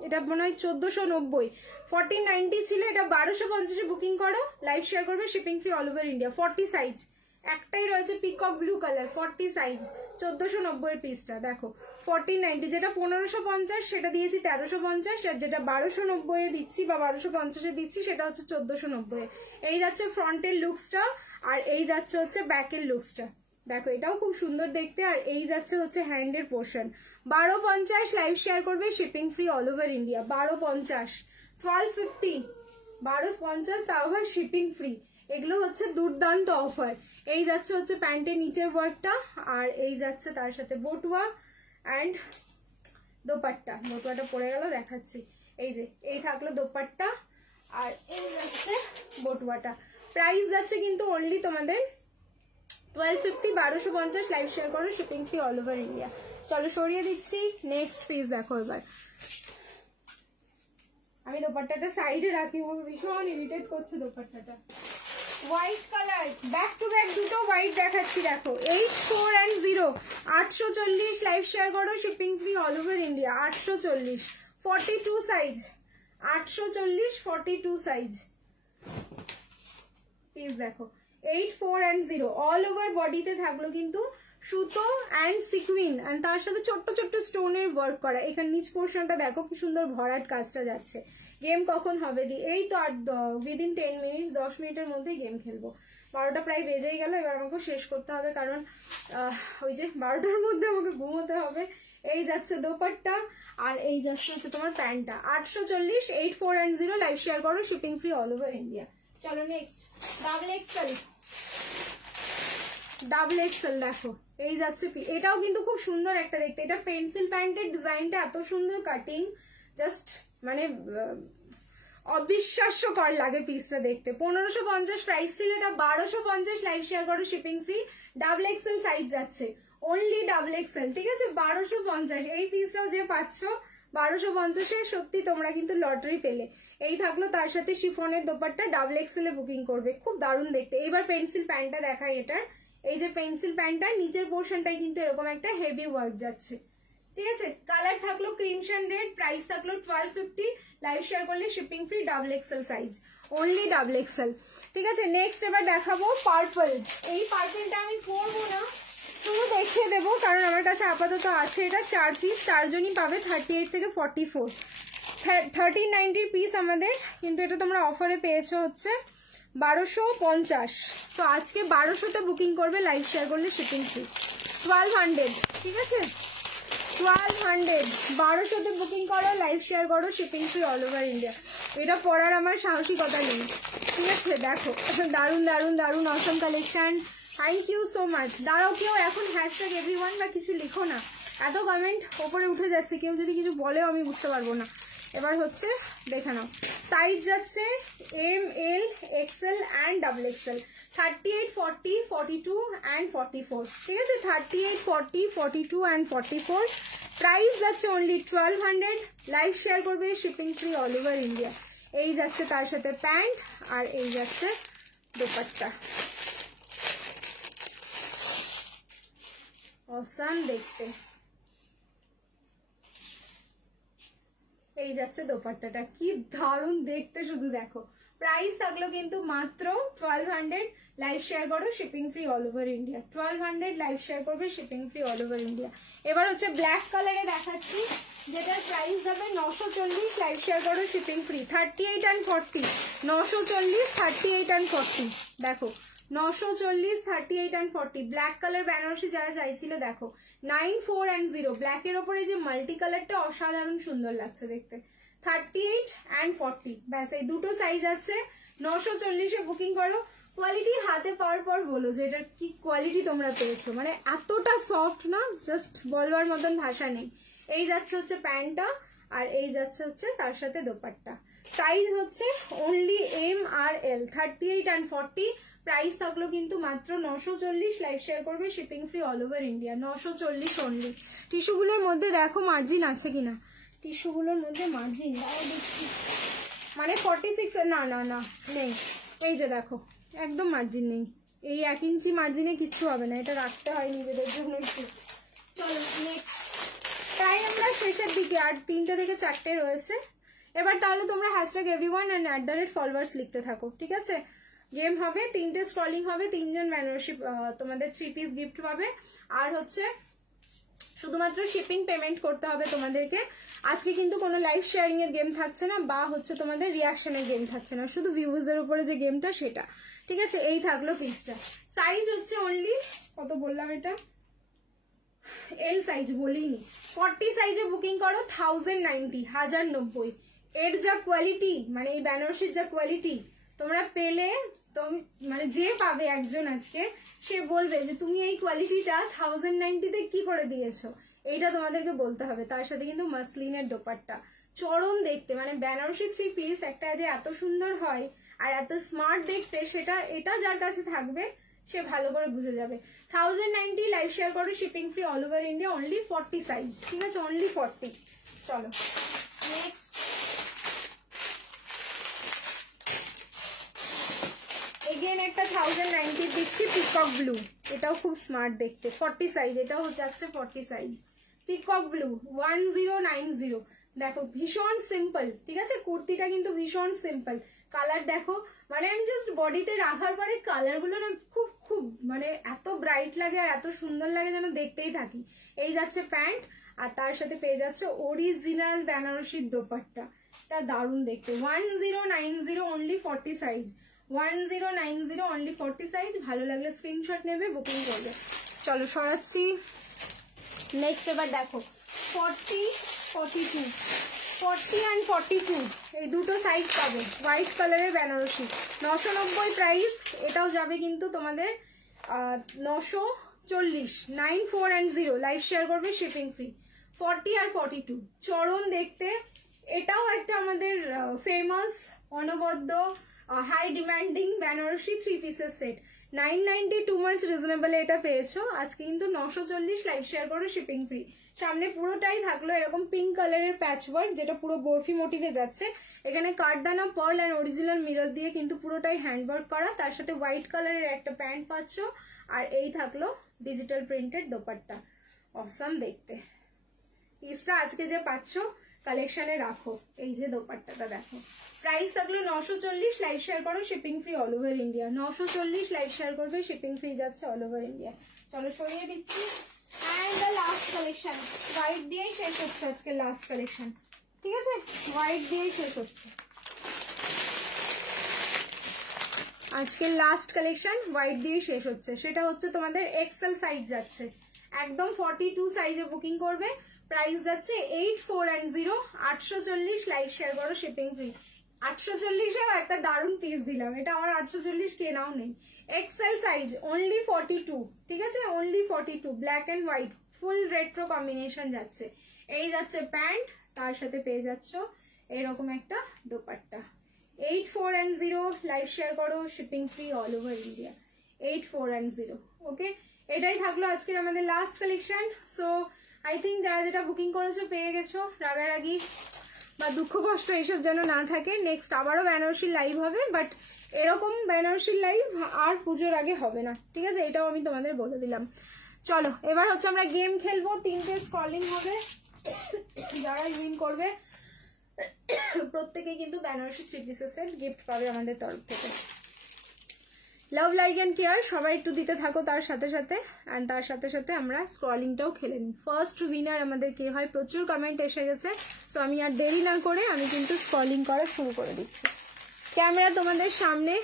এটা মনে হয় 1490, 1490 ছিল, এটা 1250 বুকিং করো, লাইভ শেয়ার করবে, shipping free all over India. 40 size, একটাই রয়েছে পিকক ব্লু কালার, 40 সাইজ, 1490 এর পিসটা দেখো, 1490, যেটা 1550 সেটা দিয়েছি 1350, আর যেটা 1290 এ দিচ্ছি বা 1250 এ দিচ্ছি সেটা হচ্ছে 1490। এই যাচ্ছে ফ্রন্টের লুকসটা, আর এই যাচ্ছে হচ্ছে ব্যাকের লুকসটা, দেখো এটাও খুব সুন্দর দেখতে। আর এই যাচ্ছে হচ্ছে হ্যান্ডের পোর্শন, 1250 লাইভ শেয়ার করবে, shipping free all over India. 1250, 1250, 1250, তাও আবার শিপিং ফ্রি। এগুলো হচ্ছে দুর্দান্ত অফার। এই যাচ্ছে হচ্ছে প্যান্টের নিচের ওয়ার্কটা, আর এই যাচ্ছে তার সাথে বটুয়া অ্যান্ড দোপাট্টা। বটুয়াটা পরে গেল দেখাচ্ছি, এই যে এই থাকলো দোপাট্টা, আর এই যাচ্ছে বটুয়াটা। প্রাইস যাচ্ছে কিন্তু অনলি তোমাদের 1250, 1250 লাইভ শেয়ার করো, shipping free all over India. চলো সরিয়ে দিচ্ছি। নেক্সট পিস দেখো এবার, আমি দোপাট্টাটা সাইডে রাখি, ভীষণ ইরিটেট করছে দোপাট্টাটা। White colour, back to back দুটো হোয়াইট দেখাচ্ছি, দেখো 8410, 840 লাইভ শেয়ার করো, shipping free all over India. 840, 42 size, 840, 42 size piece দেখো, 8410, অল ওভার বডিতে থাকলো কিন্তু সুতো অ্যান্ড সিকুইন, অ্যান্ড তার সাথে ছোট্ট ছোট্ট স্টোনের ওয়ার্ক করা। এখানে নিচ পোর্শনটা দেখো কি সুন্দর ভরাট কাজটা যাচ্ছে। গেম কখন হবে দি, এই তো আর উইদিন 10 মিনিট, 10 মিনিটের মধ্যেই গেম খেলবো। 12টা প্রায় বেজেই গেল, এবার আমাকে শেষ করতে হবে, কারণ ওই যে 12টার মধ্যে আমাকে ঘুমোতে হবে। এই যাচ্ছে দোপাট্টা, আর এই যাচ্ছে হচ্ছে তোমার প্যান্টটা। 840, 8410 লাইভ শেয়ার করো, shipping free all over India. চলো next double XL. Double XL দেখো এই যাচ্ছে, এটাও কিন্তু খুব সুন্দর একটা দেখতে। এটা পেন্সিল প্যান্টের ডিজাইনটা এত সুন্দর কাটিং, জাস্ট মানে অবিশ্বাস্যকর লাগে পিসটা দেখতে। 1550 প্রাইস ছিল, এটা 1250। লাইভ শেয়ার করো, shipping free. Double XL size যাচ্ছে, অনলি ডাবল এক্সেল, ঠিক আছে? 1250। এই পিসটাও যে পাচ্ছ 1250-এ, সত্যি তোমরা কিন্তু লটারি পেলে। এই থাকলো, তার সাথে শিফনের দোপাট্টা। ডাবল এক্সেলে বুকিং করবে, খুব দারুণ দেখতে। এবার পেন্সিল প্যান্টটা দেখাই এটার। এই যে পেন্সিল প্যান্টটা নিচের পোর্শনটাই কিন্তু এরকম একটা হেভি ওয়ার্ক যাচ্ছে, ঠিক আছে? কালার থাকলো ক্রিমশন রেড, প্রাইস থাকলো 1250। লাইভ শেয়ার করলে shipping free, double XL size, only double Excel, ঠিক আছে? নেক্সট এবার দেখাবো পার্পল। এই পার্পলটা আমি পরবো না, শুধু দেখিয়ে দেবো, কারণ আমার কাছে আপাতত আছে এটা 4 পিস, 4 জনই পাবে। 38 থেকে 44, 1390 পিস আমাদের, কিন্তু এটা তোমরা অফারে পেয়েছো হচ্ছে 1250। তো আজকে 1200-তে বুকিং করবে, লাইভ শেয়ার করলে শিপিং ফ্রি। 1200, ঠিক আছে? 1200, 1200-তে বুকিং করো, লাইভ শেয়ার করো, shipping free all over India. এটা পরার আমার সাহসিকতা নেই, ঠিক আছে? দেখো দারুণ দারুণ দারুণ awesome collection. Thank you so much. দাঁড়াও, কেউ এখন হ্যাশট্যাগ এভরিওয়ান বা কিছু লিখো না, এত কমেন্ট ওপরে উঠে যাচ্ছে, কেউ যদি কিছু বলেও আমি বুঝতে পারবো না। এবার হচ্ছে দেখে নাও, সাইজ যাচ্ছে M, L, XL and double XL. 38, 40, 42 and 44, ঠিক আছে? 38, 40, 42 অ্যান্ড 44। প্রাইস যাচ্ছে অনলি 1200। লাইভ শেয়ার করবে, shipping free all over India. এই যাচ্ছে তার সাথে প্যান্ট, আর এই যাচ্ছে দোপাট্টা। অসাম দেখতে। এই যাচ্ছে দোপাট্টাটা, কি দারুণ দেখতে, শুধু দেখো। প্রাইস থাকলো কিন্তু মাত্র 1200। লাইভ শেয়ার করো, shipping free all over India. 1200 live share করবে, shipping free all over India. এবার হচ্ছে ব্ল্যাক কালারে দেখাচ্ছি, যেটার প্রাইস যাবে 940। লাইভ শেয়ার করো, শিপিং ফ্রি। 38 and 40, 940, 38 and 40। দেখো 940, 38 অ্যান্ড 40। ব্ল্যাক কালার বেনারসি যারা চাইছিল, দেখো 9, 4 অ্যান্ড 0। ব্ল্যাকের ওপরে যে মাল্টি কালারটা অসাধারণ সুন্দর লাগছে দেখতে। 38 অ্যান্ড 40, ব্যাস এই দুটো সাইজ আছে। 940-এ বুকিং করো। কোয়ালিটি হাতে পাওয়ার পর বলো যে এটা কি কোয়ালিটি তোমরা পেয়েছো, মানে এতটা সফট না, জাস্ট বলবার মতন ভাষা নেই। এই যাচ্ছে হচ্ছে প্যান্টটা, আর এই যাচ্ছে হচ্ছে তার সাথে দোপাট্টা। সাইজ হচ্ছে অনলি এম আর এল, 38 অ্যান্ড 40। প্রাইস থাকলো কিন্তু মাত্র 940। লাইভ শেয়ার করবে, shipping free all over India. 940 only. টিস্যুগুলোর মধ্যে দেখো মার্জিন আছে কিনা, টিস্যুগুলোর মধ্যে মার্জিন দেখছি, মানে 46, না না না নেই। এই যে দেখো একদম মার্জিন নেই, এই 1 ইঞ্চি মার্জিনে কিচ্ছু হবে না, এটা রাখতে হয় নিজেদের জন্য একটু। চলো নেক্সট, তাই আমরা শেষের দিকে, আর 3টে থেকে 4টে রয়েছে। এবার তাহলে তোমরা হ্যাশট্যাগ এভরিওয়ান অ্যান্ড @ফলোয়ার্স লিখতে থাকো, ঠিক আছে? গেম হবে, 3টে স্ক্রলিং হবে, 3 জন বেনারসি তোমাদের 3 পিস গিফট পাবে। আর হচ্ছে শুধুমাত্র শিপিং পেমেন্ট করতে হবে তোমাদেরকে। আজকে কিন্তু কোনো লাইভ শেয়ারিং এর গেম থাকছে না, বা হচ্ছে তোমাদের রিয়াকশনের গেম থাকছে না, শুধু ভিউজের উপরে যে গেমটা সেটা, ঠিক আছে? এই থাকলো পিসটা। সাইজ হচ্ছে অনলি কত বললাম, এটা এল সাইজ বলিনি। 40 সাইজে বুকিং করো, 1090, 1090। এর যা কোয়ালিটি, মানে এই বেনারসির যা কোয়ালিটি তোমরা পেলে, মানে যে পাবে একজন আজকে, সে বলবে যে তুমি এই কোয়ালিটিটা 1090-তে কি করে দিয়েছো, এইটা তোমাদেরকে বলতে হবে। তার সাথে কিন্তু মাসলিনের দোপাট্টা, চরম দেখতে, মানে বেনারসি 3 পিস একটা যে এত সুন্দর হয় আর এত স্মার্ট দেখতে, সেটা এটা যার কাছে থাকবে সে ভালো করে বুঝে যাবে। 1090। লাইভ শেয়ার করো, shipping free all over India. Only 40 size, ঠিক আছে? অনলি 40। চলো নেক্সট, এগেন একটা 1090 দিচ্ছি, পিকক ব্লু। এটাও খুব স্মার্ট দেখতে, 40 সাইজ, এটাও যাচ্ছে 40 সাইজ। Peacock blue 1090। দেখো ভীষণ সিম্পল, ঠিক আছে? কুর্তিটা কিন্তু ভীষণ সিম্পল। কালার দেখো, মানে আমি জাস্ট বডিতে রাখার পরে কালারগুলো না খুব খুব মানে এত ব্রাইট লাগে আর এত সুন্দর লাগে যেন দেখতেই থাকি। এই যাচ্ছে প্যান্ট, আর তার সাথে পেয়ে যাচ্ছে অরিজিনাল বেনারসির দোপাট্টা। এটা দারুণ দেখতে। 1090, অনলি 40 সাইজ। 1090, only 40 size. ভালো লাগলে স্ক্রিনশট নেবে, বুকিং করবে। চলো সরাচ্ছি। নেক্সট এবার দেখো 40, 42। 40 and 42 এই দুটো সাইজ পাবে। হোয়াইট কালারের বেনারসি 990 প্রাইস। এটাও যাবে কিন্তু তোমাদের 940 94 and 0 লাইভ শেয়ার করবে, শিপিং ফ্রি। 40 আর 42 চরণ দেখতে, এটাও একটা আমাদের ফেমাস অনবদ্য হাই ডিমান্ডিং বেনারসি 3 পিসের সেট। 990 টু মাচ রিজনেবল এটা পেয়েছো। আজকে কিন্তু 940 লাইভ শেয়ার করো, শিপিং ফ্রি। সামনে পুরোটাই থাকলো এরকম পিঙ্ক কালারের প্যাচ ওয়ার্ক, যেটা পুরো বরফি মোটিভে যাচ্ছে। এখানে কাঠদানা, পার্ল অ্যান্ড অরিজিনাল মিরর দিয়ে কিন্তু পুরোটাই হ্যান্ডওয়ার্ক করা। তার সাথে হোয়াইট কালারের একটা প্যান্ট পাচ্ছ, আর এই থাকলো ডিজিটাল প্রিন্টেড দোপাট্টা। অসাম দেখতে। পিসটা আজকে যে পাচ্ছ কালেকশনে রাখো। এই যে দোপাট্টাটা দেখো। প্রাইস থাকলো 940, লাইভ শেয়ার করো, shipping free all over India. 940 live share করবে, শিপিং ফ্রি যাচ্ছে অল ওভার ইন্ডিয়া। চলো সরিয়ে দিচ্ছি। And the last collection, white দিয়েই শেষ হচ্ছে আজকে লাস্ট কালেকশন। ঠিক আছে, হোয়াইট দিয়েই শেষ হচ্ছে আজকের লাস্ট কালেকশন, হোয়াইট দিয়েই শেষ হচ্ছে। সেটা হচ্ছে তোমাদের এক্সেল সাইজ যাচ্ছে, একদম 42 সাইজে বুকিং করবে। প্রাইস যাচ্ছে 84 and 0 840, লাইভ শেয়ার করো, শিপিং ফ্রি। 840এও একটা দারুণ পিস দিলাম, এটা আমার 840 কেনাও নেই। এক্সেল সাইজ অনলি 42, ঠিক আছে, only 42। Black and white full retro combination যাচ্ছে। এই যাচ্ছে প্যান্ট, তার সাথে পেয়ে যাচ্ছ এরকম একটা দোপাট্টা। 84 and 0 লাইভ শেয়ার করো, shipping free all over India. 84 and 0। ওকে, এটাই থাকলো আজকের আমাদের last collection. So I think যারা যেটা বুকিং করেছো পেয়ে গেছো। রাগারাগি বা দুঃখ কষ্ট এইসব যেন না থাকে। নেক্সট আবারও বেনারসির লাইভ হবে, বাট এরকম বেনারসির লাইভ আর পুজোর আগে হবে না, ঠিক আছে, এটাও আমি তোমাদের বলে দিলাম। চলো এবার হচ্ছে আমরা গেম খেলবো, 3টে স্ক্রলিং হবে। যারা উইন করবে প্রত্যেকেই কিন্তু বেনারসি 3 পিসের সেট গিফট পাবে আমাদের তরফ থেকে। লাভ, লাইক অ্যান্ড কেয়ার সবাই একটু দিতে থাকো তার সাথে সাথে, অ্যান্ড তার সাথে সাথে আমরা স্ক্রলিংটাও খেলে নিই। ফার্স্ট উইনার আমাদের কে হয়, প্রচুর কমেন্ট এসে গেছে। সো আমি আর দেরি না করে আমি কিন্তু স্ক্রলিং করা শুরু করে দিচ্ছি। ক্যামেরা তোমাদের সামনে,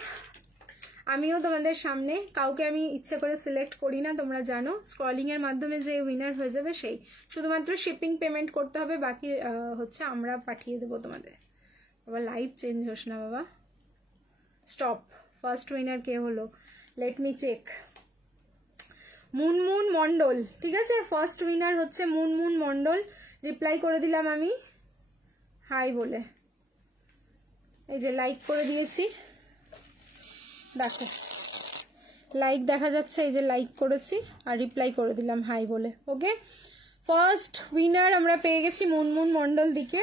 আমিও তোমাদের সামনে। কাউকে আমি ইচ্ছে করে সিলেক্ট করি না, তোমরা জানো। স্ক্রলিং এর মাধ্যমে যে উইনার হয়ে যাবে সেই, শুধুমাত্র শিপিং পেমেন্ট করতে হবে, বাকি হচ্ছে আমরা পাঠিয়ে দেবো তোমাদের। বাবা লাইভ চেঞ্জ হোস না বাবা, স্টপ। ফার্স্ট উইনার কে হলো, let me check. Munmun Mondal, ঠিক আছে, ফার্স্ট উইনার হচ্ছে মুনমুন মন্ডল। রিপ্লাই করে দিলাম আমি হাই বলে, এই যে লাইক করে দিয়েছি, দেখো লাইক দেখা যাচ্ছে, এই যে লাইক করেছি আর রিপ্লাই করে দিলাম হাই বলে। ওকে, ফার্স্ট উইনার আমরা পেয়ে গেছি মুনমুন মন্ডল দিকে।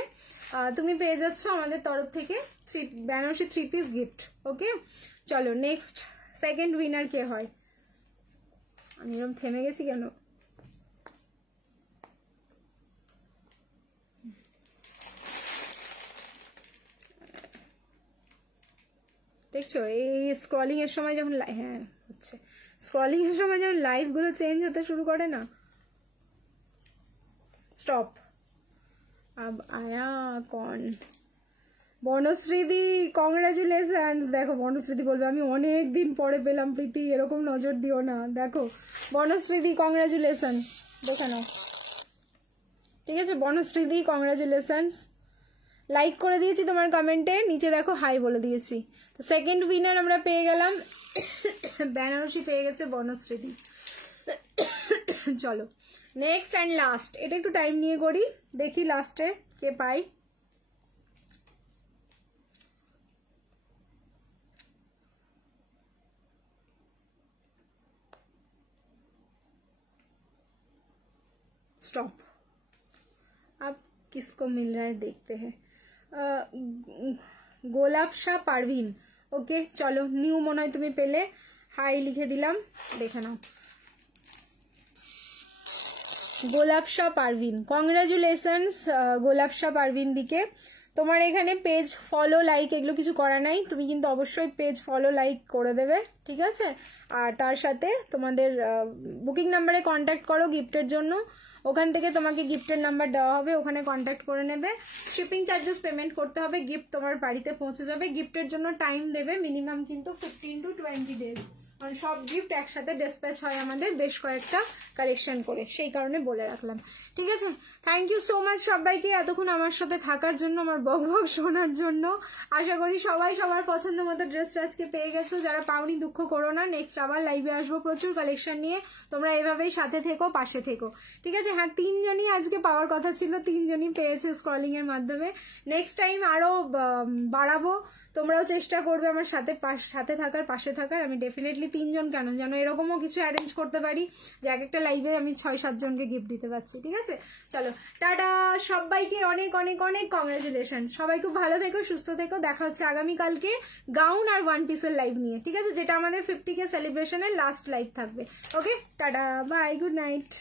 তুমি পেয়ে যাচ্ছ আমাদের তরফ থেকে বেনারসি 3 পিস গিফট। ওকে, চলো নেক্সট সেকেন্ড উইনার কে হয়। আমি এরকম থেমে গেছি কেন? দেখছো এই স্ক্রলিং এর সময় যখন, হ্যাঁ হচ্ছে, স্ক্রলিং এর সময় যখন লাইভ গুলো চেঞ্জ হতে শুরু করে না, স্টপ। আব আয়া কন বনশ্রীদি, কংগ্রাচুলেশনস। দেখো বনশ্রীদি বলবে আমি অনেক দিন পরে পেলাম প্রীতি, এরকম নজর দিও না। দেখো বনশ্রীদি কংগ্রাচুলেশনস, দেখে নাও, ঠিক আছে। বনশ্রীদি কংগ্রাচুলেশনস, লাইক করে দিয়েছি তোমার কমেন্টে, নিচে দেখো হাই বলে দিয়েছি। তো সেকেন্ড উইনার আমরা পেয়ে গেলাম, বেনারসি পেয়ে গেছে বনশ্রীদি। চলো নেক্সট অ্যান্ড লাস্ট, এটা একটু টাইম নিয়ে করি, দেখি লাস্টে কে পাই। स्टॉप, अब किसको मिल रहा है देखते हैं। গোলাপ শাহ পারভিন, ওকে চলো নিউ মনে হয় তুমি পেলে, হাই লিখে দিলাম, দেখে নাও। গোলাপ শাহ পারভিন, কংগ্রাচুলেশনস গোলাপ শাহ পারভিন দিকে। তোমার এখানে পেজ ফলো লাইক এগুলো কিছু করা নাই, তুমি কিন্তু অবশ্যই পেজ ফলো লাইক করে দেবে, ঠিক আছে। আর তার সাথে তোমাদের বুকিং নাম্বারে কন্ট্যাক্ট করো গিফটের জন্য, ওখান থেকে তোমাকে গিফটের নাম্বার দেওয়া হবে, ওখানে কন্ট্যাক্ট করে নেবে। শিপিং চার্জেস পেমেন্ট করতে হবে, গিফট তোমার বাড়িতে পৌঁছে যাবে। গিফটের জন্য টাইম দেবে মিনিমাম কিন্তু 15 to 20 days। কারণ সব গিফট একসাথে ডিসপ্যাচ হয় আমাদের বেশ কয়েকটা কালেকশন করে, সেই কারণে বলে রাখলাম। ঠিক আছে, থ্যাংক ইউ সো মাচ সবাইকে এতক্ষণ আমার সাথে থাকার জন্য, আমার বক বক শোনার জন্য। আশা করি সবাই সবার পছন্দ মতো ড্রেসটা আজকে পেয়ে গেছো। যারা পাওনি দুঃখ করো না, নেক্সট আবার লাইভে আসবো প্রচুর কালেকশন নিয়ে। তোমরা এভাবেই সাথে থেকো, পাশে থেকো। ঠিক আছে, হ্যাঁ 3 জনই আজকে পাওয়ার কথা ছিল, 3 জনই পেয়েছে স্ক্রলিং এর মাধ্যমে। নেক্সট টাইম আরো বাড়াবো, তোমরাও চেষ্টা করবে আমার সাথে থাকার, পাশে থাকার। আমি ডেফিনেটলি 3 জন কেন, যেন এরকমও কিছু অ্যারেঞ্জ করতে পারি যে এক একটা লাইভে আমি 6-7 জনকে গিফট দিতে পারছি। ঠিক আছে, চলো টাটা সবাইকে, অনেক অনেক অনেক কংগ্রাচুলেশন। সবাই খুব ভালো থেকো, সুস্থ থেকো। দেখা হচ্ছে আগামীকালকে গাউন আর 1 পিসের লাইভ নিয়ে। ঠিক আছে, যেটা আমাদের 50K সেলিব্রেশনের লাস্ট লাইভ থাকবে। ওকে, টাটা, বাই, গুড নাইট।